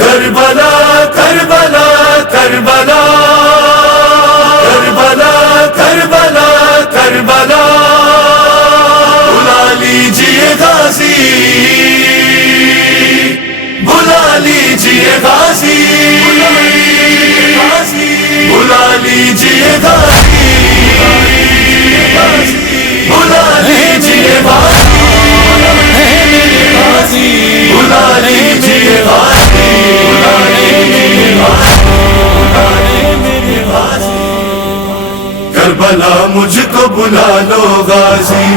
کربلا کربلا کربلا کربلا کربلا کربلا بلا لیجیے غازی بلا لیجیے غازی بلا لیجیے غازی بلا لیجیے غازی بلا لیجیے غازی کربلا مجھ کو بلا لو غازی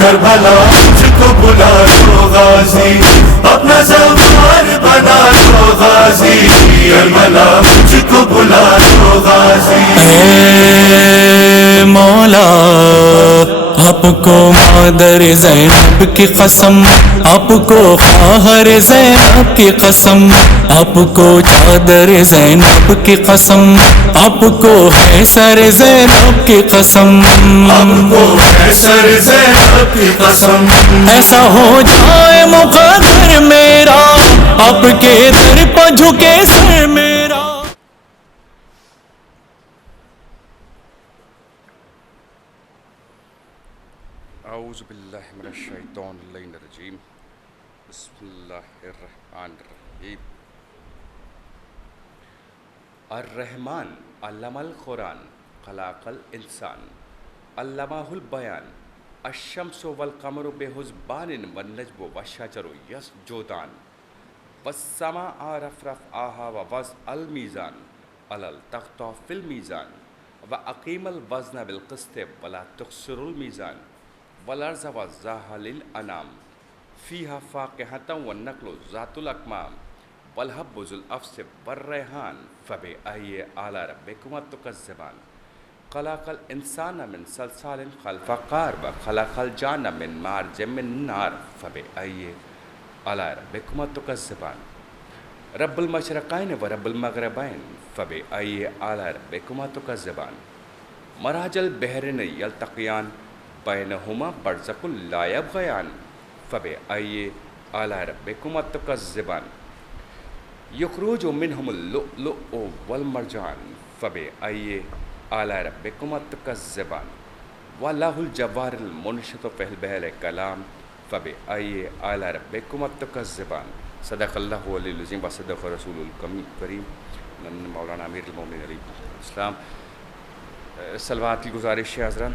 کربلا مجھ کو بلا لو غازی اپنا زوار بنا لو غازی کربلا مجھ کو بلا لو غازی اے مولا آپ کو مادر زینب کی قسم آپ کو خواہر زینب کی قسم آپ کو چادر زینب کی قسم آپ کو قیصر زینب کی قسم آپ کو قیصر زینب کی قسم ایسا ہو جائے مقدر میرا آپ کے در پہ جھکے سر میرا اعوذ باللہ من الشیطان اللعین الرجیم بسم اللہ الرحمن الرحیم الرحمن علم القرآن خلق الانسان علمہ البیان الشمس والقمر بحسبان والنجم والشجر یسجدان والسماء رفعها ووضع الميزان ألا تطغوا في الميزان وأقيم الوزن بالقسط ولا تخسروا الميزان والأرض وضعها للأنام فيها فاكهة والنخل ذات الأكمام والحب ذو العصف والريحان فبأي آلاء ربكما تكذبان خلق الإنسان من صلصال كالفخار وخلق الجان من مارج من نار فبأي آلاء ربكما تكذبان رب المشرقين ورب المغربين فبأي آلاء ربكما تكذبان مرج البحرين يلتقيان بينهما برزخ لا يبغيان فبأي آلاء ربكما تكذبان يخرج منهم اللؤلؤ والمرجان فبأي آلاء ربكما تكذبان وله الجوار المنشط في البحر كلام فبأي آلاء ربكما تكذبان صدق اللہ علیہ العظیم وصدق رسول الکریم مولانا امیر المومنین علیہ السلام. صلوات کی گزارش ہے حضرات.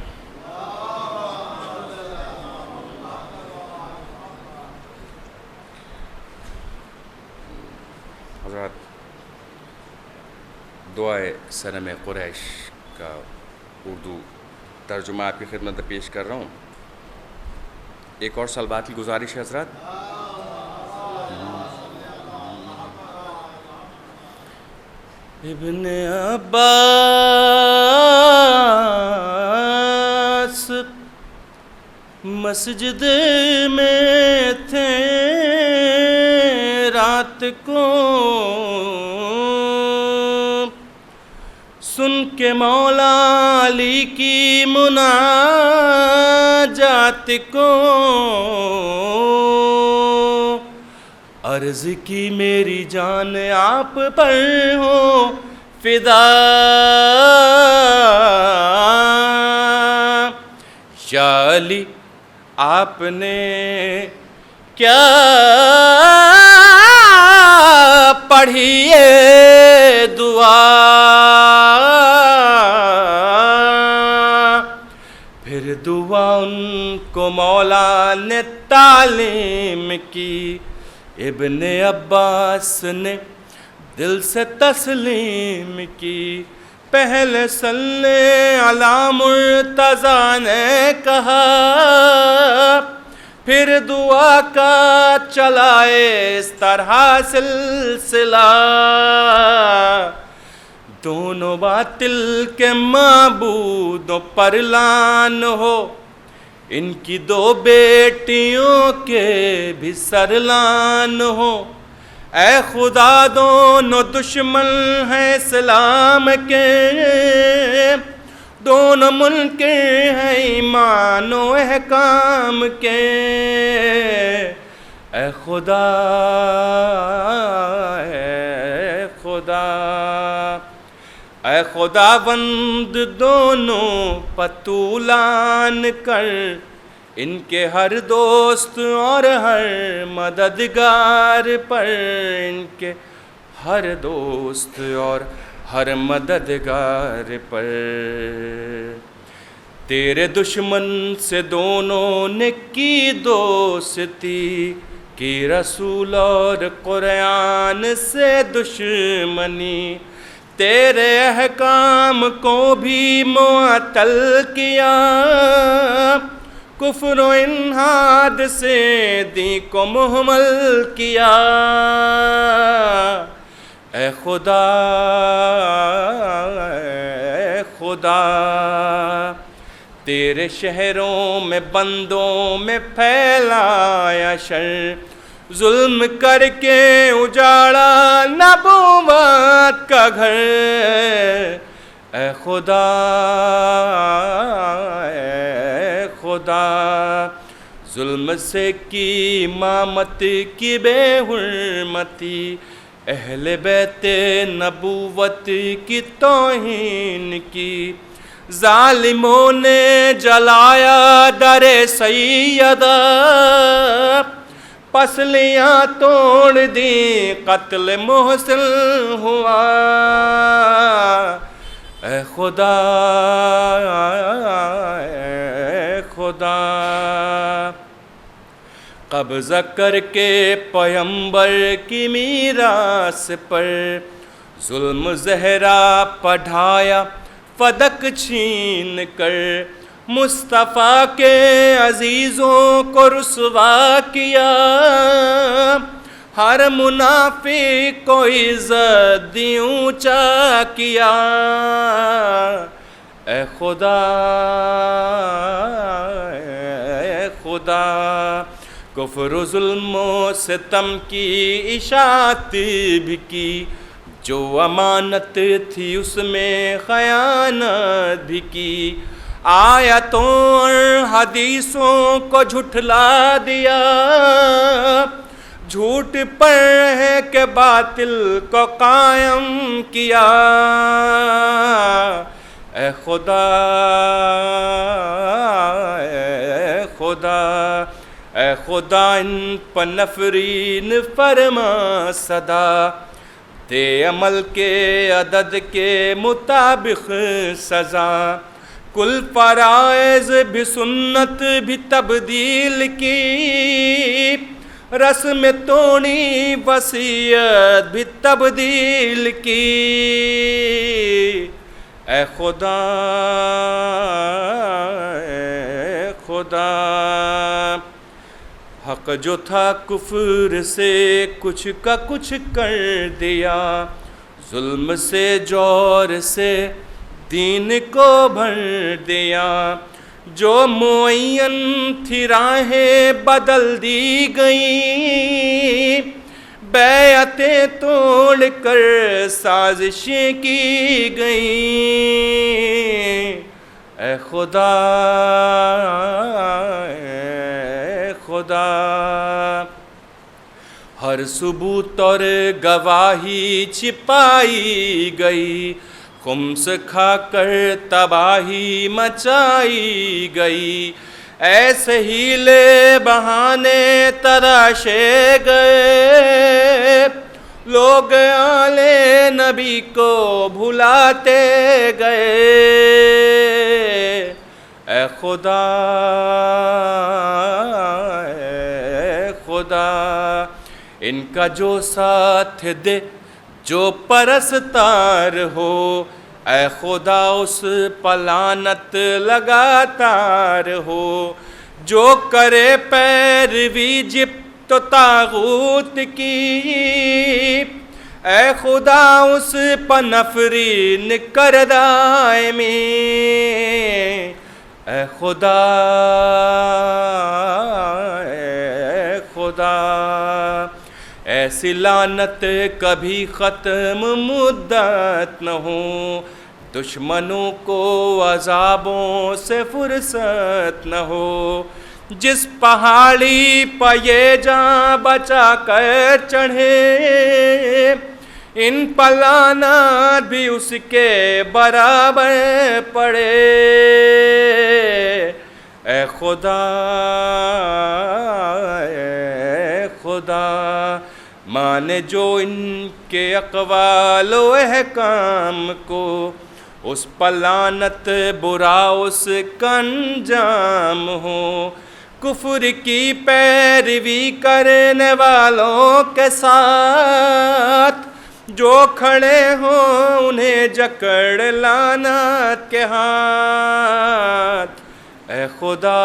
حضرات دعائے صنم قریش کا اردو ترجمہ آپ کی خدمت میں پیش کر رہا ہوں. ایک اور صلوات کی گزارش ہے حضرات. ابن عباس مسجد میں تھے رات کو سن کے مولا علی کی مناجات کو عرض کی میری جان آپ پر ہو فدا یا علی آپ نے کیا پڑھی ہے دعا پھر دعا ان کو مولا نے تعلیم کی ابن عباس نے دل سے تسلیم کی پہلے صلی علی مرتضیٰ نے کہا پھر دعا کا چلائے اس طرح سلسلہ دونوں باطل کے معبودوں پر لعن ہو ان کی دو بیٹیوں کے بھی سرلان ہو اے خدا دونوں دشمن ہیں اسلام کے دونوں منکر ہیں ایمان و احکام کے اے خدا خدا، اے خداوند دونوں پتولان کر، ان کے ہر دوست اور ہر مددگار پر، ان کے ہر دوست اور ہر مددگار پر۔ تیرے دشمن سے دونوں نے کی دوستی، کی رسول اور قرآن سے دشمنی، تیرے احکام کو بھی معطل کیا، کفر و انحاد سے دین کو مہمل کیا۔ اے خدا، اے خدا، تیرے شہروں میں بندوں میں پھیلایا شر، ظلم کر کے اجاڑا نبوت کا گھر۔ اے خدا، اے خدا، ظلم سے کی امامت کی بے حرمتی، اہل بیت نبوت کی توہین کی، ظالموں نے جلایا در سیدہ، پسلیاں توڑ دی قتل محسن ہوا۔ اے خدا، اے خدا، قبضہ کر کے پیغمبر کی میراث پر، ظلم زہرا پڑھایا فدق چھین کر، مصطفیٰ کے عزیزوں کو رسوا کیا، ہر منافق کو عزت دی اونچا کیا۔ اے خدا، اے خدا، کفر و ظلم و ستم کی اشاعت بھی کی، جو امانت تھی اس میں خیانت بھی کی، آیتوں اور حدیثوں کو جھٹلا دیا، جھوٹ پر ہے کہ باطل کو قائم کیا۔ اے خدا، اے خدا، اے خدا، ان پر نفرین فرما صدا، دے عمل کے عدد کے مطابق سزا، کل فرائض بھی سنت بھی تبدیل کی، رسم توڑی وصیت بھی تبدیل کی۔ اے خدا، اے خدا، حق جو تھا کفر سے کچھ کا کچھ کر دیا، ظلم سے جور سے دین کو بھر دیا، جو معین تھی راہیں بدل دی گئی، بیعتیں توڑ کر سازشیں کی گئیں۔ اے خدا، اے خدا، ہر ثبوت اور گواہی چھپائی گئی، خمس کھا کر تباہی مچائی گئی، ایسے ہیلے بہانے تراشے گئے، لوگ آل نبی کو بھلاتے گئے۔ اے خدا، اے خدا، ان کا جو ساتھ دے جو پرستار ہو، اے خدا اس پر لعنت لگاتار ہو، جو کرے پیروی جبت و طاغوت کی، اے خدا اس پر نفرین کر دائمی۔ اے خدا، اے خدا، ایسی لعنت کبھی ختم مدت نہ ہو، دشمنوں کو عذابوں سے فرصت نہ ہو، جس پہاڑی پہ یہ جاں بچا کر چڑھے، ان پلانات بھی اس کے برابر پڑے اے خدا اے خدا مانے جو ان کے اقوال و احکام کو اس پلانت برا اس کا انجام ہو کفر کی پیروی کرنے والوں کے ساتھ جو کھڑے ہوں انہیں جکڑ لعنت کے ہاتھ اے خدا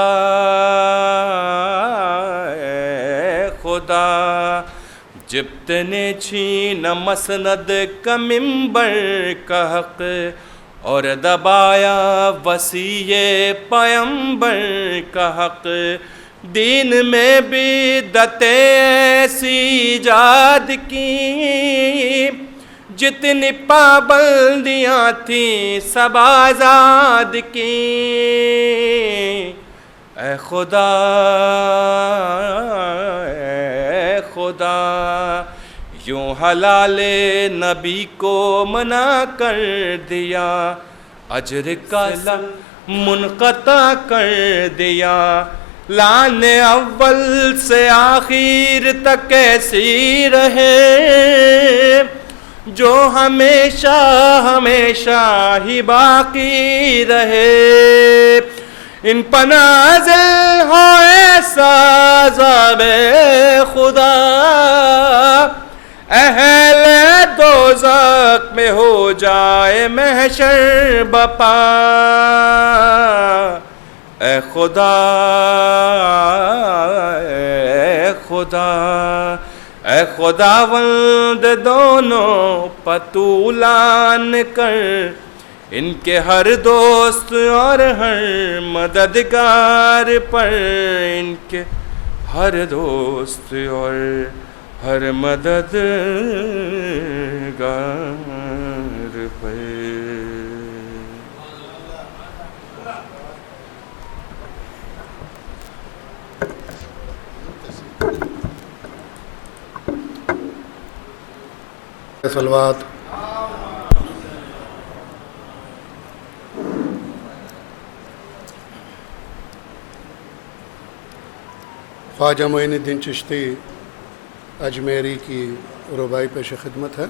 اے خدا جبت نے چھینا مسند کا منبر کا حق اور دبایا وصی پیمبر کا حق دین میں بدعتیں ایسی ایجاد کی جتنی پابندیاں تھیں سب آزاد کی اے خدا اے خدا یوں حلال نبی کو منع کر دیا اجر کا منقطع کر دیا لعن اول سے آخر تک ایسی رہے جو ہمیشہ ہمیشہ ہی باقی رہے ان پر نازل ہو ایسا عذاب خدا اہل دوزخ میں ہو جائے محشر بپا اے خدا اے خدا اے خداوند دونوں پتولان کر ان کے ہر دوست اور ہر مددگار پر ان کے ہر دوست اور ہر مددگار پر صلوات خواجہ معین الدین چشتی اجمیری کی ربائی پیش خدمت ہے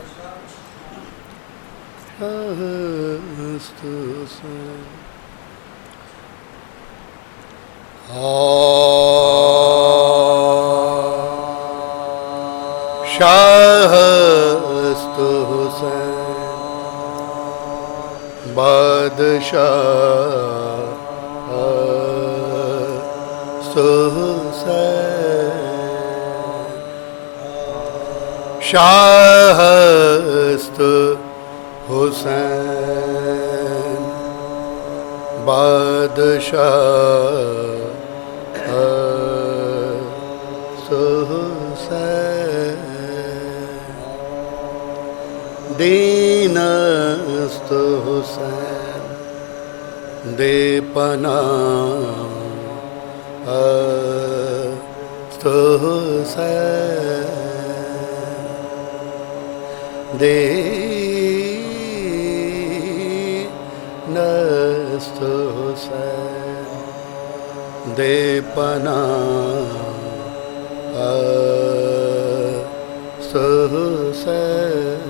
شاہ است حسین بادشاہ است حسین شاہ است حسین بادشاہ است حسین دین است حسین دے پناہ است حسین دین است حسین دے پناہ است حسین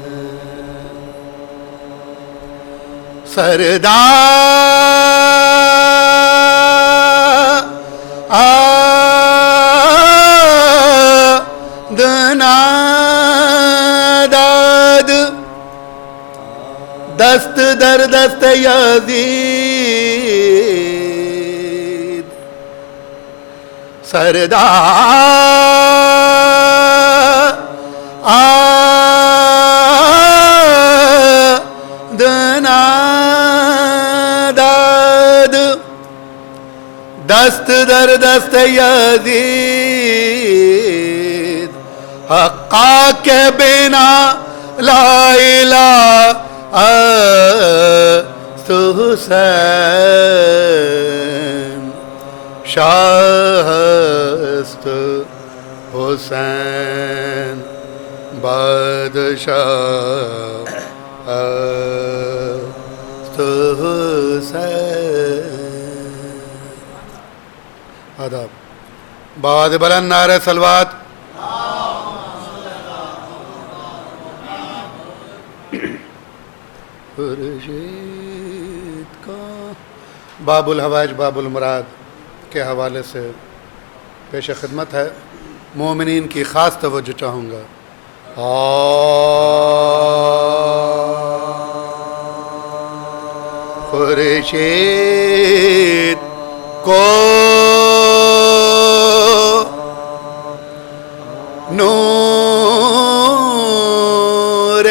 سردار داد دست در دست یزید سردار دست در دست یزید حقا کے بنا لا الہ است حسین شاہ است حسین بادشاہ است حسین. آداب. بعد بلند نعرہ صلوات. خورشید کا باب الحوائج باب المراد کے حوالے سے پیش خدمت ہے. مومنین کی خاص توجہ چاہوں گا. خورشید کو نور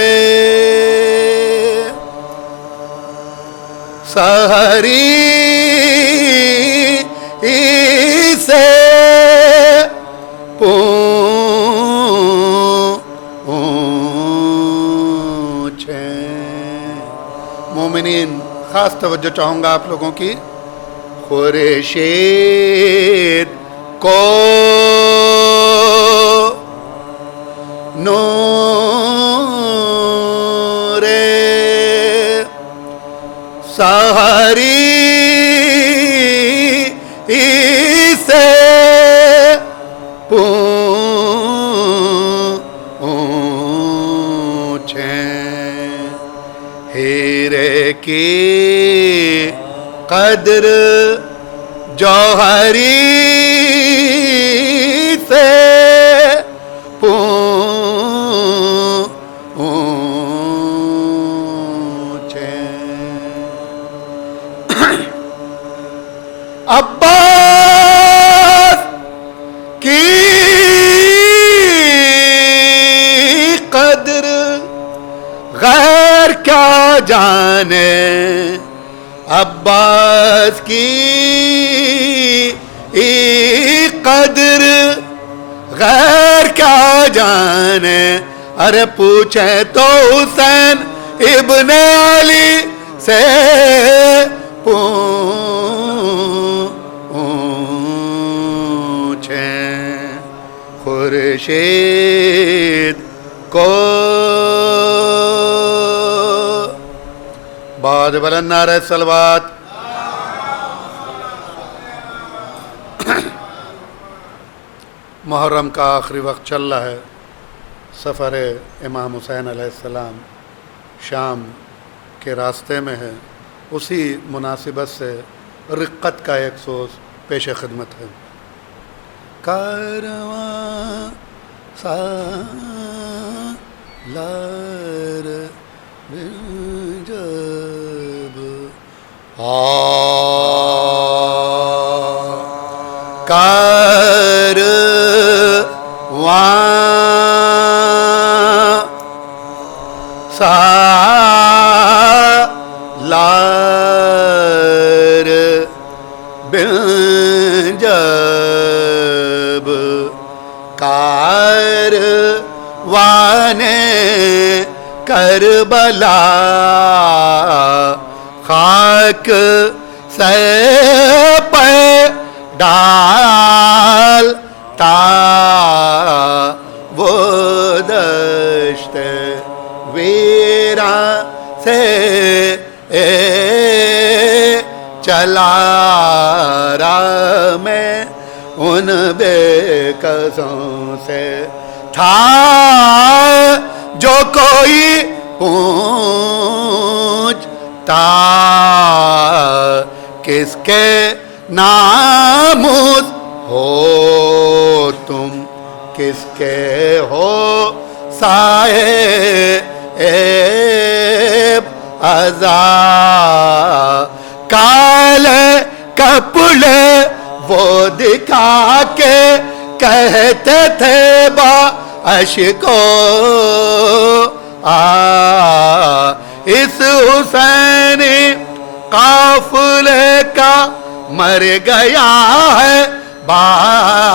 سحری سے مومنین خاص توجہ چاہوں گا آپ لوگوں کی. خورشید کو نور سحری سے ہیرے کی قدر جوہری سے عباس کی قدر غیر کیا جانے. عباس کی قدر غیر کیا جانے. ارے پوچھیں تو حسین ابن علی سے خورشید کو بعد بلند نعرہ صلوات. محرم کا آخری وقت چل رہا ہے. سفر امام حسین علیہ السلام شام کے راستے میں ہے. اسی مناسبت سے رقت کا ایک سوز پیش خدمت ہے. کارواں سالار جب کارواں سالار جب کارواں کربلا خاک سے پہ ڈالتا وہ دشت ویراں سے چلا رہا میں ان بے کسوں سے. تھا جو کوئی پوچھتا کس کے ناموس ہو تم, کس کے ہو صاحب عزا. کالے کپڑے وہ دکھا کے کہتے تھے با اشکو اس حسینی قافلے کا مر گیا ہے بادشاہ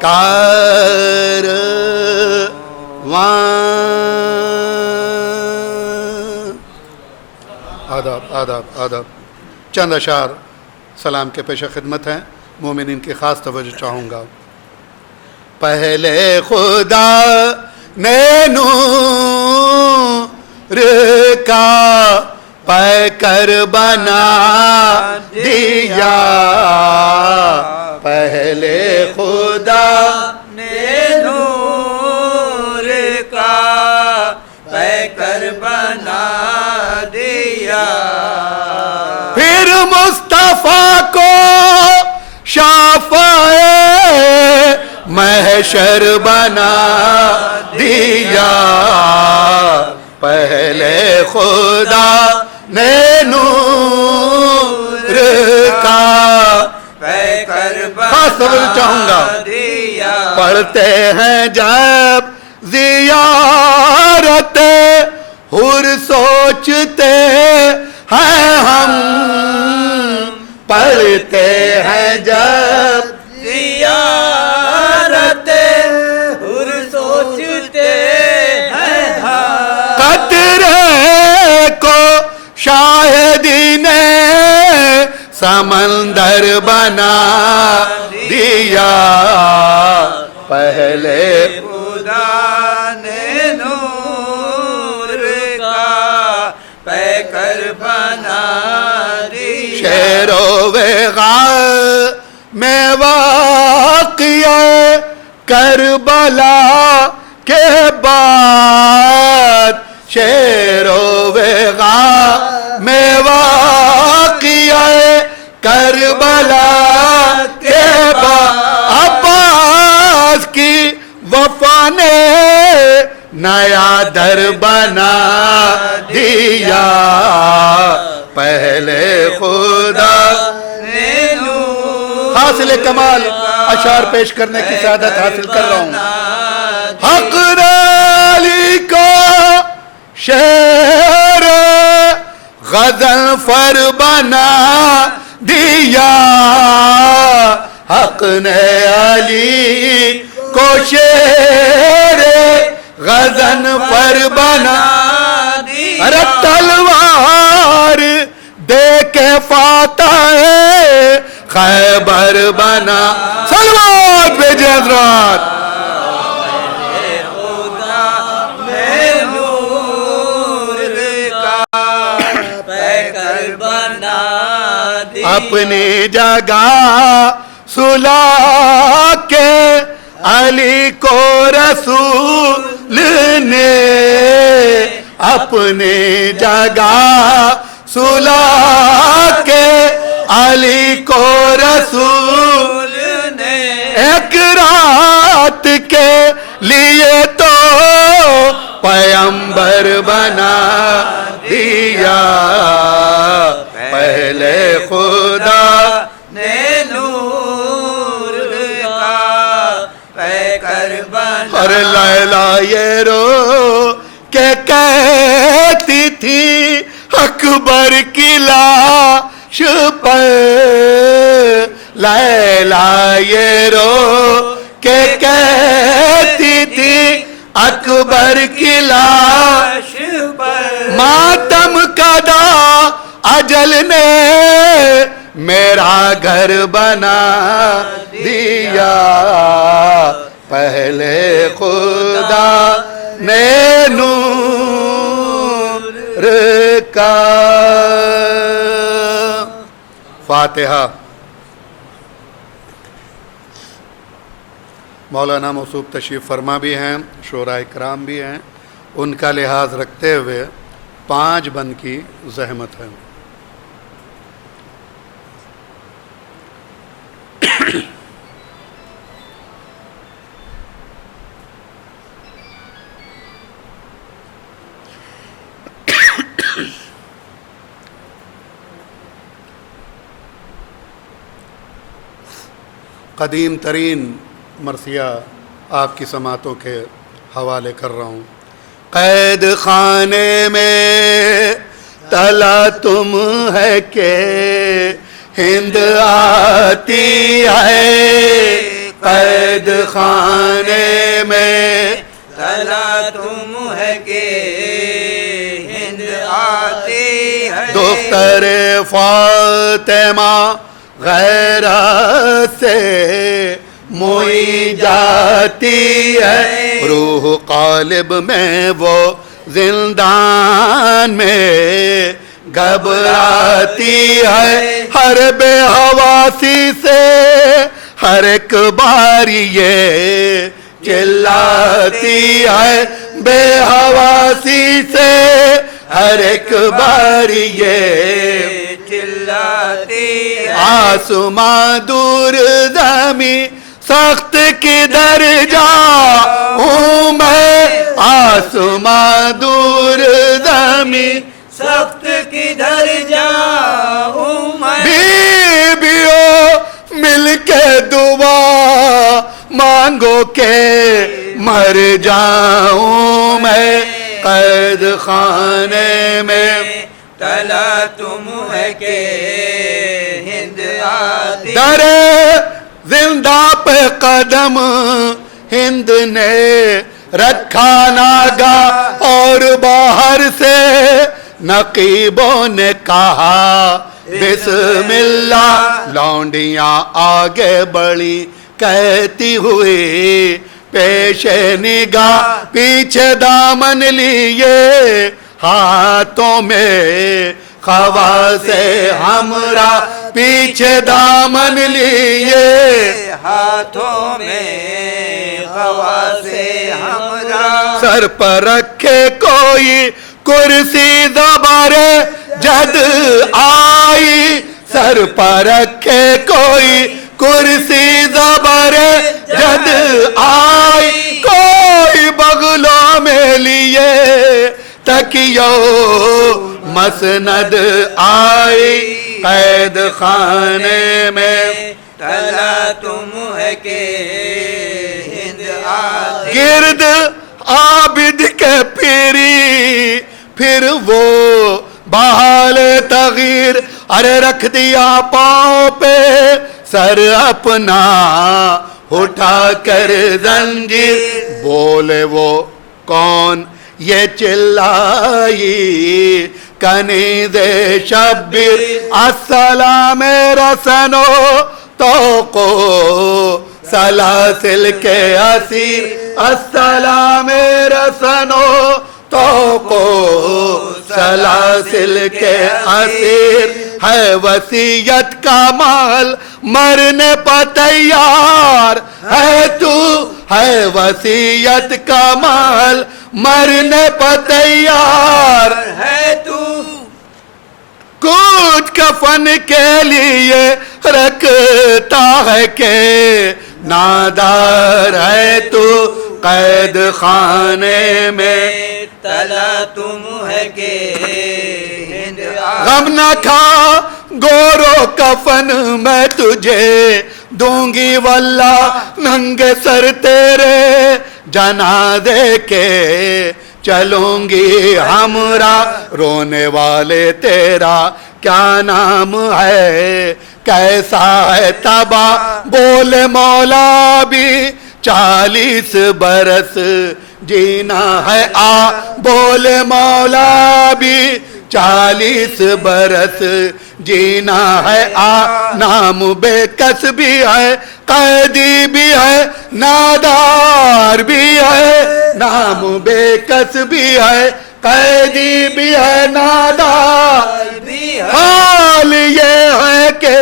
کارواں. آداب آداب آداب. چند اشعار سلام کے پیش خدمت ہیں. مومنین کی خاص توجہ چاہوں گا. پہلے خدا نے نور کا پیکر بنا دیا، پہلے خدا نے نور کا پیکر بنا دیا، پھر مصطفیٰ کو شفیع محشر بنا دیا، پہلے خدا نے نور کا پیکر خاص سبب چاہوں گا، دیا، پڑھتے ہیں جب زیارت حور سوچتے ہیں ہم، پڑھتے ہیں جب زیارت حور سوچتے ہیں ہم، قطرے کو شاہدی نے سمندر بنا دیا، پہلے خدا نے نور کا پیکر بنا دیا، شیر و وغار میں واقعہ کربلا کے بعد، شیر و وغار میں واقعہ کربلا کے بعد، عباس کی وفا نے نیا در بنا دیا، پہلے خدا نے نور حاصل کمال اشعار پیش کرنے کی سعادت حاصل کر رہا ہوں۔ حق علی کو شعر غزل فر بنا دیا، حق نے علی کو شعر غزل فر بنا، ارے تلوار دے کے فاتح خیبر بنا، سلوات بھیجیں حضرات، پیکر بنا دیا، اپنی جگہ سلا کے علی کو رسول نے، اپنی جگہ سلا کے علی کو رسول نے ایک رات کے لیے تو پیمبر بنا دیا، پہلے خدا نے نور کا پیکر بنا، اور لیلا یہ رو کہ کہتی تھی اکبر کی لاش پر، لیلا یہ رو کہ کہتی تھی اکبر کی لاش پر ماتم کدا اجل نے میرا گھر بنا دیا، پہلے خدا نے نور کا۔ فاتحہ۔ مولانا موصوف تشریف فرما بھی ہیں، شعراء کرام بھی ہیں، ان کا لحاظ رکھتے ہوئے 5 بند کی زحمت ہے۔ قدیم ترین مرثیہ آپ کی سماعتوں کے حوالے کر رہا ہوں۔ قید خانے میں تلا تم ہے کہ ہند آتی ہے، قید خانے میں تلا تم ہے کہ ہند آتی ہے، دختر فاطمہ غیرت سے موئی جاتی ہے، روح قالب میں وہ زندان میں گھبراتی ہے، ہر بے حواسی سے ہر ایک باری یہ چلاتی ہے، بے حواسی سے ہر ایک باری یہ چلاتی ہے، آسماں دور زمیں سخت کدھر جاؤں میں، آسماں دور زمیں سخت کدھر جاؤں میں، بیویوں مل کے دعا مانگو کہ مر جاؤں میں، قید خانے میں تلا تم ہے کہ ہند آتی، در زندہ پہ قدم ہند نے رکھا ناگا، اور باہر سے نقیبوں نے کہا بسم اللہ، لونڈیاں آگے بڑھی کہتی ہوئی پیش نگاہ، پیچھے دامن لیے ہاتھوں میں خواص ہمراہ، پیچھے دامن لیے ہاتھوں میں خواص ہمراہ، سر پر رکھے کوئی کرسی زبر جد آئی، سر پر رکھے کوئی کرسی زبر جد آئی، کوئی بغلوں میں لیے تکیو مسند آئی، قید خانے میں تلا تم ہے کہ ہند آتی، گرد عابد کے پیری پھر وہ بحال تغیر، ارے رکھ دیا پاؤں پہ سر اپنا اٹھا کر زنجیر، بولے وہ کون یہ چلائی کنیز شبیر، السلام رسنو توقو سلاسل کے اسیر، السلام رسنو توقو سلاسل کے اسیر، ہے وصیت کا مال مرنے پہ تیار ہے تو، ہے وصیت کا مال مرنے پہ تیار ہے تو، کچھ کفن کے لیے رکھتا ہے کہ نادار ہے تو، قید خانے میں تلا تم ہے کہ ہند آتی، غم نہ کھا گورو کفن میں تجھے دوں گی واللہ، ننگے سر تیرے جنازے کے چلوں گی ہمراہ، رونے والے تیرا کیا نام ہے، کیسا ہے تباہ، بولے مولا بھی 40 برس جینا ہے آ، بولے مولا بھی 40 برس جینا ہے آ، نام بے کس بھی ہے، قیدی بھی ہے، نادار بھی ہے، نام بے کس بھی ہے، قیدی بھی ہے، نادار بھی ہے، حال یہ ہے کہ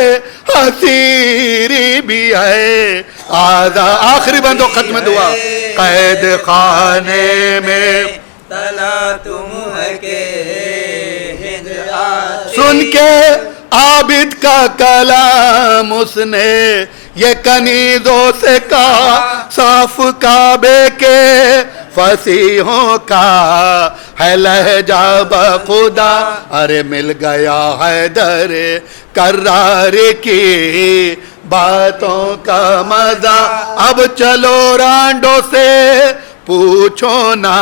اسیری بھی ہے، آخری بندو ختم دعا، قید خانے میں تلا تم ہے کہ ہند آتی، سن کے عابد کا کلام اس نے یہ کنیزوں سے کہا، صاف کعبے کے فصیحوں کا ہے لہجہ بخدا، ارے مل گیا حیدر کرار کی باتوں کا مزہ، اب چلو رانڈوں سے پوچھو نا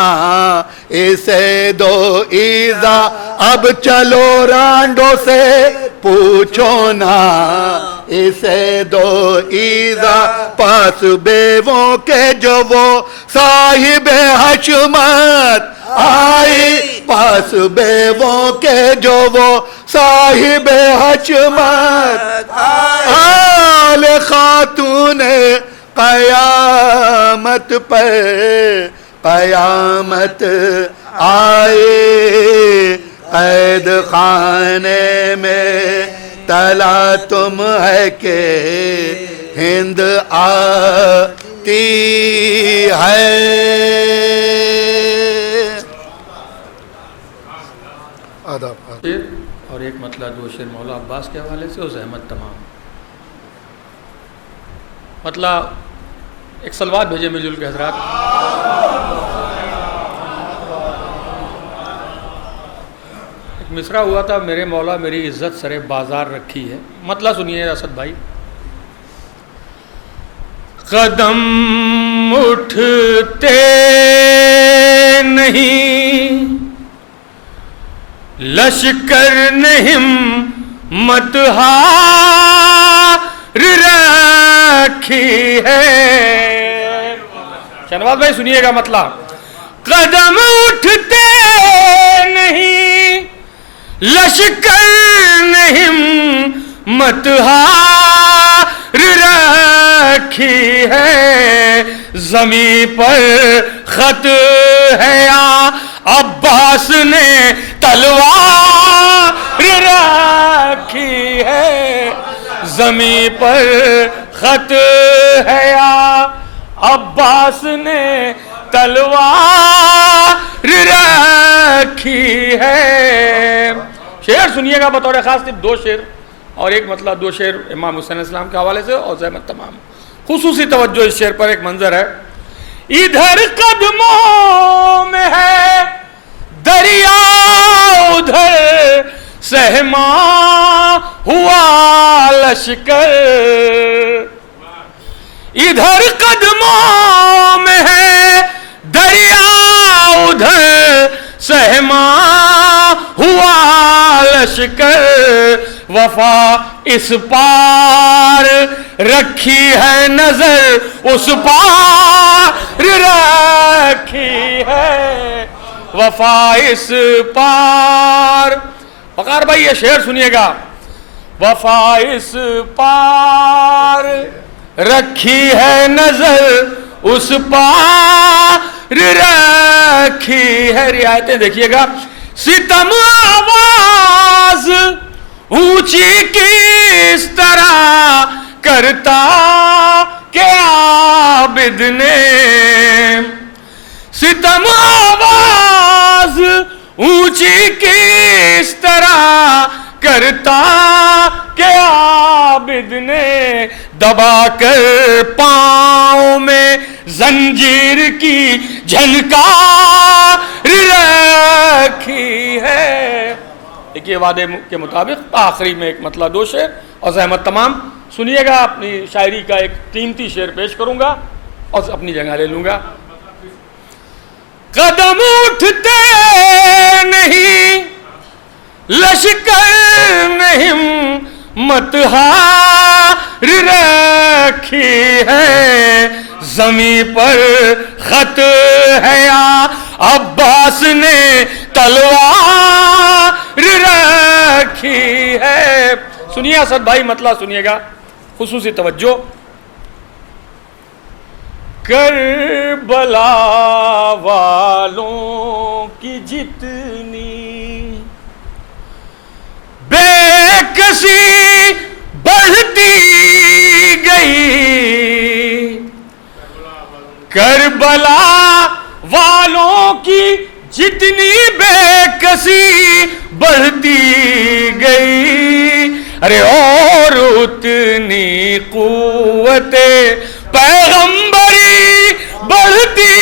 اسے دو ایزا، اب چلو رانڈوں سے پوچھو نا اسے دو ایزا، پاس بیووں کے جو وہ صاحب حشمت آئی، پاس بیووں کے جو وہ صاحب حشمت آل خاتون قیامت پر قیامت آئے قید خانے میں تلا تم ہے کہ ہند آتی ہے. آداب. اور ایک مطلع دو شعر مولا عباس کے حوالے سے اور زحمت تمام. مطلع ایک سلوات بھیجے مل جل کے حضرات. ایک مصرع ہوا تھا میرے مولا میری عزت سرے بازار رکھی ہے. مطلع سنیے اسد بھائی. قدم اٹھتے نہیں لشکر نہیں ہمت ہار رکھی ہے. شہنواز بھائی سنیے گا مطلع. قدم اٹھتے نہیں لشکر نہیں ہمت ہار رکھی ہے. زمیں پر خط ہے یا عباس نے تلوار رکھی ہے. زمیں پر خط ہے یا عباس نے تلوار رکھی ہے. شعر سنیے گا بطور خاص صرف دو شعر اور ایک مطلع دو شعر امام حسین علیہ السلام کے حوالے سے اور زحمت تمام. خصوصی توجہ اس شعر پر. ایک منظر ہے. ادھر قدموں میں ہے دریا ادھر سہما ہوا لشکر. ادھر قدموں میں ہے دریا ادھر سہما ہوا لشکر. وفا اس پار رکھی ہے نظر اس پار رکھی ہے. وفا اس پار. وقار بھائی یہ شعر سنیے گا. وفا اس پار رکھی ہے نظر اس پار رکھی ہے. رعایتیں دیکھیے گا. ستم آواز اونچی کس طرح کرتا کہ عابد نے. ستم آواز اونچی کس طرح کرتا کہ عابد نے. دبا کر پاؤں میں زنجیر کی جھنکار رکھی ہے. دیکھیے وعدے کے مطابق آخری میں ایک مطلع دو شعر اور زحمت تمام. سنیے گا. اپنی شاعری کا ایک قیمتی شعر پیش کروں گا اور اپنی جگہ لے لوں گا. قدم اٹھتے نہیں لشکر نہیں ہمت ہار رکھی ہے. زمیں پر خط ہے یا عباس نے تلوار رکھی ہے. سنیے اسد بھائی مطلع سنیے گا. خصوصی توجہ. کربلا والوں کی جتنی بے کسی بڑھتی گئی. کربلا والوں کی جتنی بے کسی بڑھتی گئی. ارے اور اتنی قوت پیغمبری بڑھتی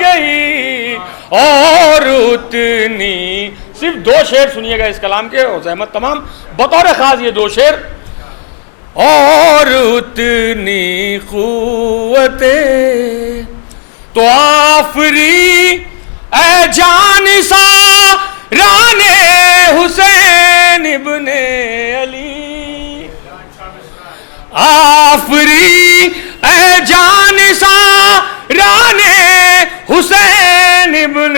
گئی. اور اتنی. صرف دو شعر سنیے گا اس کلام کے اور زحمت تمام. بطور خاص یہ دو شعر. اور اتنی قوت تو آفری اے جانثاران حسین ابن علی. آفری اے جانثاران حسین ابن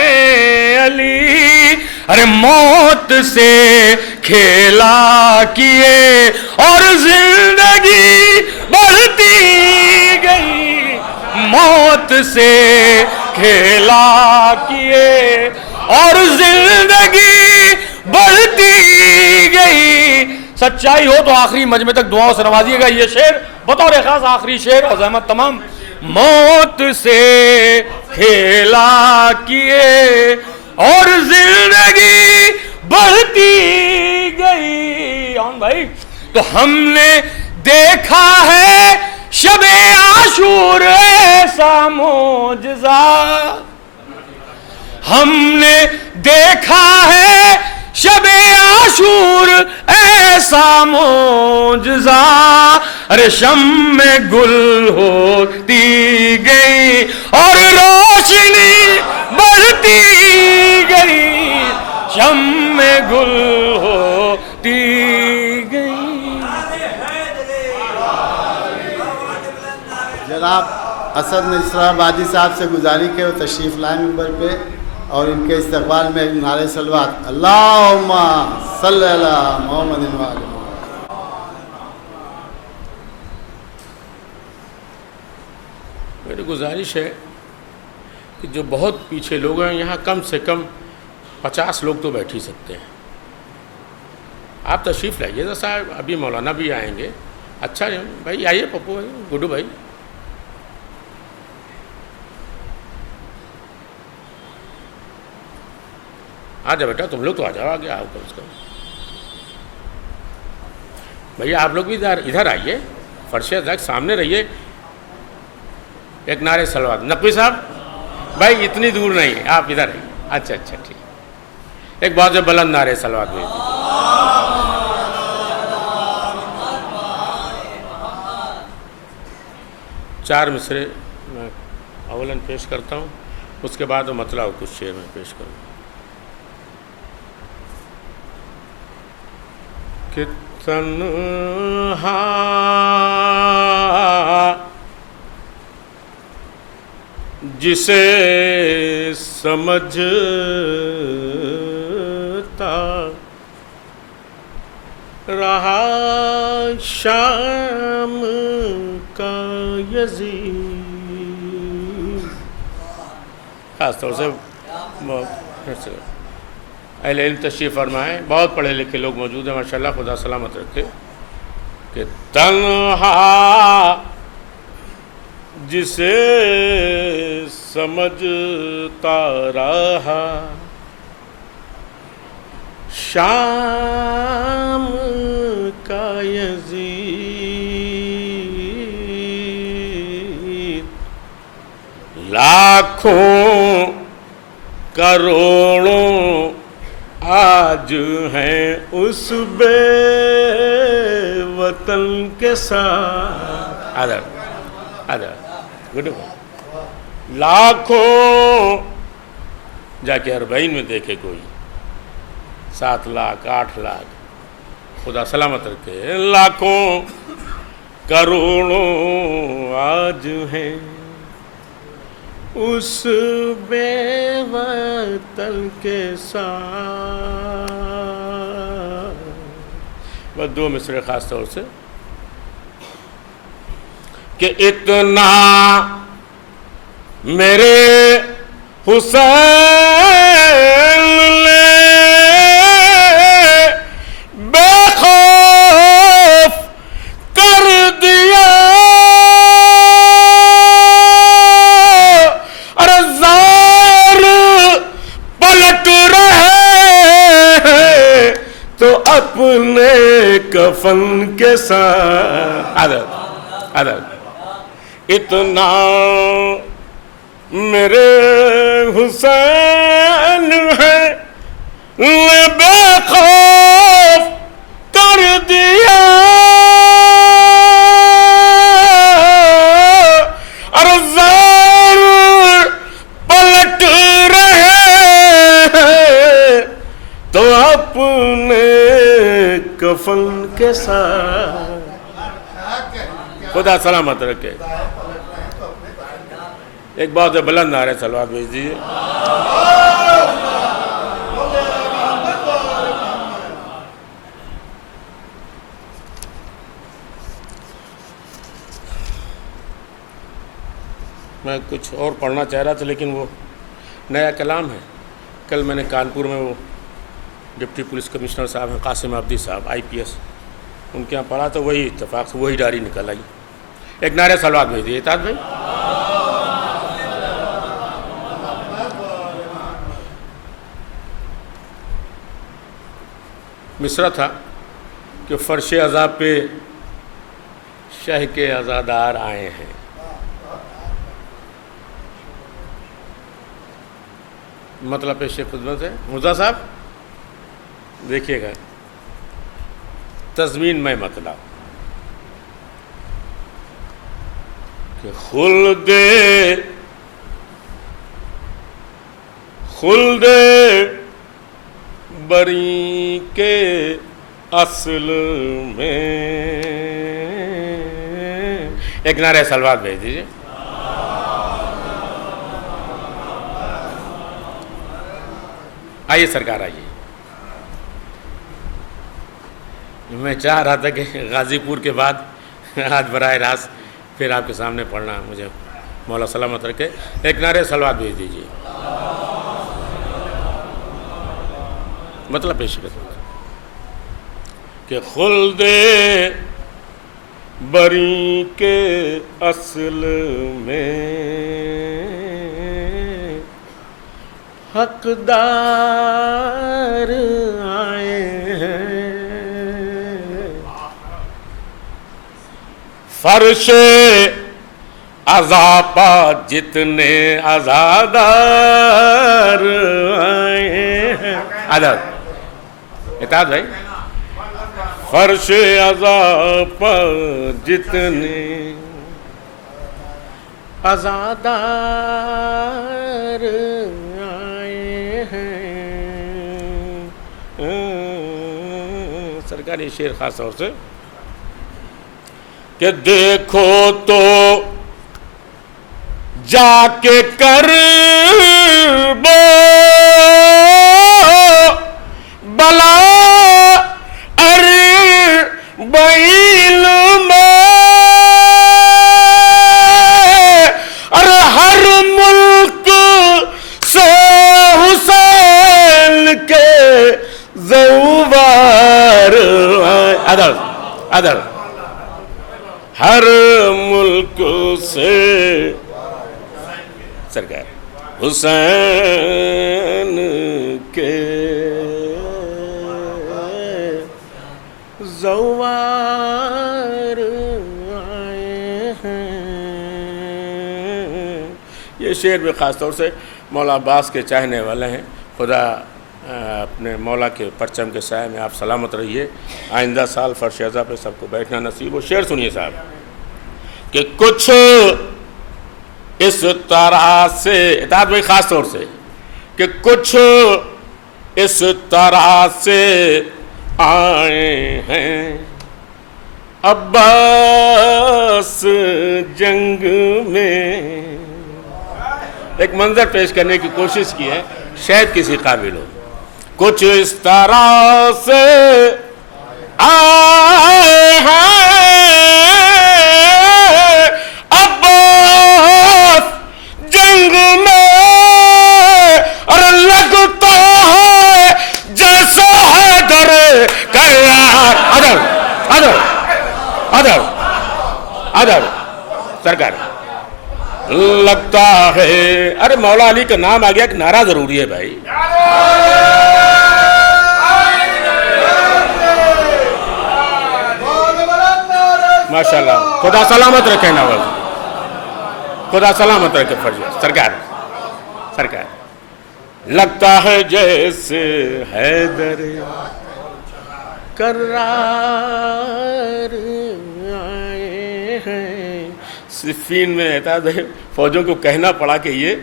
علی. ارے موت سے کھیلا کیے اور زندگی بڑھتی گئی. موت سے کھیلا کیے اور زندگی بڑھتی گئی. سچائی ہو تو آخری مجمع تک دعاؤں سے نوازیے گا. یہ شعر بطور خاص آخری شعر اور زحمت تمام. موت سے کھیلا کیے اور زندگی بڑھتی گئی. بھائی تو ہم نے دیکھا ہے شب عاشور ایسا معجزہ, ہم نے دیکھا ہے شب عاشور ایسا معجزہ. ارے شمع گل ہوتی گئی اور روشنی بڑھتی گئی, شمع گل ہوتی گئی. جناب اسد نصر آبادی صاحب سے گزارش ہے وہ تشریف لائیں ممبر پہ اور ان کے استقبال میں نعرہ صلوات اللہم صلی علی محمد و علی محمد. میری گزارش ہے کہ جو بہت پیچھے لوگ ہیں یہاں کم سے کم 50 لوگ تو بیٹھ ہی سکتے ہیں. آپ تشریف لائیے ذرا صاحب, ابھی مولانا بھی آئیں گے. اچھا بھائی آئیے, پپو بھائی, گڈو بھائی. آ جاؤ بیٹا, تم لوگ تو آ جاؤ آگے, آؤ کم سے کم. بھیا آپ لوگ بھی ادھر آئیے, فرش تک سامنے رہیے. ایک نعرے صلوات. نقوی صاحب بھائی اتنی دور نہیں, آپ ادھر آئیے. اچھا اچھا ٹھیک. ایک بہت سے بلند نعرے صلوات بھیج دیجیے. چار مصرے میں اولاً پیش کرتا ہوں, اس کے بعد وہ مطلع کچھ شعر میں پیش کروں. کہ تنہا جسے سمجھتا رہا شام کا یزید. خاص طور سے اہل علم تشریف فرمائیں, بہت پڑھے لکھے لوگ موجود ہیں ماشاءاللہ, خدا سلامت رکھے. کہ تنہا جسے سمجھتا رہا شام کا یزید, لاکھوں کروڑوں آج ہیں اس بے وطن کے ساتھ. آدھر گڈ. لاکھوں جا کے اربعین میں دیکھے کوئی, 7 لاکھ 8 لاکھ, خدا سلامت رکھے. لاکھوں کروڑوں آج ہیں اس بے وطن کے ساتھ. بس 2 مصرے خاص طور سے. کہ اتنا میرے حسین نے بے خوف کر دیا, ارے زار پلٹ رہے تو اپنے کفن کے ساتھ. عدد اتنا میرے حسین ہے بے خوف کر دیا, اور زار پلٹ رہے تو اپنے کفن کے ساتھ. خدا سلامت رکھے. ایک بہت بلند نعرہ صلوات بھیج دیجیے. میں کچھ اور پڑھنا چاہ رہا تھا لیکن وہ نیا کلام ہے. کل میں نے کانپور میں وہ ڈپٹی پولیس کمشنر صاحب ہیں قاسم عبدی صاحب IPS, ان کے یہاں پڑھا تو وہی اتفاق سے وہی ڈائری نکل آئی. ایک نعرہ صلوات بھیج دیے اطاعت بھائی. مصرع تھا کہ فرش عذاب پہ شہ کے عزادار آئے ہیں. مطلب پیش خدمت ہے. مرزا صاحب دیکھیے گا تضمین میں مطلب کہ خلد بری کے اصل میں. ایک نعرہ صلوات بھیج دیجیے. آئیے سرکار آئیے. میں چاہ رہا تھا کہ غازی پور کے بعد آج براہ راست پھر آپ کے سامنے پڑھنا, مجھے مولا سلامت رکھے. ایک نعرہ صلوات بھیج دیجیے. مطلب پیش کرتا کہ خلد بری کے اصل میں حقدار آئے ہیں. فرش عذاب پا جتنے عزادار آئے ہیں. اطاعت بھائی. فرش عذاب پا جتنے عزادار آئے ہیں. سرکار یہ شعر خاص طور سے کہ دیکھو تو جا کے کربو بلا اربعین میں اور ہر ملک سے حسین کے زوار. ادر ہر ملک سے سرکار حسین کے زوار آئے ہیں. یہ شعر بھی خاص طور سے مولا عباس کے چاہنے والے ہیں. خدا اپنے مولا کے پرچم کے سائے میں آپ سلامت رہیے. آئندہ سال فرش عزا پہ سب کو بیٹھنا نصیب ہو. شعر سنیے صاحب کہ کچھ اس طرح سے, اطاعت بھائی خاص طور سے, کہ کچھ اس طرح سے آئے ہیں عباس جنگ میں. ایک منظر پیش کرنے کی کوشش کی ہے, شاید کسی قابل ہو. کچھ اس طرح سے آئے ہیں عباس جنگ میں اور لگتا ہے جیسا حیدر کرار. ادر سرکار لگتا ہے. ارے مولا علی کا نام آ گیا, ایک نعرہ ضروری ہے بھائی. ماشاءاللہ. خدا سلامت رکھے نواز, خدا سلامت رکھے فرض. سرکار لگتا ہے جیسے حیدر کرار آئے ہیں. صفین میں اعتاد ہے فوجوں کو کہنا پڑا کہ یہ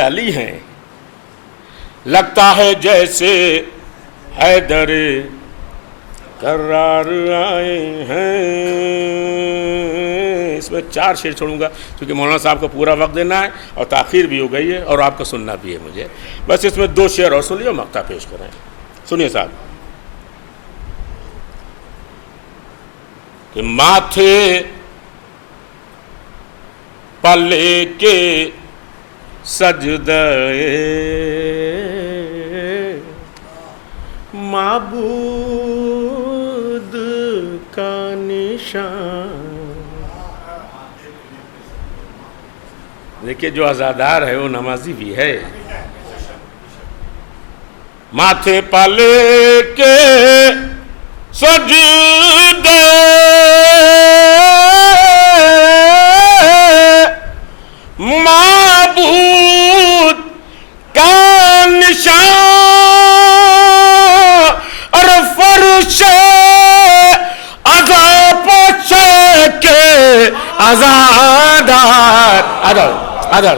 علی ہیں. لگتا ہے جیسے حیدر کرار آئے ہیں. اس میں 4 شعر چھوڑوں گا کیونکہ مولانا صاحب کو پورا وقت دینا ہے اور تاخیر بھی ہو گئی ہے اور آپ کو سننا بھی ہے مجھے. بس اس میں 2 شعر اور سنیے اور مقطع پیش کریں. سنیے صاحب کہ ماتھے پلے کے سجدے معبود کا نشان. دیکھیے جو عزادار ہے وہ نمازی بھی ہے. ماتھے پلے کے سجدے معبود کا نشان اور فرش عذاب کے عزادار. عدل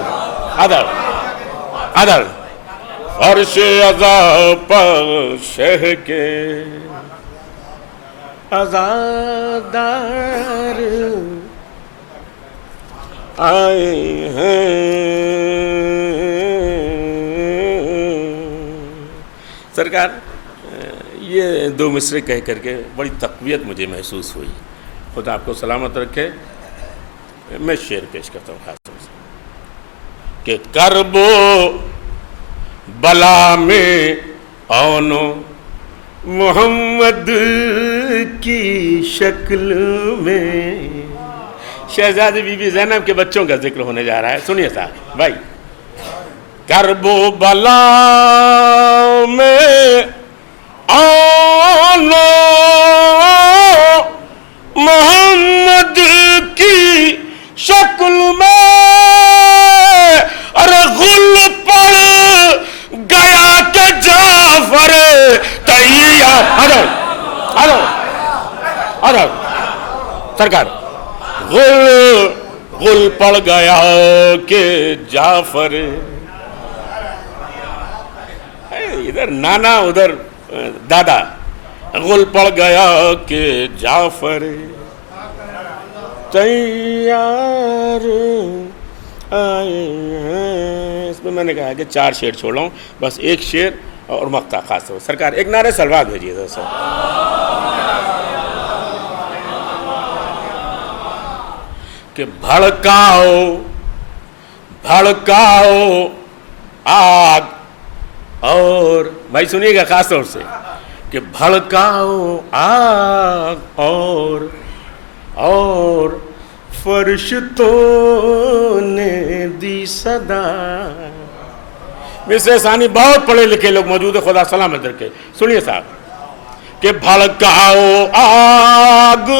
فرش عذاب شہ کے عزادار آئے ہیں. سرکار یہ دو مصرے کہہ کر کے بڑی تقویت مجھے محسوس ہوئی. خدا آپ کو سلامت رکھے. میں شعر پیش کرتا ہوں خاص طور سے کہ کرب و بلا میں آنو محمد کی شکل میں. شہزادی بی بی زینب کے بچوں کا ذکر ہونے جا رہا ہے. سنیے صاحب بھائی. کرب و بلا میں آنو محمد کی شکل میں اور غل پڑ گیا کہ جعفر تیار. ادھر سرکار غل پڑ گیا کہ جعفر. ادھر نانا ادھر دادا. غل پڑ گیا کہ جعفر تیار آئے ہیں. اس میں نے کہا کہ 4 شعر چھوڑا ہوں, بس ایک شعر اور مقطع خاص ہو. سرکار ایک نعرہ سلوات بھیجیے تھا سر. کہ بھڑکاؤ آگ. اور بھائی سنیے گا خاص طور سے کہ بھڑکاؤ آگ اور فرشتوں نے دی صدا. مصرے ثانی بہت پڑھے لکھے لوگ موجود ہیں, خدا سلامت رکھے. سنیے صاحب کہ بھڑکاؤ آگ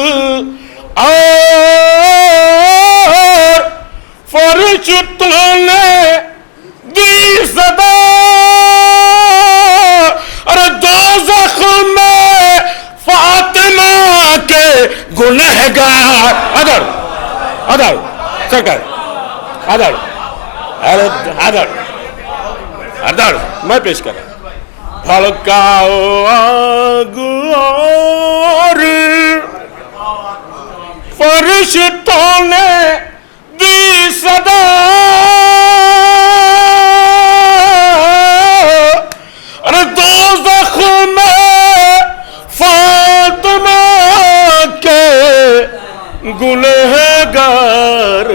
اور فرشتوں نے دی صدا. اور دوزخ میں فاطمہ کے گنہگار. ادھر سرکار ادھر میں پیش کر رہا ہوں. بھڑکاؤ آگ اور فرشتوں نے دی صدا. اور دوزخ میں فاطمہ کے گنہگار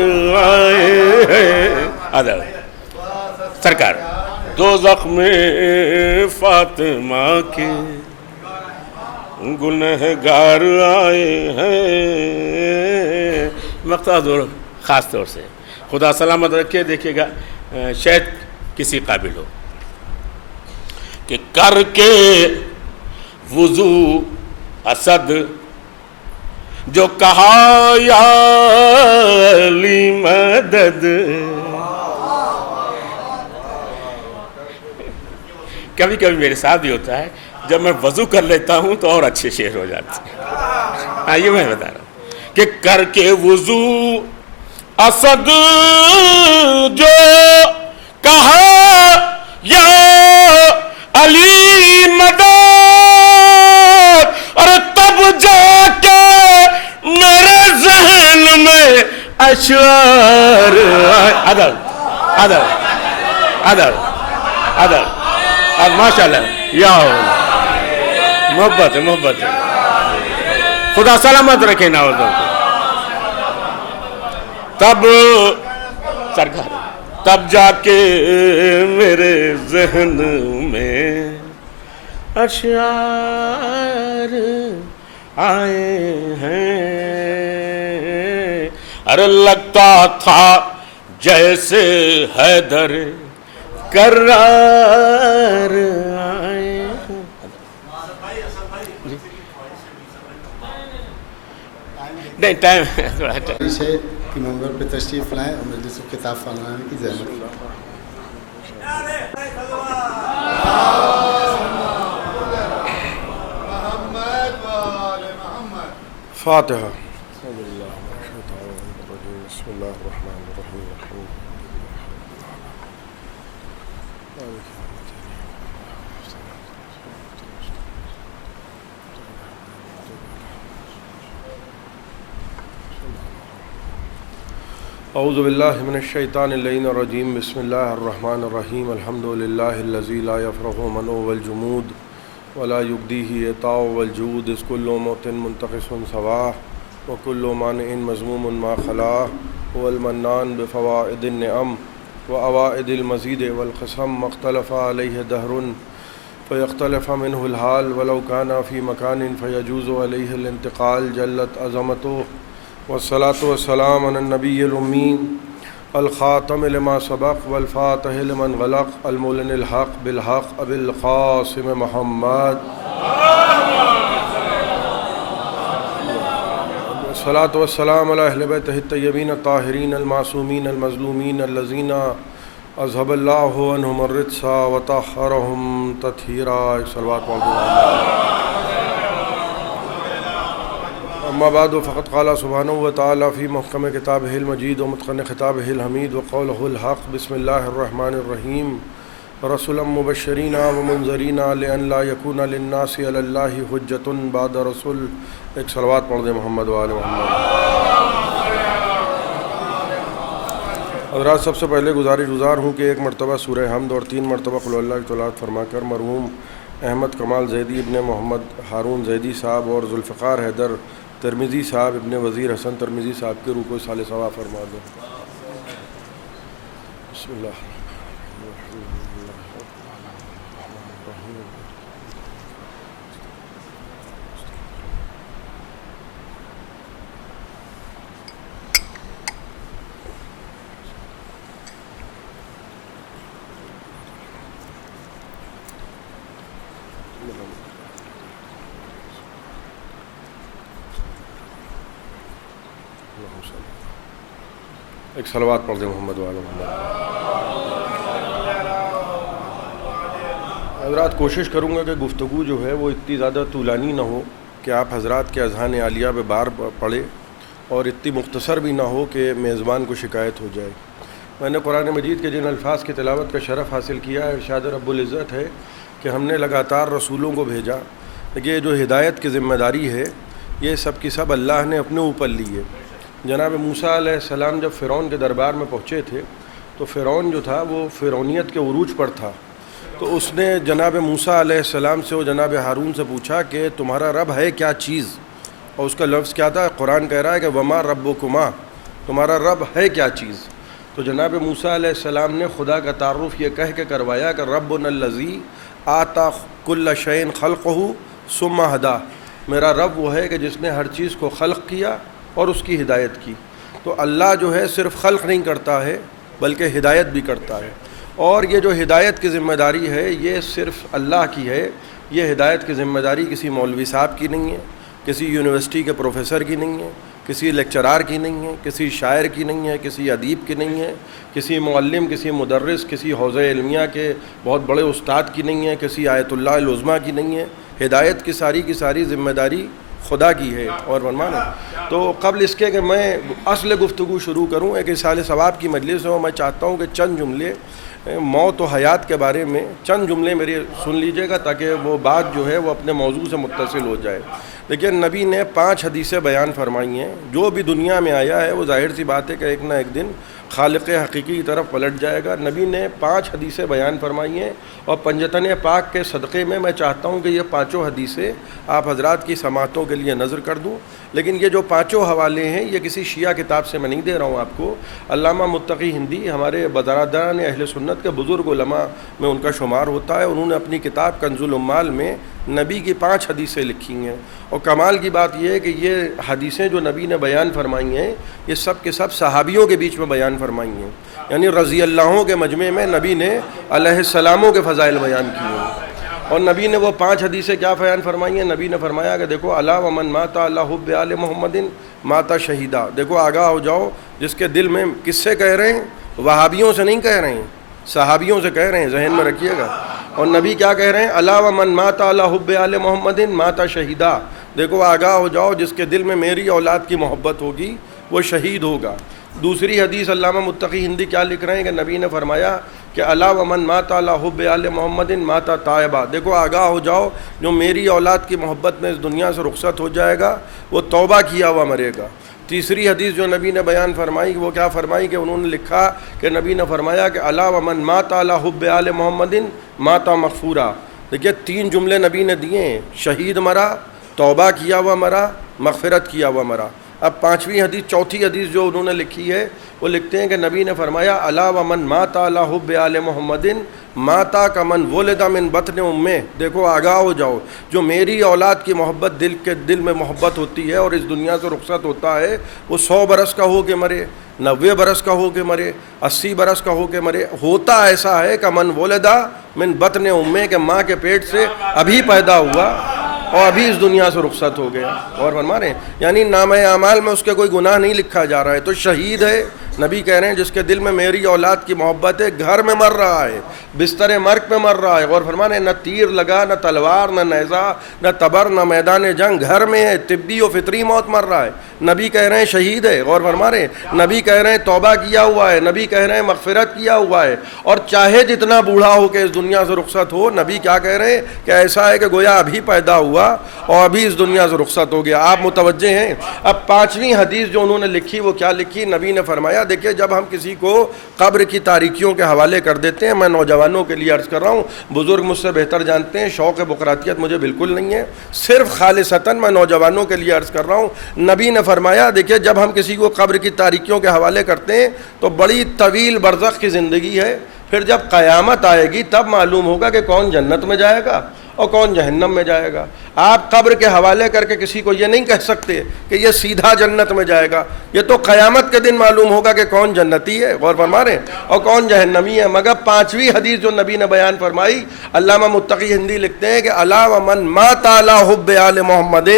آئے ہیں. سرکار دوزخ میں فاطمہ کے گنہگار آئے ہیں. مقصد اور خاص طور سے خدا سلامت رکھے. دیکھیے گا شاید کسی قابل ہو کہ کر کے وضو اسد جو کہا یا علی مدد. کبھی کبھی میرے ساتھ بھی ہوتا ہے, جب میں وضو کر لیتا ہوں تو اور اچھے شعر ہو جاتے ہیں. آئیے میں بتا رہا ہوں کہ کر کے وضو اسد جو کہا یا علی مدد. اور تب جا کے میرے ذہن میں اشعار. ادھر ماشاء اللہ یا محبت ہے. خدا سلامت رکھے ناوزوں کو. تب سرکار تب جا کے میرے ذہن میں اشعار آئے ہیں، ارے لگتا تھا جیسے حیدر کرار آئے ہیں۔ نہیں ٹائم تھوڑا ٹائم کوشش ہے کہ ممبر پہ تشریف لائیں اور مجلس کو کتاب فرمانے کی زحمت لیں۔ فاتحہ۔ اعوذ باللہ من الشیطان اللعین الرجیم، بسم اللہ الرحمن الرحیم، الحمد للہ الذی لا یفرغ منع والجمود ولا یبدیہ عطاء والجود، اذ کل موت منتقص سواہ وکل مانع مذموم ما خلاہ، هو المنان بفوائد النعم وأوائد المزید والقسم، ما اختلف علیہ دہر فیختلف منہ الحال، ولو کان فی مکان فیجوز علیہ الانتقال، جلت عظمتہ، والصلاة والسلام علی النبی الأمی الخاتم لما سبق والفاتح لمن غلق، المعلن الحق بالحق ابی القاسم محمد، الصلاة والسلام علی اہل بیتہ الطیبین الطاہرین المعصومین المظلومین الذین اذهب اللہ عنہم الرجس وطہرہم تطہیرا، صلوات اما بعد فقد قال سبحانہ وتعالی فی محکم کتابہ المجید ومتقن خطابہ الحمید وقولہ الحق، بسم اللہ الرحمن الرحیم، رسولا مبشرین ومنذرین لئن لا یکون للناس علی اللہ حجۃ بعد رسول۔ ایک صلوات پڑھ دیں محمد وآل محمد۔ حضرات، سب سے پہلے گزار ہوں کہ ایک مرتبہ سورہ حمد اور 3 مرتبہ قل اللہ کی تلاوت فرما کر مرحوم احمد کمال زیدی ابن محمد ہارون زیدی صاحب اور ذوالفقار حیدر ترمذی صاحب ابن وزیر حسن ترمذی صاحب کے روح کو اصحال ثواب فرما دیں۔ بسم اللہ۔ ایک صلوات پڑھ دیں محمد وعلی محمد۔ حضرات، کوشش کروں گا کہ گفتگو جو ہے وہ اتنی زیادہ طولانی نہ ہو کہ آپ حضرات کے اذہان عالیہ پہ بار پڑے، اور اتنی مختصر بھی نہ ہو کہ میزبان کو شکایت ہو جائے۔ میں نے قرآن مجید کے جن الفاظ کی تلاوت کا شرف حاصل کیا ہے، ارشاد رب العزت ہے کہ ہم نے لگاتار رسولوں کو بھیجا، یہ جو ہدایت کی ذمہ داری ہے یہ سب کی سب اللہ نے اپنے اوپر لی ہے۔ جناب موسیٰ علیہ السلام جب فرعون کے دربار میں پہنچے تھے تو فرعون جو تھا وہ فرعونیت کے عروج پر تھا، تو اس نے جناب موسیٰ علیہ السلام سے اور جناب ہارون سے پوچھا کہ تمہارا رب ہے کیا چیز، اور اس کا لفظ کیا تھا؟ قرآن کہہ رہا ہے کہ وما ربکما، تمہارا رب ہے کیا چیز؟ تو جناب موسیٰ علیہ السلام نے خدا کا تعارف یہ کہہ کے کروایا کہ ربنا الذی آتا کل شیء خلقہ ثم ہدی، میرا رب وہ ہے کہ جس نے ہر چیز کو خلق کیا اور اس کی ہدایت کی۔ تو اللہ جو ہے صرف خلق نہیں کرتا ہے بلکہ ہدایت بھی کرتا ہے، اور یہ جو ہدایت کی ذمہ داری ہے یہ صرف اللہ کی ہے، یہ ہدایت کی ذمہ داری کسی مولوی صاحب کی نہیں ہے، کسی یونیورسٹی کے پروفیسر کی نہیں ہے، کسی لیکچرار کی نہیں ہے، کسی شاعر کی نہیں ہے، کسی ادیب کی نہیں ہے، کسی معلم، کسی مدرس، کسی حوزہ علمیہ کے بہت بڑے استاد کی نہیں ہے، کسی آیت اللہ العظمیٰ کی نہیں ہے۔ ہدایت کی ساری ذمہ داری خدا کی ہے۔ اور فرمانا تو قبل اس کے کہ میں اصل گفتگو شروع کروں، ایک اصحال ثواب کی مجلس ہو، میں چاہتا ہوں کہ چند جملے موت و حیات کے بارے میں چند جملے میرے سن لیجئے گا تاکہ وہ بات جو ہے وہ اپنے موضوع سے متصل ہو جائے۔ دیکھیے نبی نے 5 حدیثیں بیان فرمائی ہیں. جو بھی دنیا میں آیا ہے وہ ظاہر سی بات ہے کہ ایک نہ ایک دن خالق حقیقی کی طرف پلٹ جائے گا. نبی نے 5 حدیثیں بیان فرمائی ہیں اور پنجتن پاک کے صدقے میں میں چاہتا ہوں کہ یہ 5 حدیثیں آپ حضرات کی سماعتوں کے لیے نظر کر دوں. لیکن یہ جو 5 حوالے ہیں یہ کسی شیعہ کتاب سے میں نہیں دے رہا ہوں آپ کو. علامہ متقی ہندی ہمارے برادران اہل سنت کے بزرگ علماء میں ان کا شمار ہوتا ہے. انہوں نے اپنی کتاب کنز العمال میں نبی کی 5 حدیثیں لکھی ہیں. اور کمال کی بات یہ ہے کہ یہ حدیثیں جو نبی نے بیان فرمائی ہیں یہ سب کے سب صحابیوں کے بیچ میں بیان فرمائی ہیں. یعنی رضی اللہوں کے مجمع میں نبی نے علیہ السلاموں کے فضائل بیان کیے ہیں. اور نبی نے وہ 5 حدیثیں کیا بیان فرمائی ہیں؟ نبی نے فرمایا کہ دیکھو الا ومن مات علی حب آل محمد مات شہیدا. دیکھو آگاہ ہو جاؤ جس کے دل میں کس سے کہہ رہے ہیں؟ وہابیوں سے نہیں کہہ رہے ہیں, صحابیوں سے کہہ رہے ہیں, ذہن میں رکھیے گا. اور نبی کیا کہہ رہے ہیں؟ الا ومن مات علی حب آل محمد مات شہیدا. دیکھو آگاہ ہو جاؤ جس کے دل میں میری اولاد کی محبت ہوگی وہ شہید ہوگا. دوسری حدیث علامہ متقی ہندی کیا لکھ رہے ہیں کہ نبی نے فرمایا کہ الا ومن مات علی حب آل محمد مات تائبا. دیکھو آگاہ ہو جاؤ جو میری اولاد کی محبت میں اس دنیا سے رخصت ہو جائے گا وہ توبہ کیا ہوا مرے گا. تیسری حدیث جو نبی نے بیان فرمائی وہ کیا فرمائی کہ انہوں نے لکھا کہ نبی نے فرمایا کہ الا ومن مات علی حب آل محمد مات مغفورا. دیکھیے 3 جملے نبی نے دیے ہیں, شہید مرا, توبہ کیا ہوا مرا, مغفرت کیا ہوا مرا. اب 5ویں حدیث, چوتھی حدیث جو انہوں نے لکھی ہے وہ لکھتے ہیں کہ نبی نے فرمایا الا ومن مات علی حب آل محمد ماتا کمن ولد من بطن امہ. دیکھو آگاہ ہو جاؤ جو میری اولاد کی محبت دل میں محبت ہوتی ہے اور اس دنیا سے رخصت ہوتا ہے وہ 100 برس کا ہو کے مرے, 90 برس کا ہو کے مرے, 80 برس کا ہو کے مرے. ہوتا ایسا ہے کہ من ولدا من بطن امہ کہ ماں کے پیٹ سے ابھی پیدا ہوا اور ابھی اس دنیا سے رخصت ہو گیا. اور فرما رہے ہیں یعنی نامہ اعمال میں اس کے کوئی گناہ نہیں لکھا جا رہا ہے. تو شہید ہے نبی کہہ رہے ہیں جس کے دل میں میری اولاد کی محبت ہے, گھر میں مر رہا ہے, بستر مرگ پہ مر رہا ہے. اور فرما رہے ہیں نہ تیر لگا, نہ تلوار, نہ نیزہ, نہ تبر, نہ میدان جنگ, گھر میں ہے, طبی و فطری موت مر رہا ہے. نبی کہہ رہے ہیں شہید ہے. اور فرما رہے ہیں نبی کہہ رہے ہیں توبہ کیا ہوا ہے, نبی کہہ رہے ہیں مغفرت کیا ہوا ہے. اور چاہے جتنا بوڑھا ہو کے اس دنیا سے رخصت ہو, نبی کیا کہہ رہے ہیں کہ ایسا ہے کہ گویا ابھی پیدا ہوا اور ابھی اس دنیا سے رخصت ہو گیا. آپ متوجہ ہیں؟ اب 5ویں حدیث جو انہوں نے لکھی وہ کیا لکھی؟ نبی نے فرمایا دیکھیے جب ہم کسی کو قبر کی تاریکیوں کے حوالے کر دیتے ہیں, میں نوجوانوں کے لیے عرض کر رہا ہوں, بزرگ مجھ سے بہتر جانتے ہیں, شوق بقراتیت مجھے بالکل نہیں ہے, صرف خالصتاً میں نوجوانوں کے لیے عرض کر رہا ہوں. نبی نے فرمایا دیکھیے جب ہم کسی کو قبر کی تاریکیوں کے حوالے کرتے ہیں تو بڑی طویل برزخ کی زندگی ہے, پھر جب قیامت آئے گی تب معلوم ہوگا کہ کون جنت میں جائے گا اور کون جہنم میں جائے گا. آپ قبر کے حوالے کر کے کسی کو یہ نہیں کہہ سکتے کہ یہ سیدھا جنت میں جائے گا. یہ تو قیامت کے دن معلوم ہوگا کہ کون جنتی ہے, غور فرما رہے ہیں, اور کون جہنمی ہے. مگر 5ویں حدیث جو نبی نے بیان فرمائی, علامہ متقی ہندی لکھتے ہیں کہ الا ومن مات علی حب آل محمد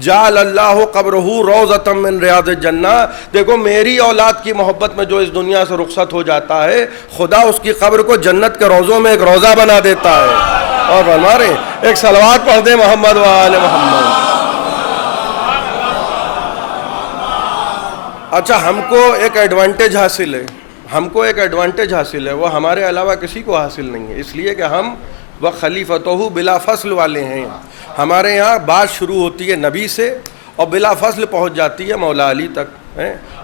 جعل اللہ قبرہ روضۃ من ریاض الجنہ. دیکھو میری اولاد کی محبت میں جو اس دنیا سے رخصت ہو جاتا ہے خدا اس کی قبر کو جنت کے روضوں میں ایک روضہ بنا دیتا ہے. اور فرما رہے ہیں ایک صلوات پڑھ دیں محمد و آل محمد. اچھا ہم کو ایک ایڈوانٹیج حاصل ہے, ہم کو ایک ایڈوانٹیج حاصل ہے, وہ ہمارے علاوہ کسی کو حاصل نہیں ہے, اس لیے کہ ہم وہ خلیفتہ بلا فصل والے ہیں. ہمارے یہاں بات شروع ہوتی ہے نبی سے اور بلا فصل پہنچ جاتی ہے مولا علی تک.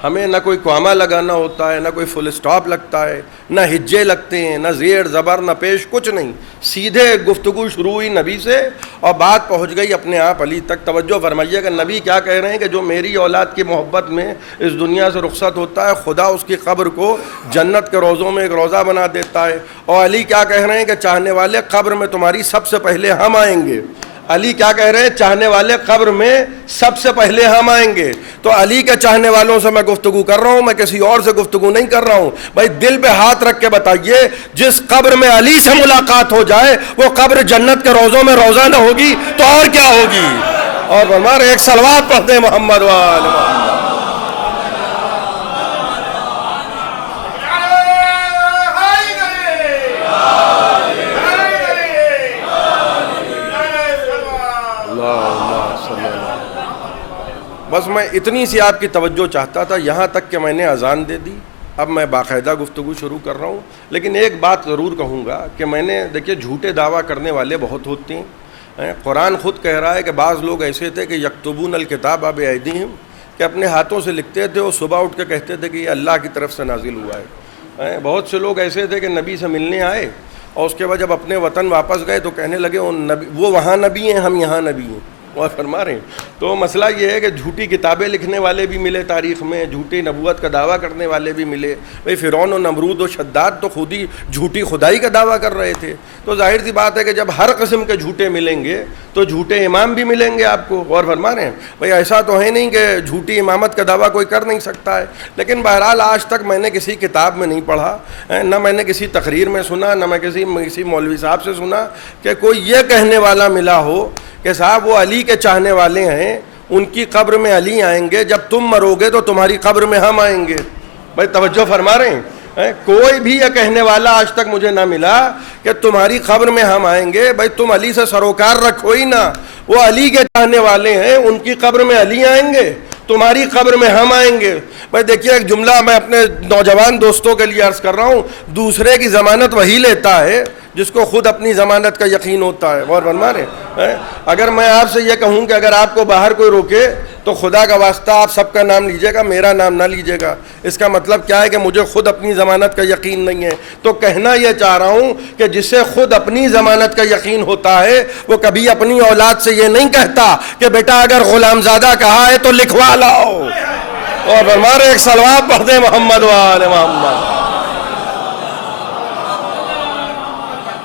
ہمیں نہ کوئی قوامہ لگانا ہوتا ہے, نہ کوئی فل اسٹاپ لگتا ہے, نہ ہجے لگتے ہیں, نہ زیر زبر, نہ پیش, کچھ نہیں. سیدھے گفتگو شروع ہوئی نبی سے اور بات پہنچ گئی اپنے آپ علی تک. توجہ فرمائیے کہ نبی کیا کہہ رہے ہیں کہ جو میری اولاد کی محبت میں اس دنیا سے رخصت ہوتا ہے خدا اس کی قبر کو جنت کے روضوں میں ایک روضہ بنا دیتا ہے. اور علی کیا کہہ رہے ہیں کہ چاہنے والے قبر میں تمہاری سب سے پہلے ہم آئیں گے. علی کیا کہہ رہے ہیں؟ چاہنے والے قبر میں سب سے پہلے ہم آئیں گے. تو علی کے چاہنے والوں سے میں گفتگو کر رہا ہوں, میں کسی اور سے گفتگو نہیں کر رہا ہوں. بھائی دل پہ ہاتھ رکھ کے بتائیے جس قبر میں علی سے ملاقات ہو جائے وہ قبر جنت کے روضوں میں روضہ نہ ہوگی تو اور کیا ہوگی. اور ہمارے ایک صلوات پڑھتے ہیں محمد و آل محمد. بس میں اتنی سی آپ کی توجہ چاہتا تھا, یہاں تک کہ میں نے اذان دے دی, اب میں باقاعدہ گفتگو شروع کر رہا ہوں، لیکن ایک بات ضرور کہوں گا کہ میں نے دیکھیے جھوٹے دعویٰ کرنے والے بہت ہوتے ہیں. قرآن خود کہہ رہا ہے کہ بعض لوگ ایسے تھے کہ یکتبون الکتاب بایدیہم، کہ اپنے ہاتھوں سے لکھتے تھے اور صبح اٹھ کے کہتے تھے کہ یہ اللہ کی طرف سے نازل ہوا ہے. بہت سے لوگ ایسے تھے کہ نبی سے ملنے آئے اور اس کے بعد جب اپنے وطن واپس گئے تو کہنے لگے وہ وہاں نبی ہیں، ہم یہاں نبی ہیں. وہ فرما رہے ہیں. تو مسئلہ یہ ہے کہ جھوٹی کتابیں لکھنے والے بھی ملے تاریخ میں، جھوٹی نبوت کا دعویٰ کرنے والے بھی ملے. بھئی فرعون و نمرود و شداد تو خود ہی جھوٹی خدائی کا دعویٰ کر رہے تھے. تو ظاہر سی بات ہے کہ جب ہر قسم کے جھوٹے ملیں گے تو جھوٹے امام بھی ملیں گے آپ کو. اور فرما رہے ہیں بھئی ایسا تو ہے نہیں کہ جھوٹی امامت کا دعویٰ کوئی کر نہیں سکتا ہے. لیکن بہرحال آج تک میں نے کسی کتاب میں نہیں پڑھا، نہ میں نے کسی تقریر میں سنا، نہ میں کسی مولوی صاحب سے سنا کہ کوئی یہ کہنے والا ملا ہو کہ صاحب وہ علی کے چاہنے والے ہیں، ان کی قبر میں علی آئیں گے، جب تم مرو گے تو تمہاری قبر میں ہم آئیں گے. بھائی توجہ فرما رہے ہیں. کوئی بھی یہ کہنے والا آج تک مجھے نہ ملا کہ تمہاری قبر میں ہم آئیں گے. بھائی تم علی سے سروکار رکھو ہی نہ، وہ علی کے چاہنے والے ہیں، ان کی قبر میں علی آئیں گے، تمہاری قبر میں ہم آئیں گے. بھائی دیکھیے ایک جملہ میں اپنے نوجوان دوستوں کے لیے عرض کر رہا ہوں، دوسرے کی ضمانت وہی لیتا ہے جس کو خود اپنی ضمانت کا یقین ہوتا ہے. اور فرما رہے ہیں اگر میں آپ سے یہ کہوں کہ اگر آپ کو باہر کوئی روکے تو خدا کا واسطہ آپ سب کا نام لیجئے گا، میرا نام نہ لیجئے گا، اس کا مطلب کیا ہے کہ مجھے خود اپنی ضمانت کا یقین نہیں ہے. تو کہنا یہ چاہ رہا ہوں کہ جس سے خود اپنی ضمانت کا یقین ہوتا ہے وہ کبھی اپنی اولاد سے یہ نہیں کہتا کہ بیٹا اگر غلام زادہ کہا ہے تو لکھوا لاؤ. اور ہمارے ایک صلوات پڑھ دیں محمد و آل محمد.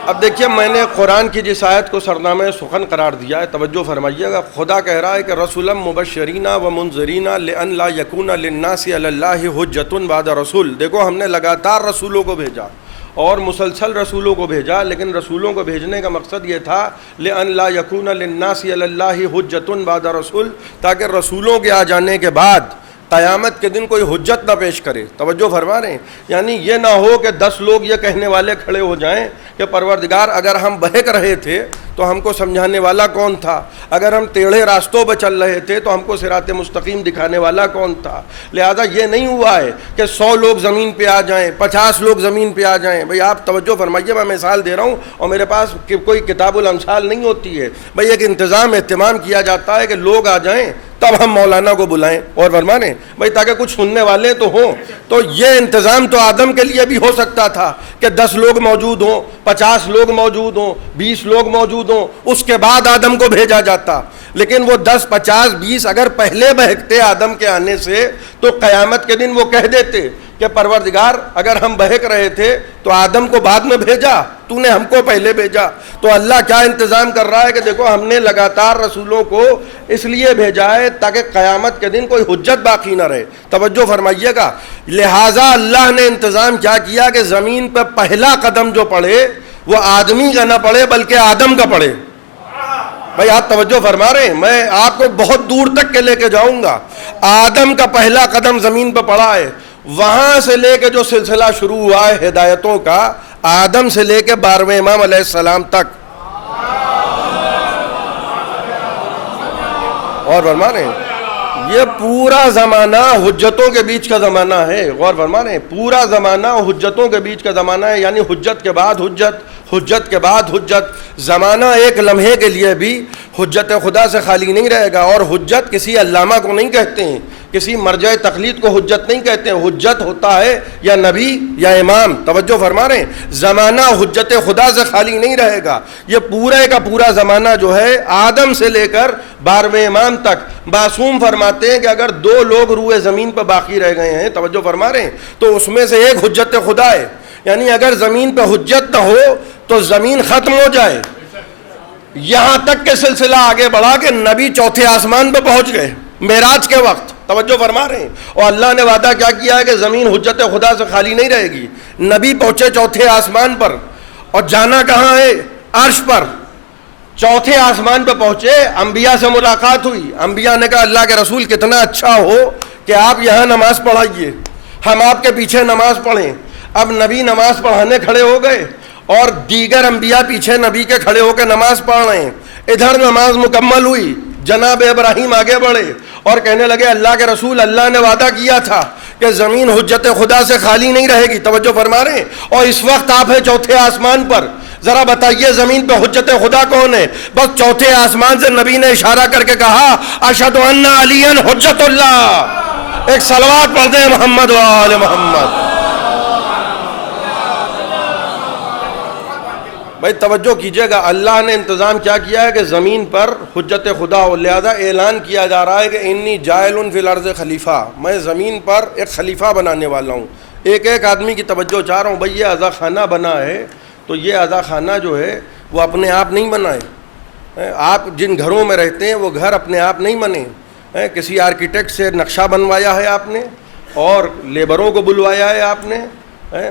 اب دیکھیے میں نے قرآن کی جس آیت کو سرنامہ سخن قرار دیا ہے، توجہ فرمائیے گا. خدا کہہ رہا ہے کہ رسولا مبشرین و منذرین لئن لا یکون للناس علی اللہ حجۃ بعد رسول. دیکھو ہم نے لگاتار رسولوں کو بھیجا اور مسلسل رسولوں کو بھیجا، لیکن رسولوں کو بھیجنے کا مقصد یہ تھا لئن لا یکون للناس علی اللہ حجۃ بعد رسول، تاکہ رسولوں کے آ جانے کے بعد قیامت کے دن کوئی حجت نہ پیش کرے. توجہ فرما رہے ہیں. یعنی یہ نہ ہو کہ 10 لوگ یہ کہنے والے کھڑے ہو جائیں کہ پروردگار اگر ہم بہک رہے تھے تو ہم کو سمجھانے والا کون تھا، اگر ہم ٹیڑھے راستوں پہ چل رہے تھے تو ہم کو صراط مستقیم دکھانے والا کون تھا. لہذا یہ نہیں ہوا ہے کہ 100 لوگ زمین پہ آ جائیں، 50 لوگ زمین پہ آ جائیں. بھئی آپ توجہ فرمائیے، میں مثال دے رہا ہوں اور میرے پاس کوئی کتاب الامثال نہیں ہوتی ہے. بھئی ایک انتظام اہتمام کیا جاتا ہے کہ لوگ آ جائیں تب ہم مولانا کو بلائیں. اور فرمانے بھئی تاکہ کچھ سننے والے تو ہوں. تو یہ انتظام تو آدم کے لیے بھی ہو سکتا تھا کہ 10 لوگ موجود ہوں، 50 لوگ موجود ہوں، 20 لوگ موجود ہوں، اس کے بعد آدم کو بھیجا جاتا. لیکن وہ 10 50 20 اگر پہلے بہکتے آدم کے آنے سے تو قیامت کے دن وہ کہہ دیتے کہ پروردگار اگر ہم بہک رہے تھے تو آدم کو بعد میں بھیجا، تو نے ہم کو پہلے بھیجا. تو اللہ کیا انتظام کر رہا ہے کہ دیکھو ہم نے لگاتار رسولوں کو اس لیے بھیجا ہے تاکہ قیامت کے دن کوئی حجت باقی نہ رہے. توجہ فرمائیے گا. لہٰذا اللہ نے انتظام کیا کیا کہ زمین پہ پہلا قدم جو پڑے وہ آدمی کا نہ پڑے بلکہ آدم کا پڑے. بھائی آپ توجہ فرما رہے ہیں، میں آپ کو بہت دور تک کے لے کے جاؤں گا. آدم کا پہلا قدم زمین پہ پڑا ہے. وہاں سے لے کے جو سلسلہ شروع ہوا ہے ہدایتوں کا، آدم سے لے کے 12ویں امام علیہ السلام تک. اور فرما رہے ہیں یہ پورا زمانہ حجتوں کے بیچ کا زمانہ ہے. غور فرما رہے ہیں پورا زمانہ حجتوں کے بیچ کا زمانہ ہے. یعنی حجت کے بعد حجت، حجت کے بعد حجت. زمانہ ایک لمحے کے لیے بھی حجت خدا سے خالی نہیں رہے گا. اور حجت کسی علامہ کو نہیں کہتے ہیں، کسی مرجع تقلید کو حجت نہیں کہتے ہیں. حجت ہوتا ہے یا نبی یا امام. توجہ فرما رہے ہیں زمانہ حجت خدا سے خالی نہیں رہے گا. یہ پورے کا پورا زمانہ جو ہے آدم سے لے کر 12ویں امام تک. معصوم فرماتے ہیں کہ اگر 2 لوگ روئے زمین پر باقی رہ گئے ہیں، توجہ فرما رہے ہیں، تو اس میں سے ایک حجت خدا ہے. یعنی اگر زمین پہ حجت نہ ہو تو زمین ختم ہو جائے. یہاں تک کہ سلسلہ آگے بڑھا کہ نبی 4تھے آسمان پہ پہنچ گئے معراج کے وقت. توجہ فرما رہے ہیں. اور اللہ نے وعدہ کیا کیا ہے کہ زمین حجت خدا سے خالی نہیں رہے گی. نبی پہنچے 4تھے آسمان پر اور جانا کہاں ہے؟ عرش پر. 4تھے آسمان پہ پہنچے، انبیاء سے ملاقات ہوئی. انبیاء نے کہا اللہ کے رسول کتنا اچھا ہو کہ آپ یہاں نماز پڑھائیے، ہم آپ کے پیچھے نماز پڑھیں. اب نبی نماز پڑھانے کھڑے ہو گئے اور دیگر انبیاء پیچھے نبی کے کھڑے ہو کے نماز پڑھ رہے ہیں. ادھر نماز مکمل ہوئی، جناب ابراہیم آگے بڑھے اور کہنے لگے اللہ کے رسول اللہ نے وعدہ کیا تھا کہ زمین حجت خدا سے خالی نہیں رہے گی. توجہ فرما رہے ہیں. اور اس وقت آپ ہیں چوتھے آسمان پر. ذرا بتائیے زمین پہ حجت خدا کون ہے؟ بس چوتھے آسمان سے نبی نے اشارہ کر کے کہا اشہد ان علی حجت اللہ. ایک صلوات پڑھ دیں محمد و آل محمد. بھائی توجہ کیجئے گا, اللہ نے انتظام کیا کیا ہے کہ زمین پر حجت خدا, اور لہذا اعلان کیا جا رہا ہے کہ انی جاعل فی الارض خلیفہ, میں زمین پر ایک خلیفہ بنانے والا ہوں. ایک ایک آدمی کی توجہ چاہ رہا ہوں. بھئی یہ عزا خانہ بنا ہے تو یہ عزا خانہ جو ہے وہ اپنے آپ نہیں بنا ہے. آپ جن گھروں میں رہتے ہیں وہ گھر اپنے آپ نہیں بنے. کسی آرکیٹیکٹ سے نقشہ بنوایا ہے آپ نے, اور لیبروں کو بلوایا ہے آپ نے,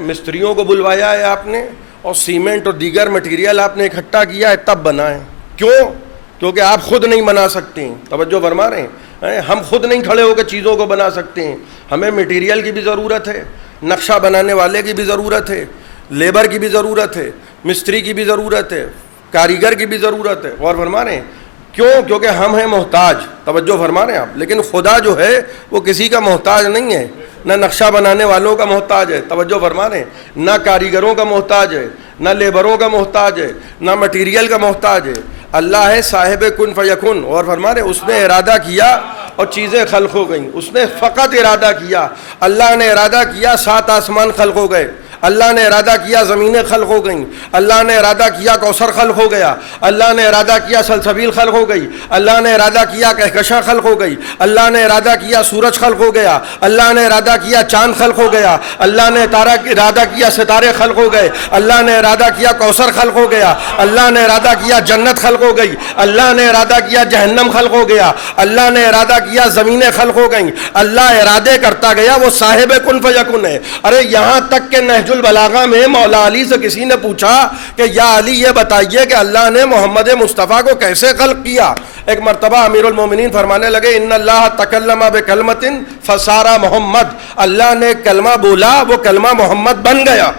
مستریوں کو بلوایا ہے آپ نے, اور سیمنٹ اور دیگر مٹیریل آپ نے اکٹھا کیا ہے تب بنا ہے. کیوں؟ کیونکہ آپ خود نہیں بنا سکتے ہیں. توجہ فرما رہے ہیں. ہم خود نہیں کھڑے ہو کے چیزوں کو بنا سکتے ہیں. ہمیں مٹیریل کی بھی ضرورت ہے, نقشہ بنانے والے کی بھی ضرورت ہے, لیبر کی بھی ضرورت ہے, مستری کی بھی ضرورت ہے, کاریگر کی بھی ضرورت ہے. اور فرما رہے ہیں کیوں؟ کیونکہ ہم ہیں محتاج. توجہ فرما رہے ہیں آپ. لیکن خدا جو ہے وہ کسی کا محتاج نہیں ہے, نہ نقشہ بنانے والوں کا محتاج ہے. توجہ فرما رہے ہیں. نہ کاریگروں کا محتاج ہے, نہ لیبروں کا محتاج ہے, نہ مٹیریل کا محتاج ہے. اللہ ہے صاحب کن فیکن. اور فرما رہے ہیں اس نے ارادہ کیا اور چیزیں خلق ہو گئیں. اس نے فقط ارادہ کیا. اللہ نے ارادہ کیا 7 آسمان خلق ہو گئے. اللہ نے ارادہ کیا زمینیں خلق ہو گئیں. اللہ نے ارادہ کیا کوثر خلق ہو گیا. اللہ نے ارادہ کیا سلسبیل خلق ہو گئی. اللہ نے ارادہ کیا کہکشاں خلق ہو گئی. اللہ نے ارادہ کیا سورج خلق ہو گیا. اللہ نے ارادہ کیا چاند خلق ہو گیا. اللہ نے ارادہ کیا ستارے خلق ہو گئے. اللہ نے ارادہ کیا کوثر خلق ہو گیا. اللہ نے ارادہ کیا جنت خلق ہو گئی. اللہ نے ارادہ کیا جہنم خلق ہو گیا. اللہ نے ارادہ کیا زمینیں خلق ہو گئیں. اللہ ارادے کرتا گیا, وہ صاحب کن فیکن ہے. ارے یہاں تک کہ نہج البلاغہ میں مولا علی سے کسی نے پوچھا کہ یا علی یہ بتائیے کہ اللہ نے محمد مصطفیٰ کو کیسے خلق کیا. ایک مرتبہ امیر المومنین فرمانے لگے ان اللہ تکلم بکلمۃ فصار محمد. اللہ نے کلمہ بولا, وہ کلمہ محمد بن گیا.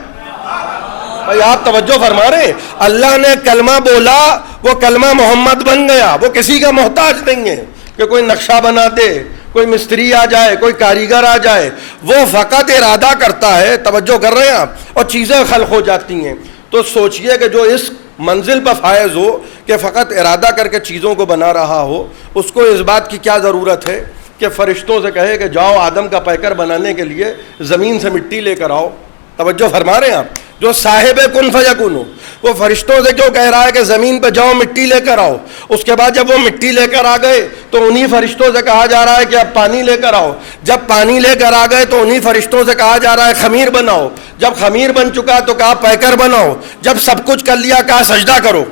بھائی آپ توجہ فرما رہے ہیں. اللہ نے کلمہ بولا, وہ کلمہ محمد بن گیا. وہ کسی کا محتاج نہیں ہے کہ کوئی نقشہ بنا دے, کوئی مستری آ جائے, کوئی کاریگر آ جائے. وہ فقط ارادہ کرتا ہے. توجہ کر رہے ہیں آپ. اور چیزیں خلق ہو جاتی ہیں. تو سوچئے کہ جو اس منزل پر فائز ہو کہ فقط ارادہ کر کے چیزوں کو بنا رہا ہو, اس کو اس بات کی کیا ضرورت ہے کہ فرشتوں سے کہے کہ جاؤ آدم کا پیکر بنانے کے لیے زمین سے مٹی لے کر آؤ. توجہ فرما رہے ہیں آپ. جو صاحب کن فیکن ہو, وہ فرشتوں سے کیوں کہہ رہا ہے کہ زمین پہ جاؤ مٹی لے کر آؤ. اس کے بعد جب وہ مٹی لے کر آ گئے تو انہی فرشتوں سے کہا جا رہا ہے کہ اب پانی لے کر آؤ. جب پانی لے کر آ گئے تو انہی فرشتوں سے کہا جا رہا ہے خمیر بناؤ. جب خمیر بن چکا تو کہا پیکر بناؤ. جب سب کچھ کر لیا کہا سجدہ کرو.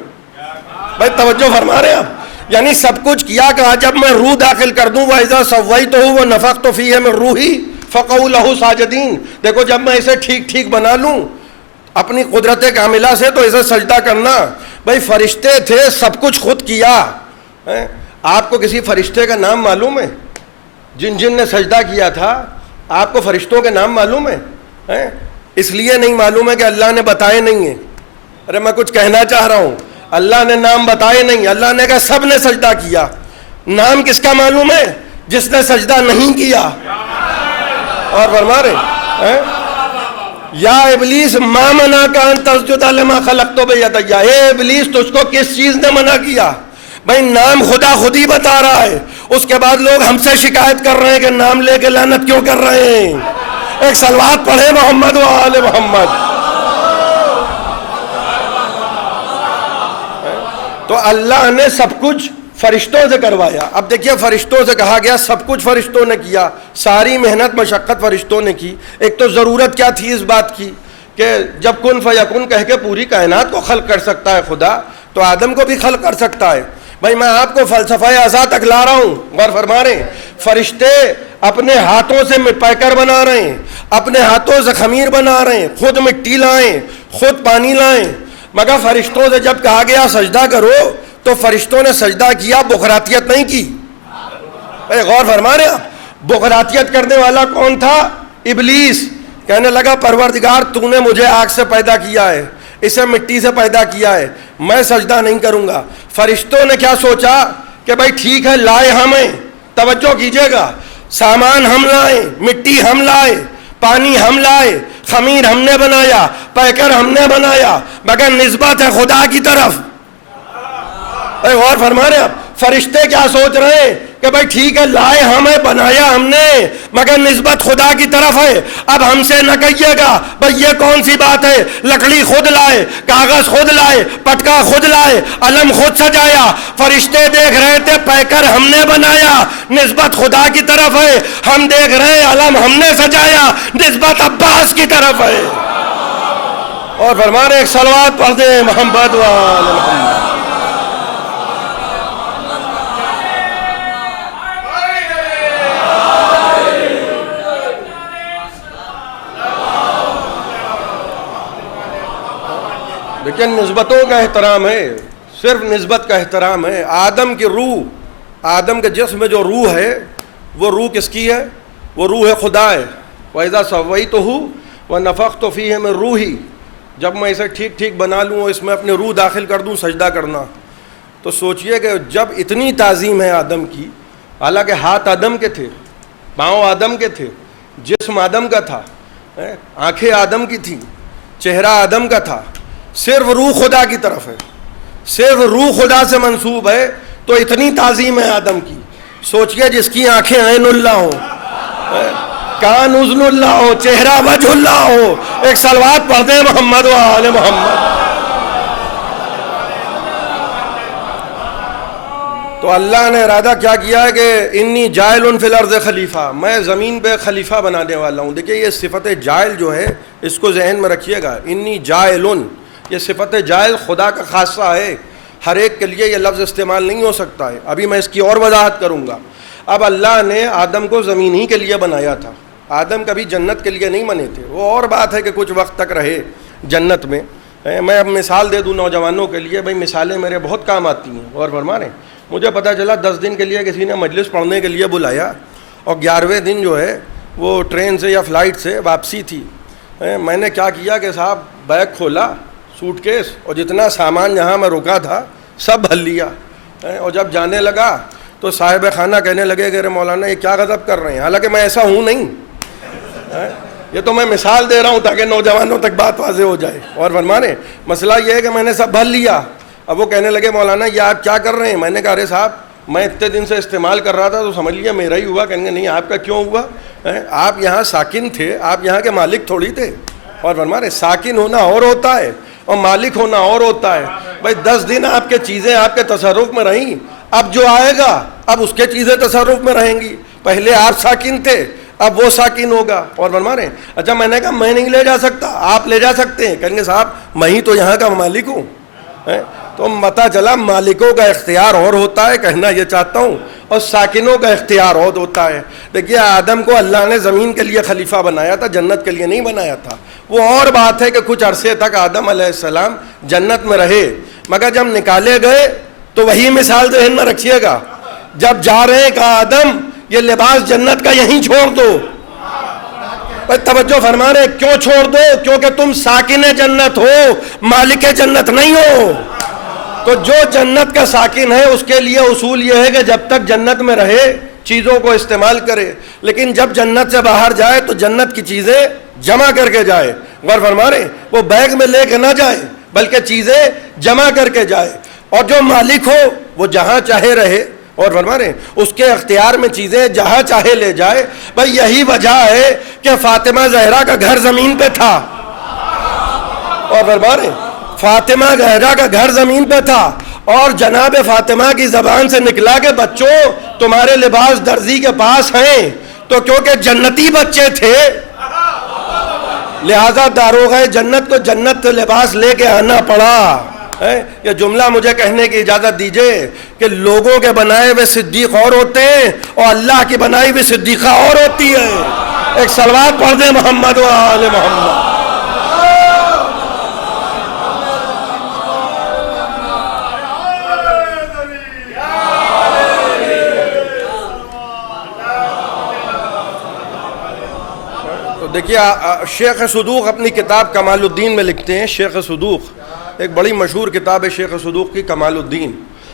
بھائی توجہ فرما رہے ہیں آپ. یعنی سب کچھ کیا, کہا جب میں روح داخل کر دوں وَإِذَا سَوَّيْتُهُ وَنَفَخْتُ فِيهِ مِن رُوحِي فَقَعُوا لَهُ سَاجِدِينَ. دیکھو جب میں اسے ٹھیک ٹھیک بنا لوں اپنی قدرت کاملہ سے تو اسے سجدہ کرنا. بھائی فرشتے تھے, سب کچھ خود کیا. آپ کو کسی فرشتے کا نام معلوم ہے؟ جن نے سجدہ کیا تھا آپ کو فرشتوں کے نام معلوم ہے؟ اس لیے نہیں معلوم ہے کہ اللہ نے بتائے نہیں ہیں. ارے میں کچھ کہنا چاہ رہا ہوں. اللہ نے نام بتائے نہیں. اللہ نے کہا سب نے سجدہ کیا. نام کس کا معلوم ہے؟ جس نے سجدہ نہیں کیا. اور فرما رہے یا ابلیس ما منعک ان تسجد لما خلقت بیدی. اے ابلیس تجھ کو کس چیز نے منع کیا؟ بھائی نام خدا خود ہی بتا رہا ہے. اس کے بعد لوگ ہم سے شکایت کر رہے ہیں کہ نام لے کے لعنت کیوں کر رہے ہیں. ایک صلوات پڑھے محمد و آل محمد. تو اللہ نے سب کچھ فرشتوں سے کروایا. اب دیکھیے فرشتوں سے کہا گیا, سب کچھ فرشتوں نے کیا, ساری محنت مشقت فرشتوں نے کی. ایک تو ضرورت کیا تھی اس بات کی کہ جب کن فیکن کہہ کے پوری کائنات کو خلق کر سکتا ہے خدا, تو آدم کو بھی خلق کر سکتا ہے. بھائی میں آپ کو فلسفہ ازا تک لا رہا ہوں. غور فرما رہے ہیں. فرشتے اپنے ہاتھوں سے پیکر بنا رہے ہیں, اپنے ہاتھوں سے خمیر بنا رہے ہیں, خود مٹی لائیں, خود پانی لائیں. مگر فرشتوں سے جب کہا گیا سجدہ کرو تو فرشتوں نے سجدہ کیا, بغراتیت نہیں کی. غور فرما رہے آپ. بغراتیت کرنے والا کون تھا؟ ابلیس. کہنے لگا پروردگار تو نے مجھے آگ سے پیدا کیا ہے, اسے مٹی سے پیدا کیا ہے, میں سجدہ نہیں کروں گا. فرشتوں نے کیا سوچا کہ بھائی ٹھیک ہے لائے ہمیں. توجہ کیجئے گا. سامان ہم لائے, مٹی ہم لائے, پانی ہم لائے, خمیر ہم نے بنایا, پیکر ہم نے بنایا, مگر نسبت ہے خدا کی طرف. غور فرما رہے ہیں آپ, فرشتے کیا سوچ رہے ہیں کہ بھائی ٹھیک ہے لائے ہمیں, بنایا ہم نے, مگر نسبت خدا کی طرف ہے. اب ہم سے نہ کہیے گا بھائی یہ کون سی بات ہے, لکڑی خود لائے, کاغذ خود لائے, پٹکا خود لائے, علم خود سجایا. فرشتے دیکھ رہے تھے پیکر ہم نے بنایا, نسبت خدا کی طرف ہے. ہم دیکھ رہے ہیں علم ہم نے سجایا, نسبت عباس کی طرف ہے. اور فرما رہے ایک صلوات پڑھ دیں محمد وآل محمد. لیکن نسبتوں کا احترام ہے, صرف نسبت کا احترام ہے. آدم کی روح, آدم کے جسم میں جو روح ہے وہ روح کس کی ہے؟ وہ روح خدا ہے. وَإِذَا سَوَّيْتُهُ وَنَفَخْتُ فِيهِ مِن رُوحِي, جب میں اسے ٹھیک ٹھیک بنا لوں اور اس میں اپنی روح داخل کر دوں سجدہ کرنا. تو سوچئے کہ جب اتنی تعظیم ہے آدم کی, حالانکہ ہاتھ آدم کے تھے, پاؤں آدم کے تھے, جسم آدم کا تھا, آنکھیں آدم کی تھیں, چہرہ آدم کا تھا, صرف روح خدا کی طرف ہے, صرف روح خدا سے منسوب ہے. تو اتنی تعظیم ہے آدم کی. سوچئے جس کی آنکھیں عین اللہ ہو, کان اذن اللہ ہو, چہرہ وجہ اللہ ہو. ایک صلوات پڑھ دیں محمد و آل محمد. تو اللہ نے ارادہ کیا کیا ہے کہ انی جائل فی الارض خلیفہ, میں زمین پہ خلیفہ بنانے والا ہوں. دیکھیے یہ صفت جائل جو ہے اس کو ذہن میں رکھیے گا. انی جائل, یہ صفت جائل خدا کا خاصہ ہے, ہر ایک کے لیے یہ لفظ استعمال نہیں ہو سکتا ہے. ابھی میں اس کی اور وضاحت کروں گا. اب اللہ نے آدم کو زمین ہی کے لیے بنایا تھا, آدم کبھی جنت کے لیے نہیں بنے تھے. وہ اور بات ہے کہ کچھ وقت تک رہے جنت میں. میں اب مثال دے دوں نوجوانوں کے لیے, بھائی مثالیں میرے بہت کام آتی ہیں. اور فرما رہے ہیں, مجھے پتہ چلا 10 دن کے لیے کسی نے مجلس پڑھنے کے لیے بلایا, اور 11ویں دن جو ہے وہ ٹرین سے یا فلائٹ سے واپسی تھی. میں نے کیا کیا کہ صاحب بیگ کھولا, سوٹ کیس, اور جتنا سامان جہاں میں رکا تھا سب بھر لیا. اور جب جانے لگا تو صاحب خانہ کہنے لگے کہ ارے مولانا یہ کیا غضب کر رہے ہیں, حالانکہ میں ایسا ہوں نہیں. یہ تو میں مثال دے رہا ہوں تاکہ نوجوانوں تک بات واضح ہو جائے. اور فرمانے مسئلہ یہ ہے کہ میں نے سب بھر لیا. اب وہ کہنے لگے مولانا یہ آپ کیا کر رہے ہیں؟ میں نے کہا ارے صاحب میں اتنے دن سے استعمال کر رہا تھا تو سمجھ لیا میرا ہی ہوا. کہیں گے نہیں آپ کا کیوں ہوا, آپ یہاں ساکن تھے, آپ یہاں کے مالک تھوڑی تھے. اور فرمانے ساکن ہونا اور ہوتا ہے اور مالک ہونا اور ہوتا ہے. بھائی 10 دن آپ کے چیزیں آپ کے تصرف میں رہیں, اب جو آئے گا اب اس کے چیزیں تصرف میں رہیں گی. پہلے آپ ساکن تھے, اب وہ ساکن ہوگا. اور فرما رہے ہیں اچھا میں نے کہا میں نہیں لے جا سکتا, آپ لے جا سکتے ہیں. کہیں گے صاحب میں ہی تو یہاں کا مالک ہوں. تو پتہ چلا مالکوں کا اختیار اور ہوتا ہے, کہنا یہ چاہتا ہوں, اور ساکنوں کا اختیار اور ہوتا ہے. دیکھیے آدم کو اللہ نے زمین کے لیے خلیفہ بنایا تھا, جنت کے لیے نہیں بنایا تھا. وہ اور بات ہے کہ کچھ عرصے تک آدم علیہ السلام جنت میں رہے, مگر جب نکالے گئے تو وہی مثال ذہن میں رکھیے گا. جب جا رہے ہیں کہا آدم یہ لباس جنت کا یہیں چھوڑ دو. توجہ فرما رہے کیوں چھوڑ دو؟ کیونکہ تم ساکن جنت ہو, مالک جنت نہیں ہو. تو جو جنت کا ساکن ہے اس کے لیے اصول یہ ہے کہ جب تک جنت میں رہے چیزوں کو استعمال کرے, لیکن جب جنت سے باہر جائے تو جنت کی چیزیں جمع کر کے جائے. غور فرما رہے وہ بیگ میں لے کے نہ جائے بلکہ چیزیں جمع کر کے جائے. اور جو مالک ہو وہ جہاں چاہے رہے. اور فرما رہے اس کے اختیار میں چیزیں جہاں چاہے لے جائے. بھائی یہی وجہ ہے کہ فاطمہ زہرا کا گھر زمین پہ تھا. اور فرما رہے فاطمہ زہرا کا گھر زمین پہ تھا, اور جناب فاطمہ کی زبان سے نکلا کہ بچوں تمہارے لباس درزی کے پاس ہیں. تو کیونکہ جنتی بچے تھے لہذا داروغہ جنت کو جنت لباس لے کے آنا پڑا. یہ جملہ مجھے کہنے کی اجازت دیجئے کہ لوگوں کے بنائے ہوئے صدیق اور ہوتے ہیں اور اللہ کی بنائی ہوئی صدیقہ اور ہوتی ہے. ایک صلوات پڑھ دیں محمد و آل محمد. دیکھیے شیخ صدوق اپنی کتاب کمال الدین میں لکھتے ہیں. شیخ صدوق ایک بڑی مشہور کتاب ہے شیخ صدوق کی کمال الدین.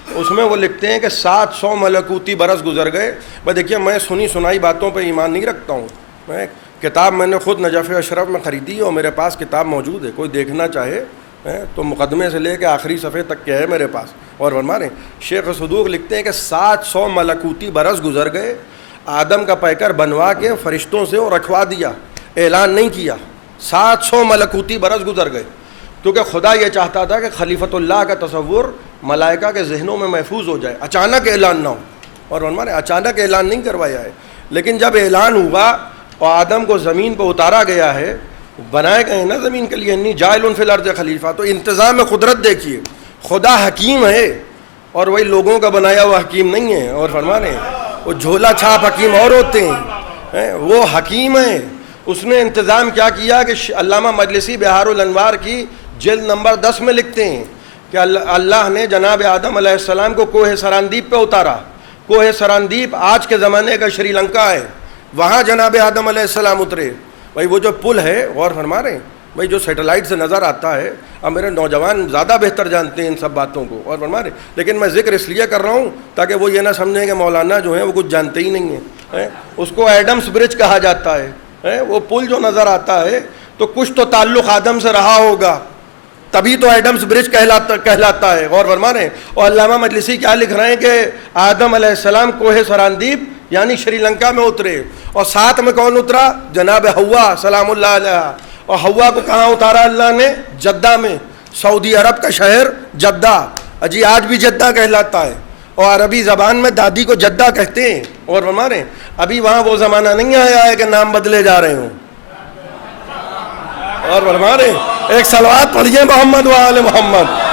اس میں وہ لکھتے ہیں کہ 700 ملکوتی برس گزر گئے. بھائی دیکھیے میں سنی سنائی باتوں پہ ایمان نہیں رکھتا ہوں. میں کتاب میں نے خود نجف اشرف میں خریدی اور میرے پاس کتاب موجود ہے, کوئی دیکھنا چاہے تو مقدمے سے لے کے آخری صفحے تک کے ہے میرے پاس. اور فرمانے شیخ صدوق لکھتے ہیں کہ 700 ملکوتی برس گزر گئے, آدم کا پیکر بنوا کے فرشتوں سے اور رکھوا دیا, اعلان نہیں کیا. 700 ملکوتی برس گزر گئے کیونکہ خدا یہ چاہتا تھا کہ خلیفۃ اللہ کا تصور ملائکہ کے ذہنوں میں محفوظ ہو جائے, اچانک اعلان نہ ہو. اور فرمانے اچانک اعلان نہیں کروایا ہے, لیکن جب اعلان ہوا اور آدم کو زمین پہ اتارا گیا ہے, بنائے گئے نا زمین کے لیے انی جاعل فی الارض خلیفہ, تو انتظام قدرت دیکھیے. خدا حکیم ہے اور وہی لوگوں کا بنایا ہوا حکیم نہیں ہے. اور فرمانے وہ جھولا چھاپ حکیم اور ہوتے ہیں, وہ حکیم ہیں. اس نے انتظام کیا کیا کہ علامہ مجلسی بہار الانوار کی جلد نمبر 10 میں لکھتے ہیں کہ اللہ نے جناب آدم علیہ السلام کو کوہ سراندیپ پہ اتارا. کوہ سراندیپ آج کے زمانے کا شری لنکا ہے, وہاں جناب آدم علیہ السلام اترے. بھائی وہ جو پل ہے, غور فرما رہے ہیں بھائی, جو سیٹلائٹ سے نظر آتا ہے, اب میرے نوجوان زیادہ بہتر جانتے ہیں ان سب باتوں کو, اور فرما رہے, لیکن میں ذکر اس لیے کر رہا ہوں تاکہ وہ یہ نہ سمجھیں کہ مولانا جو ہیں وہ کچھ جانتے ہی نہیں ہیں. اس کو ایڈمس برج کہا جاتا ہے. وہ پل جو نظر آتا ہے تو کچھ تو تعلق آدم سے رہا ہوگا, تبھی تو ایڈمس برج کہلاتا ہے. غور فرما رہے ہیں. اور علامہ مجلسی کیا لکھ رہے ہیں کہ آدم علیہ السلام کوہ سراندیپ یعنی شری لنکا میں اترے, اور ساتھ میں کون اترا؟ جناب حوا سلام اللہ علیہ. اور حوا کو کہاں اتارا اللہ نے؟ جدہ میں, سعودی عرب کا شہر جدہ. اجی آج بھی جدہ کہلاتا ہے, اور عربی زبان میں دادی کو جدہ کہتے ہیں. اور ہمارے ابھی وہاں وہ زمانہ نہیں آیا ہے کہ نام بدلے جا رہے ہوں. اور ہمارے ایک صلوات پڑھیے محمد وآل محمد.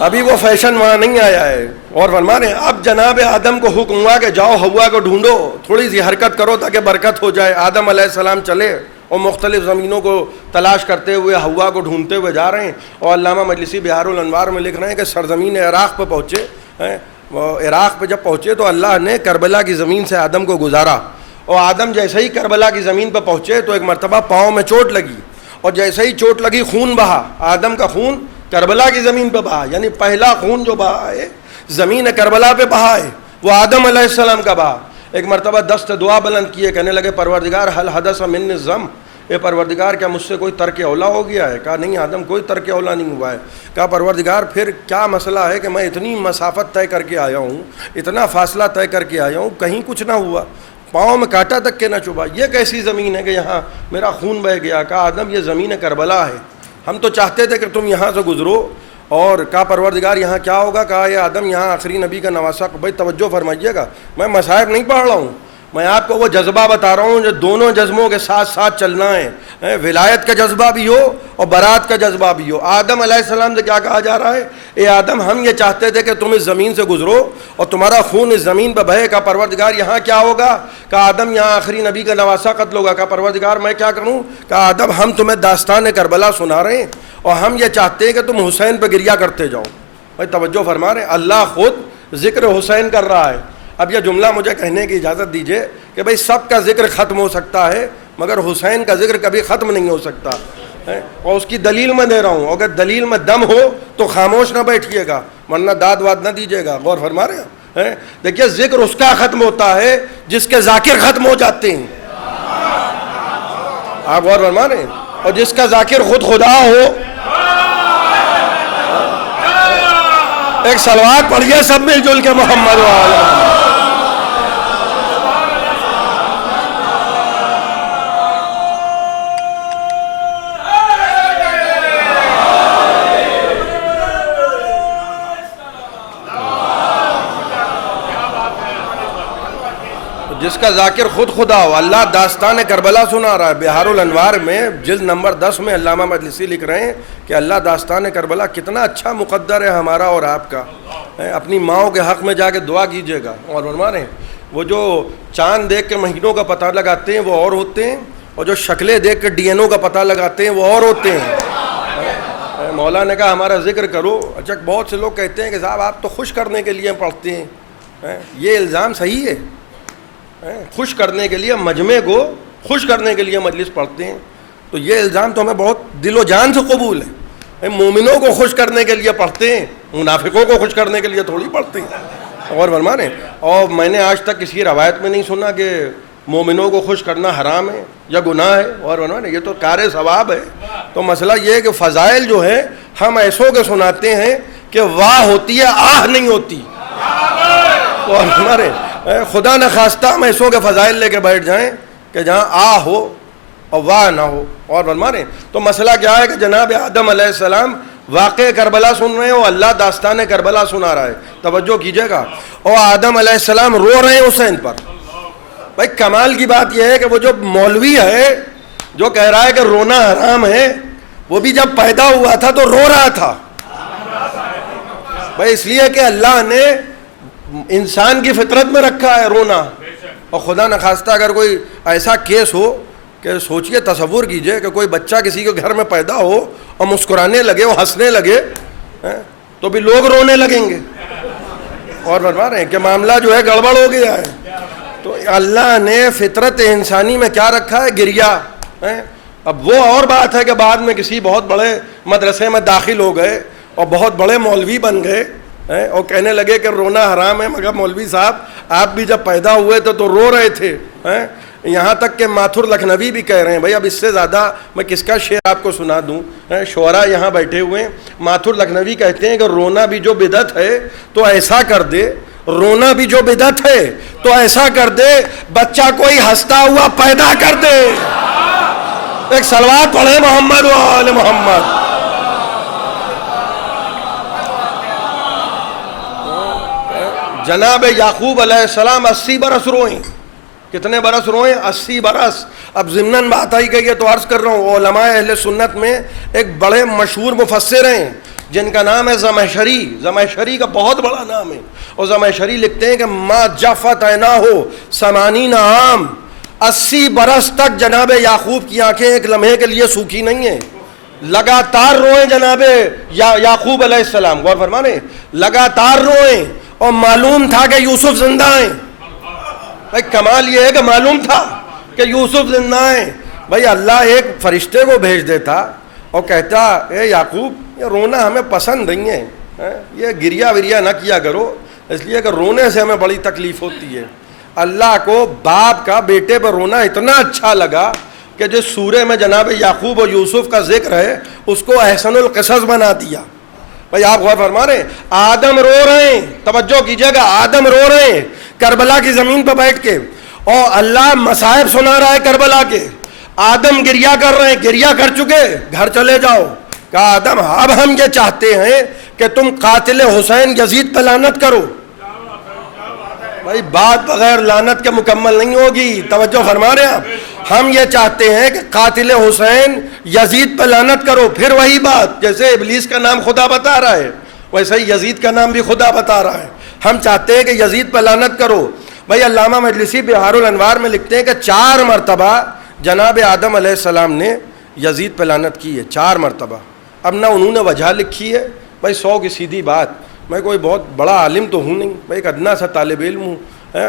ابھی وہ فیشن وہاں نہیں آیا ہے. اور فرمانے اب جناب آدم کو حکم ہوا کہ جاؤ حوا کو ڈھونڈو, تھوڑی سی حرکت کرو تاکہ برکت ہو جائے. آدم علیہ السلام چلے اور مختلف زمینوں کو تلاش کرتے ہوئے حوا کو ڈھونڈتے ہوئے جا رہے ہیں. اور علامہ مجلسی بہار الانوار میں لکھ رہے ہیں کہ سرزمین عراق پہ پہنچے. عراق پہ جب پہنچے تو اللہ نے کربلا کی زمین سے آدم کو گزارا, اور آدم جیسے ہی کربلا کی زمین پہ پہنچے تو ایک مرتبہ پاؤں میں چوٹ لگی, اور جیسے ہی چوٹ لگی خون بہا. آدم کا خون کربلا کی زمین پہ بہا, یعنی پہلا خون جو بہا ہے زمین کربلا پہ بہا ہے, وہ آدم علیہ السلام کا بہا. ایک مرتبہ دست دعا بلند کیے, کہنے لگے پروردگار حل حدث من الذم, اے پروردگار کیا مجھ سے کوئی ترک اولا ہو گیا ہے؟ کہا نہیں آدم کوئی ترک اولا نہیں ہوا ہے. کہا پروردگار پھر کیا مسئلہ ہے کہ میں اتنی مسافت طے کر کے آیا ہوں, اتنا فاصلہ طے کر کے آیا ہوں, کہیں کچھ نہ ہوا, پاؤں میں کانٹا تک کے نہ چبھا, یہ کیسی زمین ہے کہ یہاں میرا خون بہہ گیا؟ کہا آدم یہ زمین کربلا ہے, ہم تو چاہتے تھے کہ تم یہاں سے گزرو. اور کہا پروردگار یہاں کیا ہوگا؟ کہا یہ آدم یہاں آخری نبی کا نواسا. بھائی توجہ فرمائیے گا, میں مصائب نہیں پڑھ رہا ہوں, میں آپ کو وہ جذبہ بتا رہا ہوں جو دونوں جذبوں کے ساتھ ساتھ چلنا ہے. ولایت کا جذبہ بھی ہو اور برات کا جذبہ بھی ہو. آدم علیہ السلام سے کیا کہا جا رہا ہے؟ اے آدم ہم یہ چاہتے تھے کہ تم اس زمین سے گزرو اور تمہارا خون اس زمین پہ بہے. کہا پروردگار یہاں کیا ہوگا؟ کہا آدم یہاں آخری نبی کا نواسا قتل ہوگا. کہا پروردگار میں کیا کروں؟ کہا آدم ہم تمہیں داستان کربلا سنا رہے ہیں اور ہم یہ چاہتے ہیں کہ تم حسین پہ گریا کرتے جاؤ. بھائی توجہ فرما رہے ہیں, اللہ خود ذکر حسین کر رہا ہے. اب یہ جملہ مجھے کہنے کی اجازت دیجئے کہ بھئی سب کا ذکر ختم ہو سکتا ہے مگر حسین کا ذکر کبھی ختم نہیں ہو سکتا, اور اس کی دلیل میں دے رہا ہوں. اگر دلیل میں دم ہو تو خاموش نہ بیٹھیے گا ورنہ داد واد نہ دیجیے گا. غور فرما رہے ہیں. دیکھیے ذکر اس کا ختم ہوتا ہے جس کے ذاکر ختم ہو جاتے ہیں. آپ غور فرما رہے ہیں. اور جس کا ذاکر خود خدا ہو. ایک صلوات پڑھیے سب مل جل کے محمد وآلہ. جس کا ذاکر خود خدا ہو. اللہ داستان کربلا سنا رہا ہے. بہار الانوار میں جلد نمبر 10 میں علامہ مجلسی لکھ رہے ہیں کہ اللہ داستان کربلا کتنا اچھا مقدر ہے ہمارا اور آپ کا. اپنی ماؤں کے حق میں جا کے دعا کیجیے گا. اور فرما رہے ہیں وہ جو چاند دیکھ کے مہینوں کا پتہ لگاتے ہیں وہ اور ہوتے ہیں, اور جو شکلیں دیکھ کے ڈی این او کا پتہ لگاتے ہیں وہ اور ہوتے ہیں. مولا نے کہا ہمارا ذکر کرو. اچھا بہت سے لوگ کہتے ہیں کہ صاحب آپ تو خوش کرنے کے لیے پڑھتے ہیں. یہ الزام صحیح ہے. خوش کرنے کے لیے مجمع کو خوش کرنے کے لیے مجلس پڑھتے ہیں, تو یہ الزام تو ہمیں بہت دل و جان سے قبول ہے. مومنوں کو خوش کرنے کے لیے پڑھتے ہیں، منافقوں کو خوش کرنے کے لیے تھوڑی پڑھتے ہیں۔ اور فرما رہے ہیں، اور میں نے آج تک کسی روایت میں نہیں سنا کہ مومنوں کو خوش کرنا حرام ہے یا گناہ ہے، اور فرما رہے ہیں یہ تو کار ثواب ہے۔ تو مسئلہ یہ ہے کہ فضائل جو ہے ہم ایسوں کے سناتے ہیں کہ واہ ہوتی ہے، آہ نہیں ہوتی۔ اور ہمارے خدا نخواستہ ہم ایسوں کے فضائل لے کے بیٹھ جائیں کہ جہاں آہ ہو اور واہ نہ ہو۔ اور فرما رہے ہیں تو مسئلہ کیا ہے کہ جناب آدم علیہ السلام واقع کربلا سن رہے ہیں اور اللہ داستان کربلا سنا رہا ہے، توجہ کیجئے گا، اور آدم علیہ السلام رو رہے ہیں حسین پر۔ بھائی کمال کی بات یہ ہے کہ وہ جو مولوی ہے جو کہہ رہا ہے کہ رونا حرام ہے، وہ بھی جب پیدا ہوا تھا تو رو رہا تھا۔ بھائی اس لیے کہ اللہ نے انسان کی فطرت میں رکھا ہے رونا، اور خدا نخواستہ اگر کوئی ایسا کیس ہو کہ سوچئے، تصور کیجئے کہ کوئی بچہ کسی کے گھر میں پیدا ہو اور مسکرانے لگے اور ہنسنے لگے تو بھی لوگ رونے لگیں گے، اور فرما رہے ہیں کہ معاملہ جو ہے گڑبڑ ہو گیا ہے۔ تو اللہ نے فطرت انسانی میں کیا رکھا ہے؟ گریا۔ اب وہ اور بات ہے کہ بعد میں کسی بہت بڑے مدرسے میں داخل ہو گئے اور بہت بڑے مولوی بن گئے اور کہنے لگے کہ رونا حرام ہے، مگر مولوی صاحب آپ بھی جب پیدا ہوئے تھے تو رو رہے تھے۔ یہاں تک کہ ماتھر لکھنوی بھی کہہ رہے ہیں، بھائی اب اس سے زیادہ میں کس کا شعر آپ کو سنا دوں، شعراء یہاں بیٹھے ہوئے ہیں۔ ماتھر لکھنوی کہتے ہیں کہ رونا بھی جو بدعت ہے تو ایسا کر دے، رونا بھی جو بدعت ہے تو ایسا کر دے، بچہ کوئی ہنستا ہوا پیدا کر دے۔ ایک صلوات پڑھے محمد و آل محمد۔ جناب یعقوب علیہ السلام 80 برس روئیں۔ کتنے برس روئیں؟ 80 برس۔ اب ضمناً بات آئی گئی ہے تو عرض کر رہا ہوں، علماء اہل سنت میں ایک بڑے مشہور مفسر ہیں جن کا نام ہے زمخشری۔ زمخشری کا بہت بڑا نام ہے، اور زمخشری لکھتے ہیں کہ ما جفت عیناہ 80 عام، 80 برس تک جناب یعقوب کی آنکھیں ایک لمحے کے لیے سوکھی نہیں ہیں، لگاتار روئیں جناب یعقوب علیہ السلام۔ غور فرمانے، لگاتار روئیں، اور معلوم تھا کہ یوسف زندہ ہیں۔ بھائی کمال یہ ہے کہ معلوم تھا کہ یوسف زندہ ہیں۔ بھائی اللہ ایک فرشتے کو بھیج دیتا اور کہتا اے یعقوب یہ رونا ہمیں پسند نہیں ہے، یہ گریا وریا نہ کیا کرو، اس لیے کہ رونے سے ہمیں بڑی تکلیف ہوتی ہے۔ اللہ کو باپ کا بیٹے پر رونا اتنا اچھا لگا کہ جس سورے میں جناب یعقوب اور یوسف کا ذکر ہے اس کو احسن القصص بنا دیا۔ بھائی آپ غور فرما رہے ہیں، آدم رو رہے ہیں، توجہ کیجئے گا، آدم رو رہے ہیں کربلا کی زمین پہ بیٹھ کے، اور اللہ مصائب سنا رہا ہے کربلا کے۔ آدم گریا کر رہے ہیں، گریا کر چکے، گھر چلے جاؤ۔ کہا آدم اب ہم یہ چاہتے ہیں کہ تم قاتل حسین یزید پہ لعنت کرو۔ بھائی بات بغیر لعنت کے مکمل نہیں ہوگی، توجہ فرما رہے ہیں آپ۔ ہم یہ چاہتے ہیں کہ قاتل حسین یزید پہ لعنت کرو۔ پھر وہی بات، جیسے ابلیس کا نام خدا بتا رہا ہے ویسے ہی یزید کا نام بھی خدا بتا رہا ہے۔ ہم چاہتے ہیں کہ یزید پہ لعنت کرو۔ بھائی علامہ مجلسی بہار الانوار میں لکھتے ہیں کہ 4 مرتبہ جناب آدم علیہ السلام نے یزید پہ لعنت کی ہے، 4 مرتبہ۔ اب نہ انہوں نے وجہ لکھی ہے، بھائی 100 کی سیدھی بات، میں کوئی بہت بڑا عالم تو ہوں نہیں، میں ایک ادنا سا طالب علم ہوں،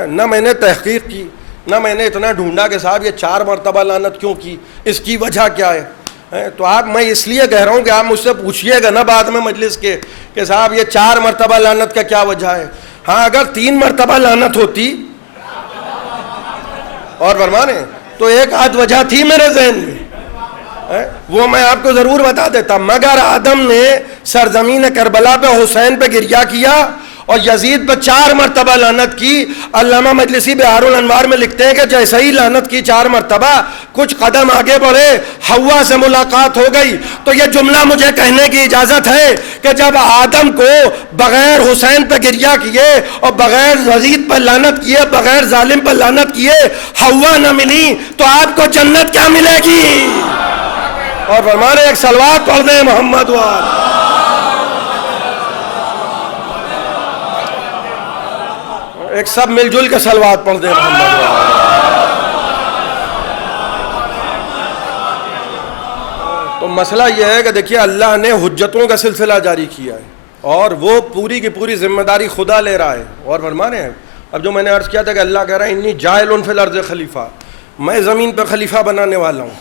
نہ میں نے تحقیق کی، نہ میں نے اتنا ڈھونڈا کہ صاحب یہ 4 مرتبہ لعنت کیوں کی، اس کی وجہ کیا ہے۔ تو آپ، میں اس لیے کہہ رہا ہوں کہ آپ مجھ سے پوچھئے گا نا بعد میں مجلس کے کہ صاحب یہ 4 مرتبہ لعنت کا کیا وجہ ہے۔ ہاں اگر 3 مرتبہ لعنت ہوتی اور فرمانے تو ایک آدھ وجہ تھی میرے ذہن میں، وہ میں آپ کو ضرور بتا دیتا، مگر آدم نے سرزمین کربلا پہ حسین پہ گریا کیا اور یزید پہ 4 مرتبہ لعنت کی۔ علامہ مجلسی بہار الانوار میں لکھتے ہیں کہ جیسے ہی لعنت کی 4 مرتبہ، کچھ قدم آگے بڑھے، حوا سے ملاقات ہو گئی۔ تو یہ جملہ مجھے کہنے کی اجازت ہے کہ جب آدم کو بغیر حسین پہ گریا کیے اور بغیر یزید پہ لعنت کیے، بغیر ظالم پہ لعنت کیے، حوا نہ ملی تو آپ کو جنت کیا ملے گی؟ اور فرمانے ایک صلوات پڑھ دیں محمد وال۔ ایک سب مل جل کے صلوات پڑھ دیں محمد وال۔ تو مسئلہ یہ ہے کہ دیکھیے اللہ نے حجتوں کا سلسلہ جاری کیا ہے اور وہ پوری کی پوری ذمہ داری خدا لے رہا ہے۔ اور فرمانے ہیں اب جو میں نے عرض کیا تھا کہ اللہ کہہ رہا ہے انی جاعل فی الارض خلیفہ، میں زمین پہ خلیفہ بنانے والا ہوں،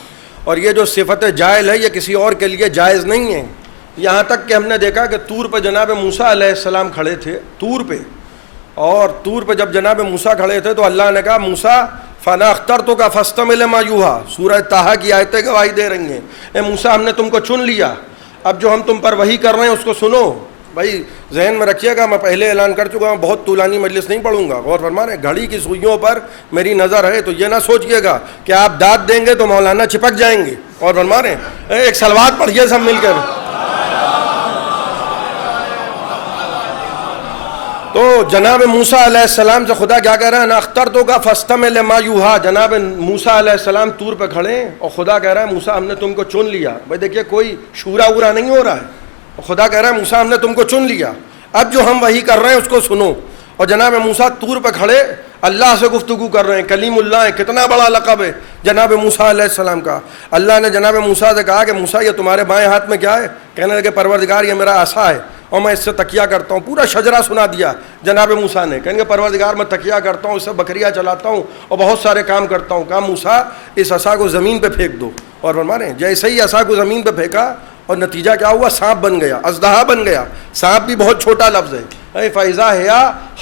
اور یہ جو صفت جائل ہے یہ کسی اور کے لیے جائز نہیں ہے، یہاں تک کہ ہم نے دیکھا کہ طور پہ جناب موسیٰ علیہ السلام کھڑے تھے، طور پہ، اور طور پہ جب جناب موسیٰ کھڑے تھے تو اللہ نے کہا موسیٰ فَأَنَا اخْتَرْتُكَ فَاسْتَمِعْ لِمَا يُوحَىٰ، سورہ طٰہٰ کی آیتیں گواہی دے رہی ہیں، اے موسیٰ ہم نے تم کو چن لیا، اب جو ہم تم پر وحی کر رہے ہیں اس کو سنو۔ بھائی ذہن میں رکھیے گا، میں پہلے اعلان کر چکا ہوں، بہت طولانی مجلس نہیں پڑھوں گا، غور فرما رہے ہیں، گھڑی کی سوئیوں پر میری نظر ہے، تو یہ نہ سوچئے گا کہ آپ داد دیں گے تو مولانا چپک جائیں گے، غور فرما رہے ہیں، ایک صلوات پڑھیے سب مل کر۔ تو جناب موسیٰ علیہ السلام سے خدا کیا کہہ رہا ہے، انا اخترتک فاستمع لما یوحیٰ، جناب موسیٰ علیہ السلام طور پہ کھڑے ہیں اور خدا کہہ رہا ہے موسیٰ ہم نے تم کو چن لیا۔ بھائی دیکھیے کوئی شورا وورا نہیں ہو رہا ہے، خدا کہہ رہا ہے موسیٰ ہم نے تم کو چن لیا، اب جو ہم وحی کر رہے ہیں اس کو سنو۔ اور جناب موسیٰ طور پہ کھڑے اللہ سے گفتگو کر رہے ہیں، کلیم اللہ ہے، کتنا بڑا لقب ہے جناب موسیٰ علیہ السلام کا۔ اللہ نے جناب موسیٰ سے کہا کہ موسیٰ یہ تمہارے بائیں ہاتھ میں کیا ہے؟ کہنے لگے پروردگار یہ میرا عصا ہے اور میں اس سے تکیہ کرتا ہوں۔ پورا شجرہ سنا دیا جناب موسیٰ نے، کہیں گے پروردگار میں تکیہ کرتا ہوں، اس سے بکریاں چلاتا ہوں اور بہت سارے کام کرتا ہوں۔ کہا موسیٰ اس عصا کو زمین پہ پھینک دو، اور فرما رہے ہیں جیسے ہی عصا کو زمین پہ پھینکا اور نتیجہ کیا ہوا؟ سانپ بن گیا، اژدہا بن گیا۔ سانپ بھی بہت چھوٹا لفظ ہے، فَإِذَا هِيَ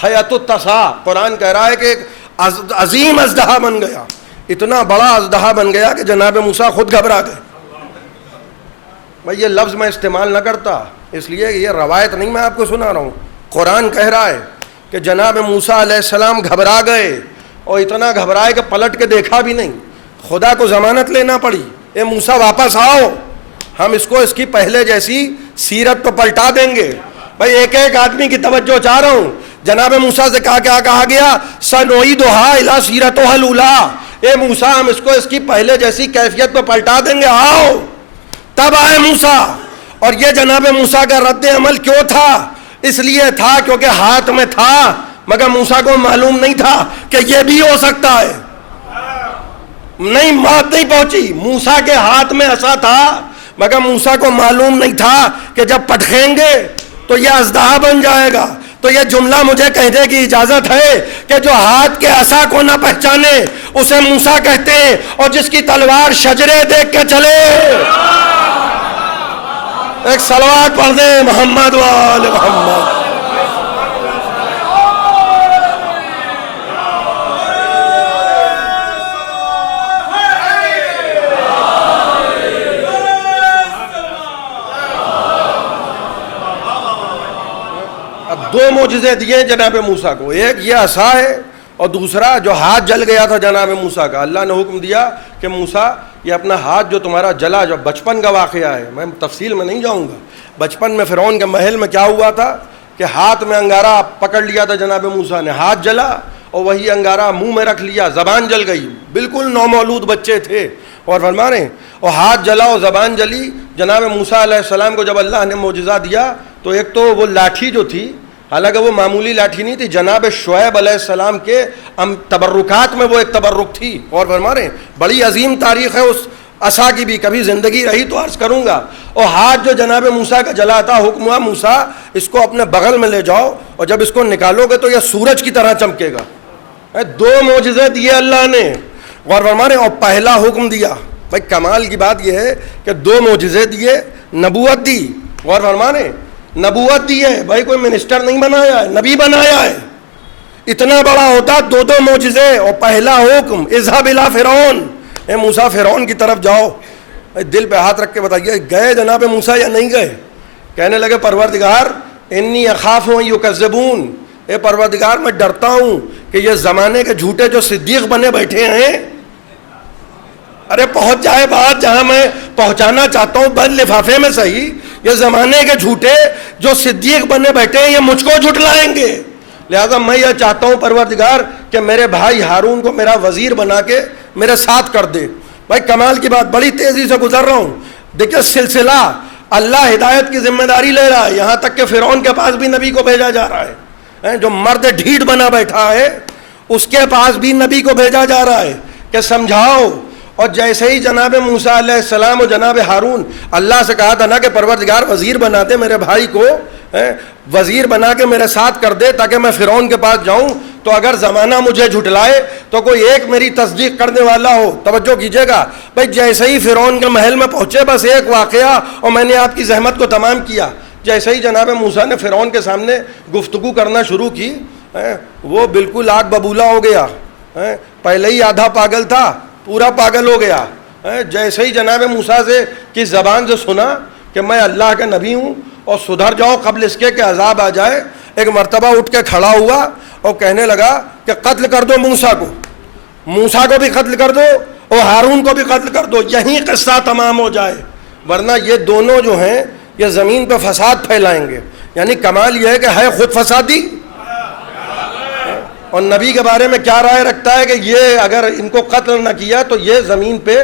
حَيَةُ التَّسَا، قرآن کہہ رہا ہے کہ ایک عظیم اژدہا بن گیا، اتنا بڑا اژدہا بن گیا کہ جناب موسیٰ خود گھبرا گئے۔ بھائی یہ لفظ میں استعمال نہ کرتا، اس لیے یہ روایت نہیں میں آپ کو سنا رہا ہوں، قرآن کہہ رہا ہے کہ جناب موسیٰ علیہ السلام گھبرا گئے اور اتنا گھبرائے کہ پلٹ کے دیکھا بھی نہیں، خدا کو ضمانت لینا پڑی، اے موسیٰ واپس آؤ، ہم اس کو اس کی پہلے جیسی سیرت تو پلٹا دیں گے۔ بھائی ایک ایک آدمی کی توجہ چاہ رہا ہوں، جناب موسیٰ سے کیا کہا گیا؟ سَنُعِيدُهَا إِلَىٰ سِيرَتِهَا الْأُولَىٰ، اے موسیٰ ہم اس کو اس کی پہلے جیسی کیفیت پہ پلٹا دیں گے، آؤ۔ تب آئے موسیٰ، اور یہ جناب موسیٰ کا رد عمل کیوں تھا؟ اس لیے تھا کیونکہ ہاتھ میں تھا، مگر موسیٰ کو معلوم نہیں تھا کہ یہ بھی ہو سکتا ہے۔ نہیں، بات نہیں پہنچی، موسیٰ کے ہاتھ میں عصا تھا مگر موسیٰ کو معلوم نہیں تھا کہ جب پٹخیں گے تو یہ اژدہا بن جائے گا۔ تو یہ جملہ مجھے کہنے کی اجازت ہے کہ جو ہاتھ کے عصا کو نہ پہچانے اسے موسیٰ کہتے ہیں، اور جس کی تلوار شجرے دیکھ کے چلے۔ ایک صلوات پڑھ دیں محمد و آل محمد۔ اب دو معجزے دیے جناب موسیٰ کو، ایک یہ عصا ہے اور دوسرا جو ہاتھ جل گیا تھا جناب موسیٰ کا۔ اللہ نے حکم دیا کہ موسیٰ یہ اپنا ہاتھ جو تمہارا جلا، جو بچپن کا واقعہ ہے، میں تفصیل میں نہیں جاؤں گا، بچپن میں فرعون کے محل میں کیا ہوا تھا کہ ہاتھ میں انگارہ پکڑ لیا تھا جناب موسیٰ نے، ہاتھ جلا اور وہی انگارہ منہ میں رکھ لیا، زبان جل گئی، بالکل نومولود بچے تھے، اور فرما رہے ہیں اور ہاتھ جلا اور زبان جلی۔ جناب موسیٰ علیہ السلام کو جب اللہ نے معجزہ دیا تو ایک تو وہ لاٹھی جو تھی، حالانکہ وہ معمولی لاٹھی نہیں تھی، جناب شعیب علیہ السلام کے تبرکات میں وہ ایک تبرک تھی، اور فرما رہے ہیں بڑی عظیم تاریخ ہے اس عصا کی بھی، کبھی زندگی رہی تو عرض کروں گا۔ اور ہاتھ جو جناب موسیٰ کا جلا تھا، حکم ہوا موسیٰ اس کو اپنے بغل میں لے جاؤ، اور جب اس کو نکالو گے تو یہ سورج کی طرح چمکے گا۔ دو معجزے دیے اللہ نے، غور فرما رہے ہیں، اور پہلا حکم دیا۔ بھائی کمال کی بات یہ ہے کہ دو معجزے دیے، نبوت دی، غور فرما رہے ہیں، نبوت دی ہے، بھائی کوئی منسٹر نہیں بنایا ہے، نبی بنایا ہے۔ اتنا بڑا ہوتا دو دو معجزے، اور پہلا حکم اذهب الى فرعون، اے موسیٰ فرعون کی طرف جاؤ۔ دل پہ ہاتھ رکھ کے بتائیے گئے جناب موسیٰ یا نہیں گئے؟ کہنے لگے پروردگار انی اخاف ان یکذبون، اے پروردگار میں ڈرتا ہوں کہ یہ زمانے کے جھوٹے جو صدیق بنے بیٹھے ہیں، ارے پہنچ جائے بات جہاں میں پہنچانا چاہتا ہوں، بند لفافے میں صحیح، یہ زمانے کے جھوٹے جو صدیق بنے بیٹھے ہیں یہ مجھ کو جھٹلائیں گے، لہذا میں یہ چاہتا ہوں پروردگار کہ میرے بھائی ہارون کو میرا وزیر بنا کے میرے ساتھ کر دے۔ بھائی کمال کی بات، بڑی تیزی سے گزر رہا ہوں، دیکھیں سلسلہ، اللہ ہدایت کی ذمہ داری لے رہا ہے، یہاں تک کہ فرعون کے پاس بھی نبی کو بھیجا جا رہا ہے، جو مرد ڈھیٹ بنا بیٹھا ہے اس کے پاس بھی نبی کو بھیجا جا رہا ہے کہ سمجھاؤ۔ اور جیسے ہی جناب موسیٰ علیہ السلام اور جناب ہارون اللہ سے کہا تھا نا کہ پروردگار وزیر بنا دے میرے بھائی کو، وزیر بنا کے میرے ساتھ کر دے تاکہ میں فرعون کے پاس جاؤں، تو اگر زمانہ مجھے جھٹلائے تو کوئی ایک میری تصدیق کرنے والا ہو. توجہ کیجئے گا بھائی، جیسے ہی فرعون کے محل میں پہنچے بس ایک واقعہ اور میں نے آپ کی زحمت کو تمام کیا. جیسے ہی جناب موسیٰ نے فرعون کے سامنے گفتگو کرنا شروع کی، وہ بالکل آگ ببولا ہو گیا. پہلے ہی آدھا پاگل تھا، پورا پاگل ہو گیا. جیسے ہی جناب موسیٰ سے کی زبان سے سنا کہ میں اللہ کا نبی ہوں اور سدھر جاؤ قبل اس کے کہ عذاب آ جائے، ایک مرتبہ اٹھ کے کھڑا ہوا اور کہنے لگا کہ قتل کر دو موسیٰ کو، موسیٰ کو بھی قتل کر دو اور ہارون کو بھی قتل کر دو، یہیں قصہ تمام ہو جائے، ورنہ یہ دونوں جو ہیں یہ زمین پہ فساد پھیلائیں گے. یعنی کمال یہ ہے کہ ہے خود فسادی اور نبی کے بارے میں کیا رائے رکھتا ہے کہ یہ اگر ان کو قتل نہ کیا تو یہ زمین پہ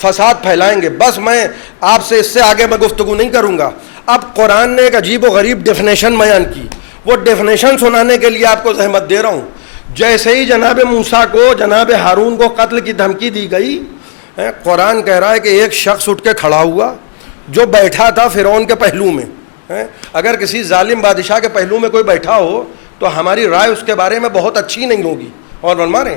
فساد پھیلائیں گے. بس میں آپ سے اس سے آگے میں گفتگو نہیں کروں گا. اب قرآن نے ایک عجیب و غریب ڈیفینیشن بیان کی، وہ ڈیفینیشن سنانے کے لیے آپ کو زحمت دے رہا ہوں. جیسے ہی جناب موسیٰ کو جناب ہارون کو قتل کی دھمکی دی گئی، قرآن کہہ رہا ہے کہ ایک شخص اٹھ کے کھڑا ہوا جو بیٹھا تھا فرعون کے پہلو میں. اگر کسی ظالم بادشاہ کے پہلو میں کوئی بیٹھا ہو تو ہماری رائے اس کے بارے میں بہت اچھی نہیں ہوگی. اور فرمارے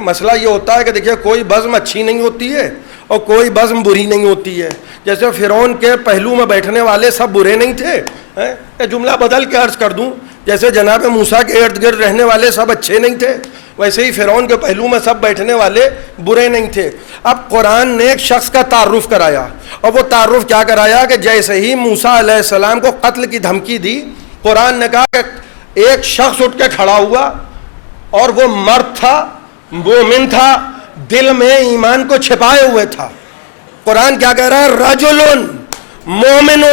مسئلہ یہ ہوتا ہے کہ دیکھیے کوئی بزم اچھی نہیں ہوتی ہے اور کوئی بزم بری نہیں ہوتی ہے. جیسے فرعون کے پہلو میں بیٹھنے والے سب برے نہیں تھے، جملہ بدل کے عرض کر دوں، جیسے جناب موسیٰ کے ارد گرد رہنے والے سب اچھے نہیں تھے، ویسے ہی فرعون کے پہلو میں سب بیٹھنے والے برے نہیں تھے. اب قرآن نے ایک شخص کا تعارف کرایا، اور وہ تعارف کیا کرایا کہ جیسے ہی موسیٰ علیہ السلام کو قتل کی دھمکی دی، قرآن نے کہا کہ ایک شخص اٹھ کے کھڑا ہوا اور وہ مرد تھا، مومن تھا، دل میں ایمان کو چھپائے ہوئے تھا. قرآن کیا کہہ رہا ہے؟ رجل مومن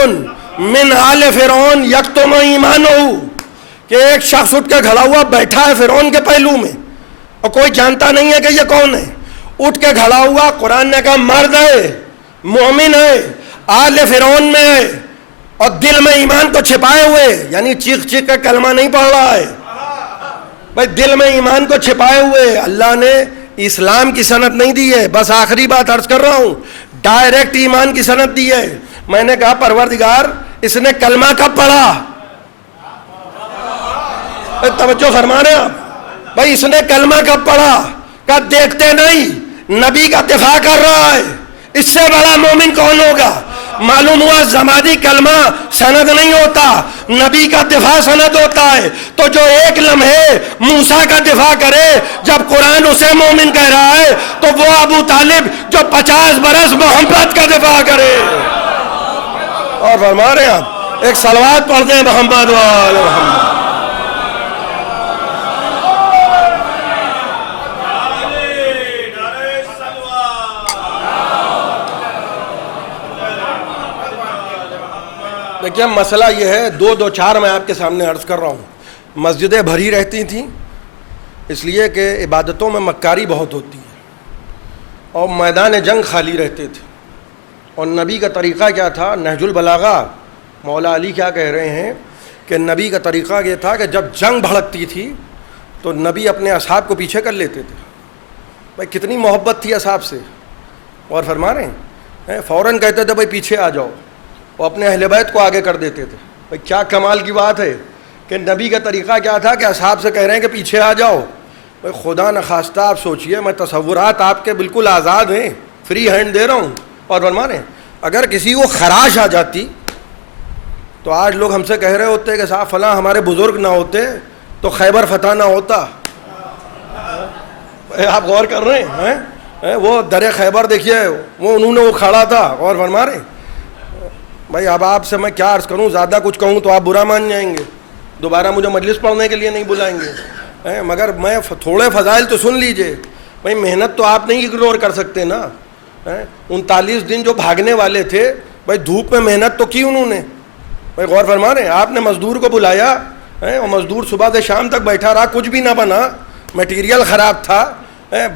من آل فرعون یکتم ایمانہ، کہ ایک شخص اٹھ کے کھڑا ہوا بیٹھا ہے فرعون کے پہلو میں اور کوئی جانتا نہیں ہے کہ یہ کون ہے. اٹھ کے کھڑا ہوا، قرآن نے کہا مرد ہے، مومن ہے، آل فرعون میں ہے اور دل میں ایمان کو چھپائے ہوئے، یعنی چیخ چیخ کا کلمہ نہیں پڑھ رہا ہے بھائی، دل میں ایمان کو چھپائے ہوئے. اللہ نے اسلام کی سند نہیں دی ہے، بس آخری بات عرض کر رہا ہوں، ڈائریکٹ ایمان کی سند دی ہے. میں نے کہا پروردگار اس نے کلمہ کب پڑھا؟ توجہ فرما رہے ہیں آپ بھائی، اس نے کلمہ کب پڑھا؟ کہ دیکھتے نہیں نبی کا دفاع کر رہا ہے، اس سے بڑا مومن کون ہوگا؟ معلوم ہوا زمادی کلمہ سند نہیں ہوتا، نبی کا دفاع سند ہوتا ہے. تو جو ایک لمحے موسیٰ کا دفاع کرے جب قرآن اسے مومن کہہ رہا ہے، تو وہ ابو طالب جو 50 برس محمد کا دفاع کرے. اور فرما رہے ہیں آپ ایک صلوات پڑھتے ہیں محمد وآل محمد. دیکھیے مسئلہ یہ ہے، دو چار میں آپ کے سامنے عرض کر رہا ہوں. مسجدیں بھری رہتی تھیں اس لیے کہ عبادتوں میں مکاری بہت ہوتی ہے اور میدان جنگ خالی رہتے تھے. اور نبی کا طریقہ کیا تھا؟ نہج البلاغہ مولا علی کیا کہہ رہے ہیں کہ نبی کا طریقہ یہ تھا کہ جب جنگ بھڑکتی تھی تو نبی اپنے اصحاب کو پیچھے کر لیتے تھے. بھائی کتنی محبت تھی اصحاب سے. اور فرما رہے ہیں فوراً کہتے تھے بھائی پیچھے آ جاؤ، وہ اپنے اہل بیت کو آگے کر دیتے تھے. بھائی کیا کمال کی بات ہے کہ نبی کا طریقہ کیا تھا کہ اصحاب سے کہہ رہے ہیں کہ پیچھے آ جاؤ. بھائی خدا نخواستہ آپ سوچئے، میں تصورات آپ کے بالکل آزاد ہیں، فری ہینڈ دے رہا ہوں. اور فرما رہے ہیں اگر کسی کو خراش آ جاتی تو آج لوگ ہم سے کہہ رہے ہوتے کہ صاحب فلاں ہمارے بزرگ نہ ہوتے تو خیبر فتح نہ ہوتا. آپ غور کر رہے ہیں وہ در خیبر دیکھیے وہ انہوں نے وہ کھڑا تھا. اور فرما رہے بھائی اب آپ سے میں کیا عرض کروں، زیادہ کچھ کہوں تو آپ برا مان جائیں گے، دوبارہ مجھے مجلس پڑھنے کے لیے نہیں بلائیں گے. مگر میں تھوڑے فضائل تو سن لیجئے. بھائی محنت تو آپ نہیں اگنور کر سکتے نا. 39 دن جو بھاگنے والے تھے، بھائی دھوپ میں محنت تو کی انہوں نے. بھائی غور فرما رہے ہیں آپ نے مزدور کو بلایا اور مزدور صبح سے شام تک بیٹھا رہا، کچھ بھی نہ بنا، میٹیریل خراب تھا،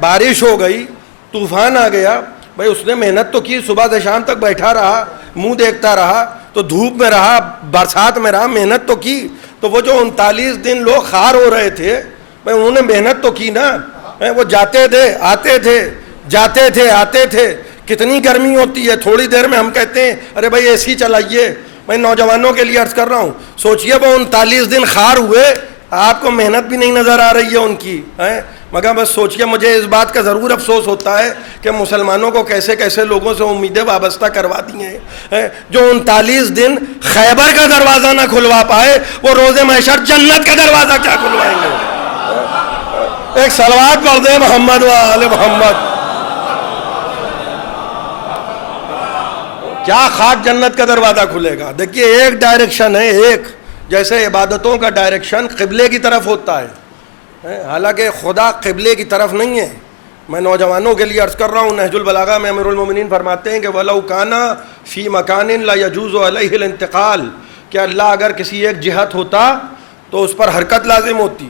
بارش ہو گئی، طوفان آ گیا. بھائی اس نے محنت تو کی، صبح سے شام تک بیٹھا رہا، منہ دیکھتا رہا، تو دھوپ میں رہا، برسات میں رہا، محنت تو کی. تو وہ جو 39 دن لوگ خار ہو رہے تھے، بھائی انہوں نے محنت تو کی نا. وہ جاتے تھے آتے تھے، جاتے تھے آتے تھے. کتنی گرمی ہوتی ہے، تھوڑی دیر میں ہم کہتے ہیں ارے بھائی اے سی چلائیے. میں نوجوانوں کے لیے عرض کر رہا ہوں، سوچئے وہ 39 دن خار ہوئے، آپ کو محنت بھی نہیں نظر آ رہی ہے ان کی مگر بس سوچیے مجھے اس بات کا ضرور افسوس ہوتا ہے کہ مسلمانوں کو کیسے کیسے لوگوں سے امیدیں وابستہ کروا دی ہیں جو 39 دن خیبر کا دروازہ نہ کھلوا پائے وہ روز محشر جنت کا دروازہ کیا کھلوائیں گے؟ ایک صلوات پڑھ دیں محمد و آل محمد. کیا خاک جنت کا دروازہ کھلے گا؟ دیکھیے ایک ڈائریکشن ہے، ایک جیسے عبادتوں کا ڈائریکشن قبلے کی طرف ہوتا ہے، حالانکہ خدا قبلے کی طرف نہیں ہے. میں نوجوانوں کے لیے عرض کر رہا ہوں، نہج البلاغہ میں امیر المومنین فرماتے ہیں کہ وَلَوْ كَانَ فِي مَكَانٍ لَا يَجُوزُ عَلَيْهِ الْانتِقَالِ، کہ اللہ اگر کسی ایک جہت ہوتا تو اس پر حرکت لازم ہوتی.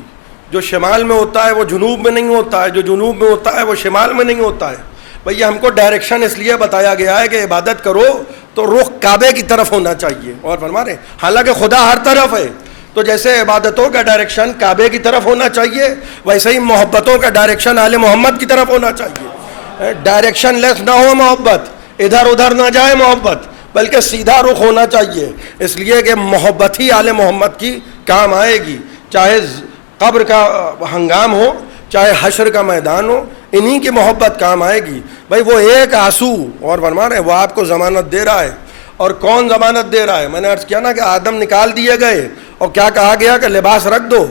جو شمال میں ہوتا ہے وہ جنوب میں نہیں ہوتا ہے، جو جنوب میں ہوتا ہے وہ شمال میں نہیں ہوتا ہے. بھئی ہم کو ڈائریکشن اس لیے بتایا گیا ہے کہ عبادت کرو تو رخ کعبے کی طرف ہونا چاہیے. اور فرما رہے ہیں حالانکہ خدا ہر طرف ہے، تو جیسے عبادتوں کا ڈائریکشن کعبے کی طرف ہونا چاہیے ویسے ہی محبتوں کا ڈائریکشن آل محمد کی طرف ہونا چاہیے. ڈائریکشن لیس نہ ہو محبت، ادھر ادھر نہ جائے محبت، بلکہ سیدھا رخ ہونا چاہیے. اس لیے کہ محبت ہی آل محمد کی کام آئے گی، چاہے قبر کا ہنگام ہو چاہے حشر کا میدان ہو، انہی کی محبت کام آئے گی. بھائی وہ ایک آنسو، اور فرما رہے ہیں وہ آپ کو ضمانت دے رہا ہے. اور کون ضمانت دے رہا ہے؟ میں نے عرض کیا نا کہ آدم نکال دیے گئے اور کیا کہا گیا کہ لباس رکھ دو،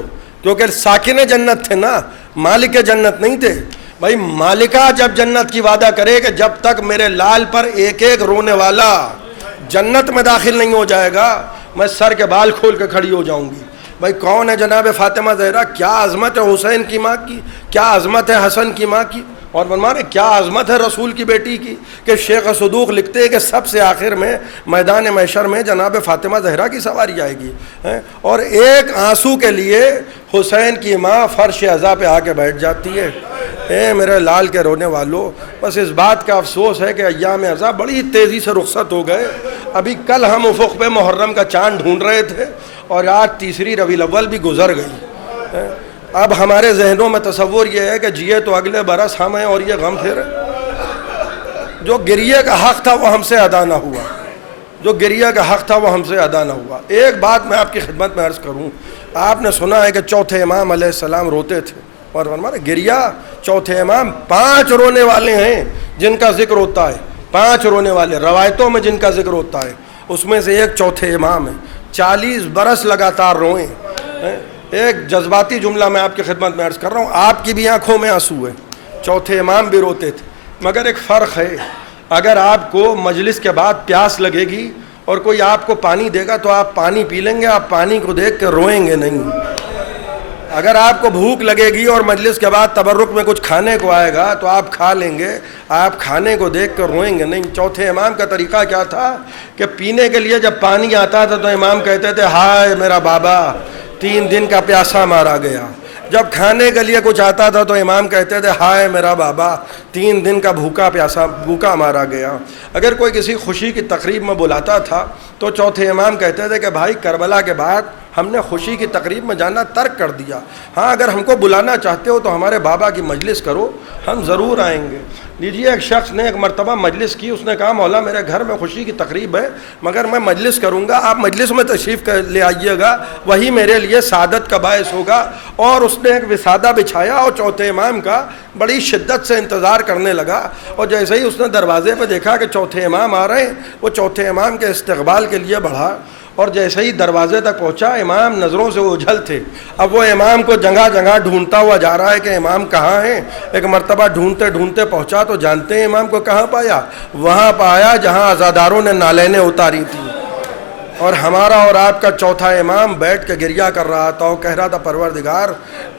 کیونکہ ساکن جنت تھے نا، مالک جنت نہیں تھے. بھائی مالکہ جب جنت کی وعدہ کرے کہ جب تک میرے لال پر ایک ایک رونے والا جنت میں داخل نہیں ہو جائے گا میں سر کے بال کھول کے کھڑی ہو جاؤں گی. بھائی کون ہے جناب فاطمہ زہرا؟ کیا عظمت ہے حسین کی ماں کی، کیا عظمت ہے حسن کی ماں کی، اور فرمانے کیا عظمت ہے رسول کی بیٹی کی کہ شیخ صدوق لکھتے ہیں کہ سب سے آخر میں میدان محشر میں جناب فاطمہ زہرا کی سواری آئے گی. اور ایک آنسو کے لیے حسین کی ماں فرش عزا پہ آ کے بیٹھ جاتی ہے. اے میرے لال کے رونے والوں، بس اس بات کا افسوس ہے کہ ایام عزا بڑی تیزی سے رخصت ہو گئے. ابھی کل ہم افق پہ محرم کا چاند ڈھونڈ رہے تھے اور آج تیسری ربیع الاول بھی گزر گئی. اب ہمارے ذہنوں میں تصور یہ ہے کہ جیے تو اگلے برس ہم ہیں اور یہ غم پھر جو گریے کا حق تھا وہ ہم سے ادا نہ ہوا، جو گریے کا حق تھا وہ ہم سے ادا نہ ہوا. ایک بات میں آپ کی خدمت میں عرض کروں، آپ نے سنا ہے کہ چوتھے امام علیہ السلام روتے تھے، اور ہمارے گریا چوتھے امام 5 رونے والے ہیں جن کا ذکر ہوتا ہے، 5 رونے والے روایتوں میں جن کا ذکر ہوتا ہے، اس میں سے ایک چوتھے امام ہے. 40 برس لگاتار روئیں. ایک جذباتی جملہ میں آپ کی خدمت میں عرض کر رہا ہوں، آپ کی بھی آنکھوں میں آنسو ہے، چوتھے امام بھی روتے تھے. مگر ایک فرق ہے، اگر آپ کو مجلس کے بعد پیاس لگے گی اور کوئی آپ کو پانی دے گا تو آپ پانی پی لیں گے، آپ پانی کو دیکھ کے روئیں گے نہیں. اگر آپ کو بھوک لگے گی اور مجلس کے بعد تبرک میں کچھ کھانے کو آئے گا تو آپ کھا لیں گے، آپ کھانے کو دیکھ کر روئیں گے نہیں. چوتھے امام کا طریقہ کیا تھا کہ پینے کے لیے جب پانی آتا تھا تو امام کہتے تھے ہائے میرا بابا 3 دن کا پیاسا مارا گیا. جب کھانے کے لیے کچھ آتا تھا تو امام کہتے تھے ہائے میرا بابا 3 دن کا بھوکا مارا گیا. اگر کوئی کسی خوشی کی تقریب میں بلاتا تھا تو چوتھے امام کہتے تھے کہ بھائی کربلا کے بعد ہم نے خوشی کی تقریب میں جانا ترک کر دیا، ہاں اگر ہم کو بلانا چاہتے ہو تو ہمارے بابا کی مجلس کرو، ہم ضرور آئیں گے. لیجیے ایک شخص نے ایک مرتبہ مجلس کی، اس نے کہا مولا میرے گھر میں خوشی کی تقریب ہے مگر میں مجلس کروں گا، آپ مجلس میں تشریف لے آئیے گا، وہی میرے لیے سعادت کا باعث ہوگا. اور اس نے ایک وسادہ بچھایا اور چوتھے امام کا بڑی شدت سے انتظار کرنے لگا. اور جیسے ہی اس نے دروازے پہ دیکھا کہ چوتھے امام آ رہے ہیں وہ چوتھے امام کے استقبال کے لیے بڑھا، اور جیسے ہی دروازے تک پہنچا امام نظروں سے اوجھل تھے. اب وہ امام کو جگہ جگہ ڈھونڈتا ہوا جا رہا ہے کہ امام کہاں ہیں. ایک مرتبہ ڈھونڈتے ڈھونڈتے پہنچا تو جانتے ہیں امام کو کہاں پایا؟ وہاں پایا جہاں عزاداروں نے نالینیں اتاری تھیں. اور ہمارا اور آپ کا چوتھا امام بیٹھ کے گریہ کر رہا تھا اور کہہ رہا تھا پروردگار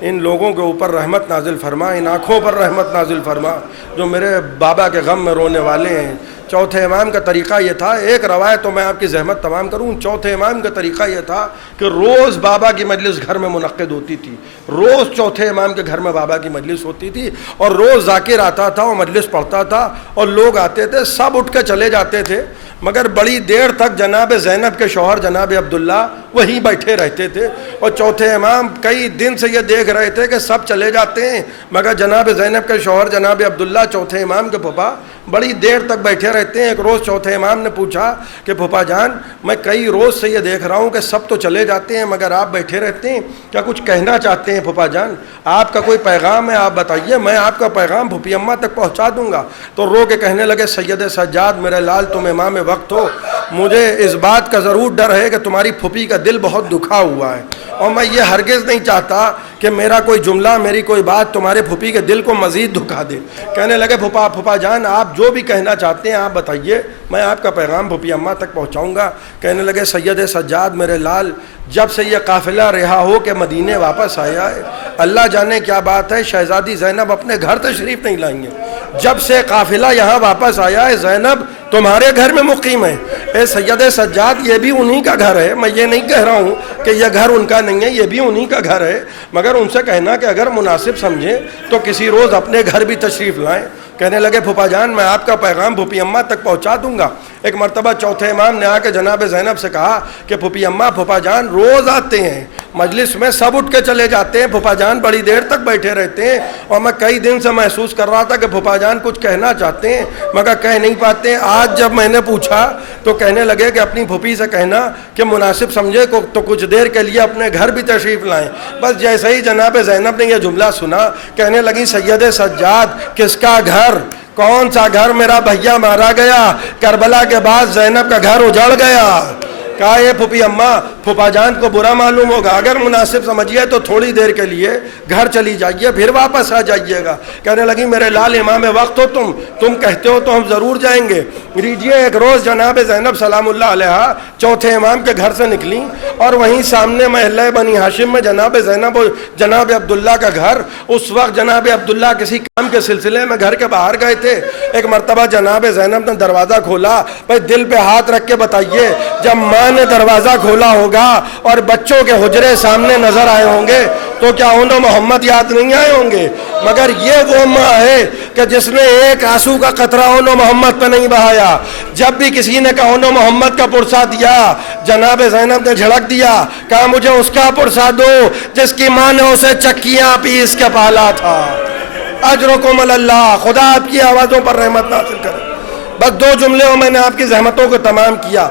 ان لوگوں کے اوپر رحمت نازل فرما، ان آنکھوں پر رحمت نازل فرما جو میرے بابا کے غم میں رونے والے ہیں. چوتھے امام کا طریقہ یہ تھا، ایک روایت تو میں آپ کی زحمت تمام کروں، چوتھے امام کا طریقہ یہ تھا کہ روز بابا کی مجلس گھر میں منعقد ہوتی تھی، روز چوتھے امام کے گھر میں بابا کی مجلس ہوتی تھی، اور روز ذاکر آتا تھا اور مجلس پڑھتا تھا اور لوگ آتے تھے، سب اٹھ کے چلے جاتے تھے، مگر بڑی دیر تک جناب زینب کے شوہر جناب عبداللہ وہیں بیٹھے رہتے تھے، اور چوتھے امام کئی دن سے یہ دیکھ رہے تھے کہ سب چلے جاتے ہیں مگر جناب زینب کے شوہر جناب عبداللہ چوتھے امام کے پھپھا بڑی دیر تک بیٹھے رہتے ہیں۔ ایک روز چوتھے امام نے پوچھا کہ پھپھا جان میں کئی روز سے یہ دیکھ رہا ہوں کہ سب تو چلے جاتے ہیں مگر آپ بیٹھے رہتے ہیں، کیا کچھ کہنا چاہتے ہیں پھپھا جان؟ آپ کا کوئی پیغام ہے آپ بتائیے، میں آپ کا پیغام پھوپھی اماں تک پہنچا دوں گا۔ تو رو کے کہنے لگے سید سجاد میرے لال تم امام وقت ہو، مجھے اس بات کا ضرور ڈر ہے کہ تمہاری پھوپھی کا دل بہت دکھا ہوا ہے، اور میں یہ ہرگز نہیں چاہتا کہ میرا کوئی جملہ میری کوئی بات تمہارے پھوپھی کے دل کو مزید دکھا دے۔ کہنے لگے پھپھا جان آپ جو بھی کہنا چاہتے ہیں آپ بتائیے، میں آپ کا پیغام پھوپھی اماں تک پہنچاؤں گا۔ کہنے لگے سید سجاد میرے لال جب سے یہ قافلہ رہا ہو کہ مدینے واپس آیا ہے، اللہ جانے کیا بات ہے شہزادی زینب اپنے گھر تشریف نہیں لائیں گے۔ جب سے قافلہ یہاں واپس آیا ہے زینب تمہارے گھر میں مقیم ہے۔ اے سید سجاد یہ بھی انہی کا گھر ہے، میں یہ نہیں کہہ رہا ہوں کہ یہ گھر ان کا نہیں ہے، یہ بھی انہی کا گھر ہے، مگر ان سے کہنا کہ اگر مناسب سمجھیں تو کسی روز اپنے گھر بھی تشریف لائیں۔ کہنے لگے پھپھا جان میں آپ کا پیغام پھوپھی اماں تک پہنچا دوں گا۔ ایک مرتبہ چوتھے امام نے آ کے جناب زینب سے کہا کہ پھوپھی اماں پھپھا جان روز آتے ہیں مجلس میں، سب اٹھ کے چلے جاتے ہیں، پھپھا جان بڑی دیر تک بیٹھے رہتے ہیں، اور میں کئی دن سے محسوس کر رہا تھا کہ پھپھا جان کچھ کہنا چاہتے ہیں مگر کہہ نہیں پاتے۔ آج جب میں نے پوچھا تو کہنے لگے کہ اپنی پھوپھی سے کہنا کہ مناسب سمجھے تو کچھ دیر کے لیے اپنے گھر بھی تشریف لائیں۔ بس جیسے ہی جناب زینب نے یہ جملہ سنا کہنے لگی سید سجاد کس کا گھر، کون سا گھر؟ میرا بھیا مارا گیا، کربلا کے بعد زینب کا گھر اجڑ گیا۔ کہا یہ پھوپھی اماں پھپھا جان کو برا معلوم ہوگا، اگر مناسب سمجھیے تو تھوڑی دیر کے لیے گھر چلی جائیے پھر واپس آ جائیے گا۔ کہنے لگی میرے لال امام وقت ہو تم کہتے ہو تو ہم ضرور جائیں گے۔ لیجیے ایک روز جناب زینب سلام اللہ علیہا چوتھے امام کے گھر سے نکلی، اور وہیں سامنے محلہ بنی ہاشم میں جناب زینب اور جناب عبداللہ کا گھر۔ اس وقت جناب عبداللہ کسی کام کے سلسلے میں گھر کے باہر گئے تھے۔ ایک مرتبہ جناب زینب نے دروازہ کھولا، بھائی دل پہ ہاتھ رکھ کے بتائیے جب ماں نے دروازہ کھولا ہوگا اور بچوں کے حجرے سامنے نظر آئے ہوں گے تو کیا انہوں محمد یاد نہیں آئے ہوں گے؟ مگر یہ وہ ماں ہے کہ جس نے ایک آنسو کا قطرہ انہوں محمد پہ نہیں بہایا۔ جب بھی کسی نے کہا انہوں محمد کا پرسہ دیا جناب زینب نے جھڑک دیا، کہا مجھے اس کا پرسہ دو جس کی ماں نے اسے چکیاں پیس کے پالا تھا۔ اجرکم اللہ، خدا آپ کی آوازوں پر رحمت نازل کرے۔ بس دو جملے میں نے آپ کی زحمتوں کو تمام کیا۔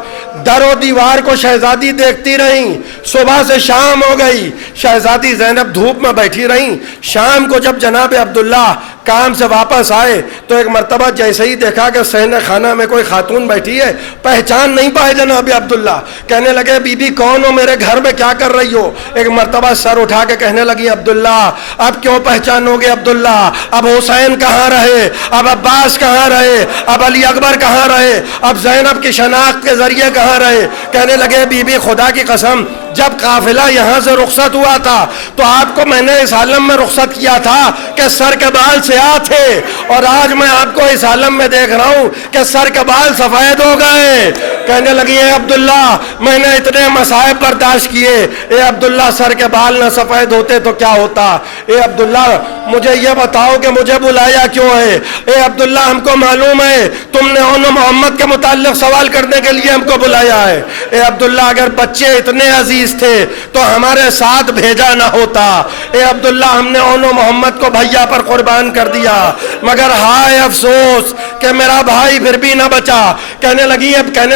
در و دیوار کو شہزادی دیکھتی رہیں، صبح سے شام ہو گئی، شہزادی زینب دھوپ میں بیٹھی رہیں۔ شام کو جب جناب عبداللہ کام سے واپس آئے تو ایک مرتبہ جیسے ہی دیکھا کہ صحن خانہ میں کوئی خاتون بیٹھی ہے، پہچان نہیں پائے جناب عبداللہ۔ کہنے لگے بی بی کون ہو، میرے گھر میں کیا کر رہی ہو؟ ایک مرتبہ سر اٹھا کے کہنے لگی عبداللہ اب کیوں پہچانو گے عبداللہ، اب حسین کہاں رہے، اب عباس کہاں رہے، اب علی اکبر کہاں رہے، اب زینب کی شناخت کے ذریعے کہاں رہے؟ کہنے لگے بی بی خدا کی قسم جب قافلہ یہاں سے رخصت ہوا تھا تو آپ کو میں نے اس عالم میں رخصت کیا تھا کہ سر کے بال سیاہ تھے، اور آج میں آپ کو اس عالم میں دیکھ رہا ہوں کہ سر کے بال سفید ہو گئے۔ کہنے لگی اے عبداللہ میں نے اتنے مصائب برداشت کیے، اے عبداللہ سر کے بال نہ سفید ہوتے تو کیا ہوتا؟ اے عبداللہ مجھے یہ بتاؤ کہ مجھے بلایا کیوں ہے؟ اے عبداللہ ہم کو معلوم ہے تم نے اون محمد کے متعلق سوال کرنے کے لیے ہم کو بلایا ہے۔ اے عبداللہ اگر بچے اتنے عزیز تھے تو ہمارے ساتھ بھیجا نہ ہوتا۔ اے عبداللہ ہم نے اون محمد کو بھیا پر قربان کر دیا، مگر ہائے افسوس کہ میرا بھائی پھر بھی نہ بچا۔ کہنے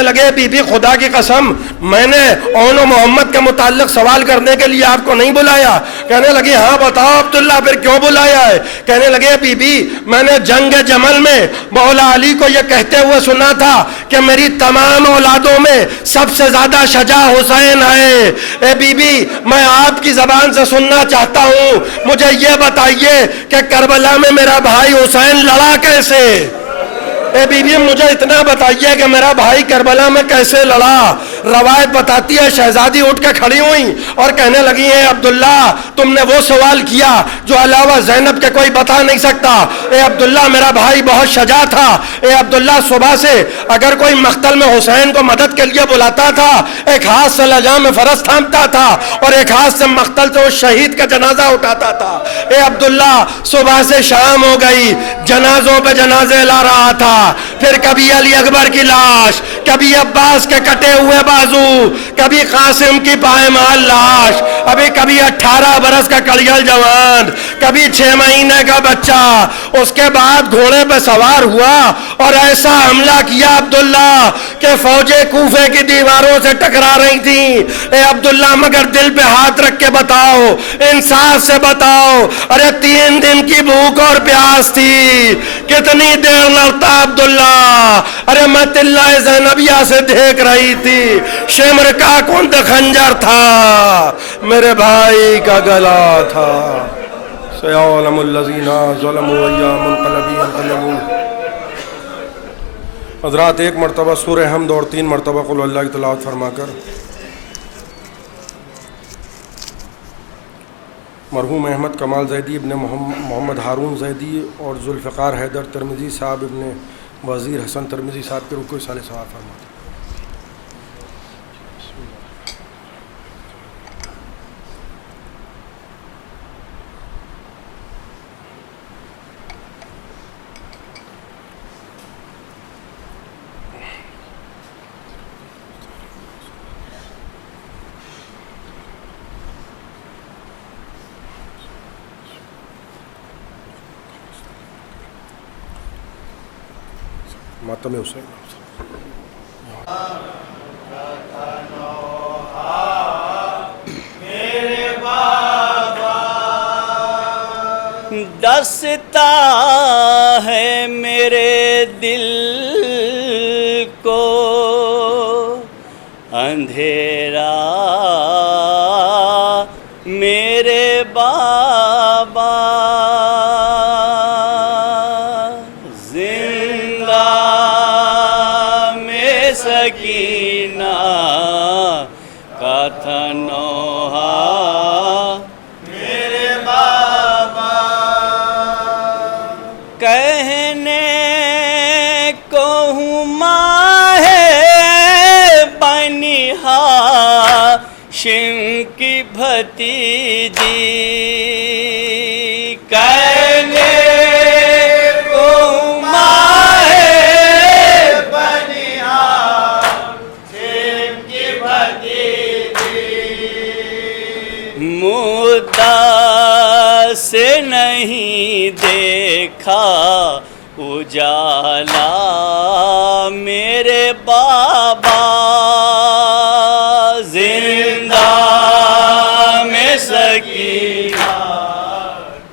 لگے بی بی خدا کی قسم میں نے اون محمد کے متعلق سوال کرنے کے لیے آپ کو نہیں بلایا۔ کہنے لگی ہاں بتاؤ عبداللہ پھر کیوں بلایا ہے؟ کہنے لگے بی بی میں نے جنگ جمل میں مولا علی کو یہ کہتے ہوئے سنا تھا کہ میری تمام اولادوں میں سب سے زیادہ شجاع حسین ہے۔ اے بی بی میں آپ کی زبان سے سننا چاہتا ہوں، مجھے یہ بتائیے کہ کربلا میں میرا بھائی حسین لڑا کیسے؟ اے بی بی مجھے اتنا بتائیے کہ میرا بھائی کربلا میں کیسے لڑا؟ روایت بتاتی ہے شہزادی اٹھ کے کھڑی ہوئی اور کہنے لگی ہیں عبداللہ تم نے وہ سوال کیا جو علاوہ زینب کے کوئی بتا نہیں سکتا۔ اے عبداللہ میرا بھائی بہت شجاع تھا۔ اے عبداللہ صبح سے اگر کوئی مقتل میں حسین کو مدد کے لیے بلاتا تھا ایک ہاتھ سے لجام فرس تھامتا تھا اور ایک ہاتھ سے مقتل سے اس شہید کا جنازہ اٹھاتا تھا۔ اے عبداللہ صبح سے شام ہو گئی، جنازوں پہ جنازے لا رہا تھا، پھر کبھی علی اکبر کی لاش، کبھی عباس کے کٹے ہوئے بازو، کبھی قاسم کی پائمال لاش، کبھی 18 برس کا کڑیل جوان، کبھی 6 مہینے کا بچہ. اس کے بعد گھوڑے پہ سوار ہوا اور ایسا حملہ کیا عبداللہ کہ فوجیں کوفے کی دیواروں سے ٹکرا رہی تھیں. اے عبداللہ مگر دل پہ ہاتھ رکھ کے بتاؤ، انصاف سے بتاؤ، ارے 3 دن کی بھوک اور پیاس تھی، کتنی دیر لڑتا عبداللہ؟ ارے میں تلہ زینبیہ سے دیکھ رہی تھی، شمر کا کند خنجر تھا، میرے بھائی کا گلا تھا. سیعلم الذین ظلموا ایام منقلبی انقلبوا. حضرات ایک مرتبہ سورہ حمد اور 3 مرتبہ قل اللہ کی تلاوت فرما کر مرحوم احمد کمال زیدی ابن محمد ہارون زیدی اور ذوالفقار حیدر ترمذی صاحب ابن وزیر حسن ترمذی صاحب کے رکوع سال ثواب فرماتے. ماتم حسین. دستا ہے میرے دل کو اندھیرا میرے بابا، زندہ میں سکینہ کا تھا نوحہ میرے بابا. کہنے کو ہوں ماہ بنی ہاشم کی بھتیجی، کہنے کو ہوں ماہ بنی ہاشم کی بھتیجی. مدت سے نہیں دیکھا اجالا میرے بابا، زندہ میں سکینہ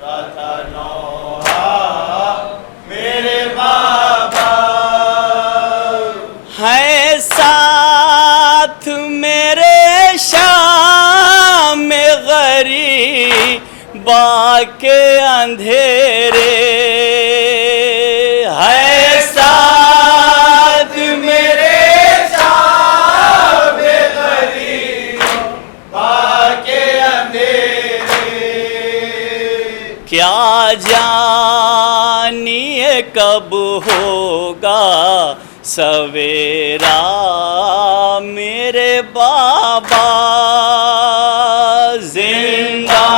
کا تھا نوحہ میرے بابا. ہے ساتھ میرے شام غریباں کے اندھیرے، ہے ساتھ میرے شام غریباں کے اندھیرے. کیا جانیے کب ہوگا سویرا میرے بابا، زندہ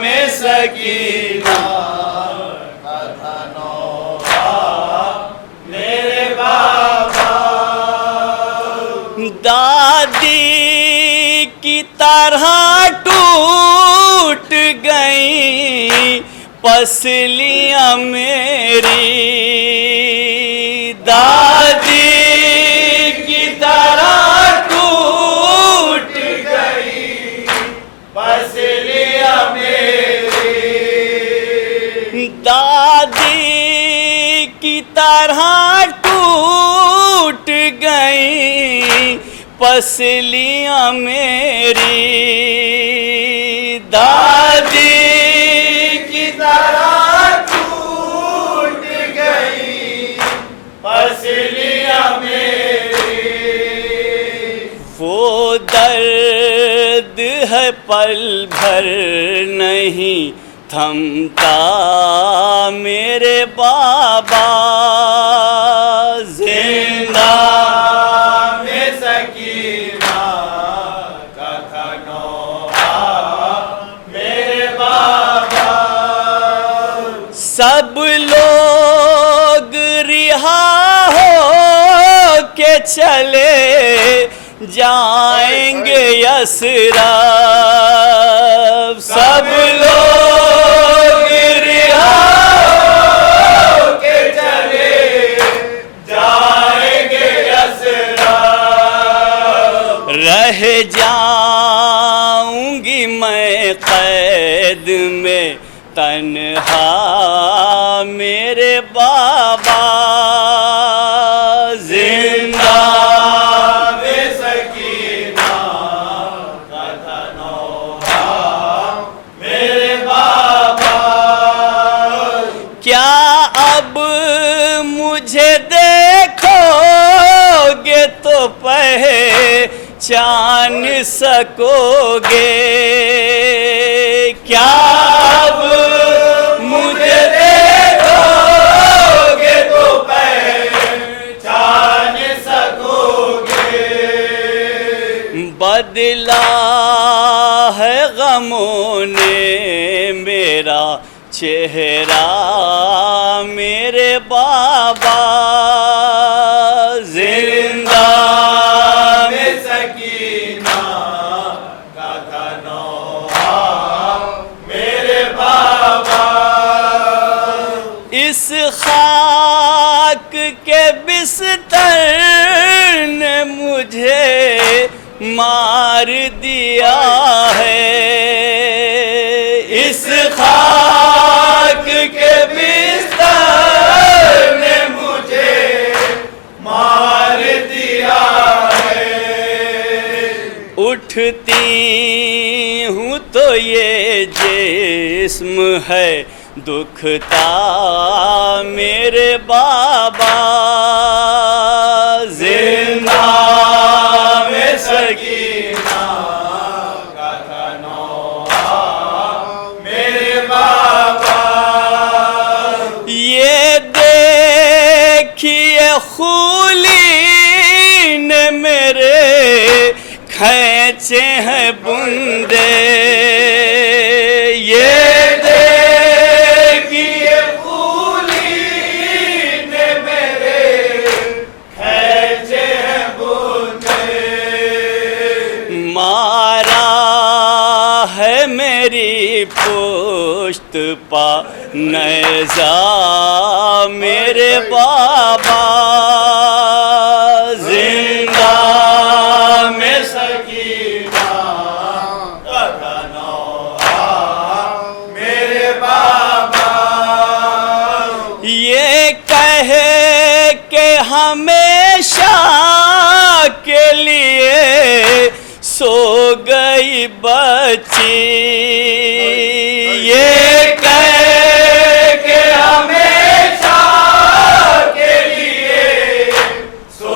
میں سکینہ کا تھا نوحہ میرے بابا. دادی کی طرح ٹوٹ گئیں پسلیاں میری، دادی کی طرح ٹوٹ گئی پسلیاں میری، دادی کی طرح ٹوٹ گئی پسلیاں میری، دادی کی طرح ٹوٹ گئی پسلیاں میری. وہ درد ہے پل بھر نہیں تھمتا میرے بابا، زندہ میں سکینہ کا تھا نوحہ میرے بابا. سب لوگ چلے جائیں گے یثرب سب لوگ رہا ہو کے چلے جائیں گے یثرب رہ جاؤں گی میں قید میں تنہا میرے بابا زندہ میں سکینہ کا تھا نوحہ میرے بابا کیا اب مجھے دیکھو گے تو پہچان سکو گے کیا اب مجھے دیکھو گے تو پہچان سکو گے بدلا ہے غموں نے میرا چہرہ میرے بابا زندہ میں سکینہ کا تھا نوحہ میرے بابا اس خاک کے بستر نے مجھے مار دیا ہے اس خاک کے بستر نے مجھے مار دیا ہے اٹھتی ہوں تو یہ جسم ہے دکھتا میرے بابا زندہ میں سکینہ کا تھا نوحہ میرے بابا یہ دیکھیے خولی نے میرے کھینچے ہیں بندے یہ دیکھیے خولی نے میرے کھینچے ہیں بندے مارا ہے میری پشت پا نیزہ میرے بابا زندہ میں سکینہ کا تھا نوحہ میرے بابا یہ کہے کہ ہمیشہ کے لیے سو گئی بچی یہ کہے کہ ہمیشہ کے لیے سو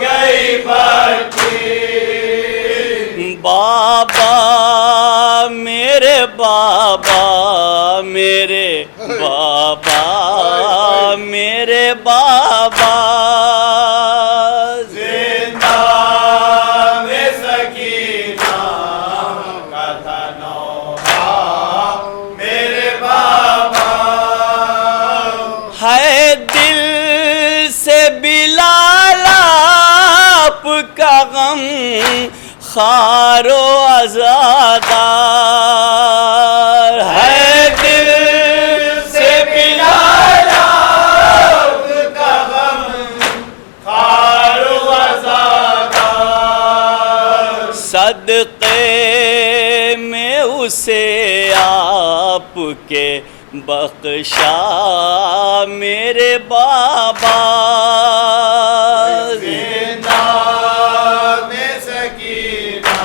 گئی بچی بابا میرے بابا میرے بابا میرے بابا زندہ میں سکینہ کا تھا نوحہ میرے بابا ہے دل سے بلال آپ کا غم خار و عزادار ہے دل سے بلال آپ کا غم خار و عزادار صدقے میں اسے آپ کے بخشا میرے بابا زندہ میں سکینہ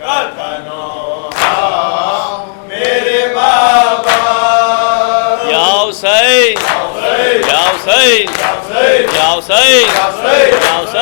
کا تھا نوحہ میرے بابا یا حسین یا حسین یا حسین یا حسین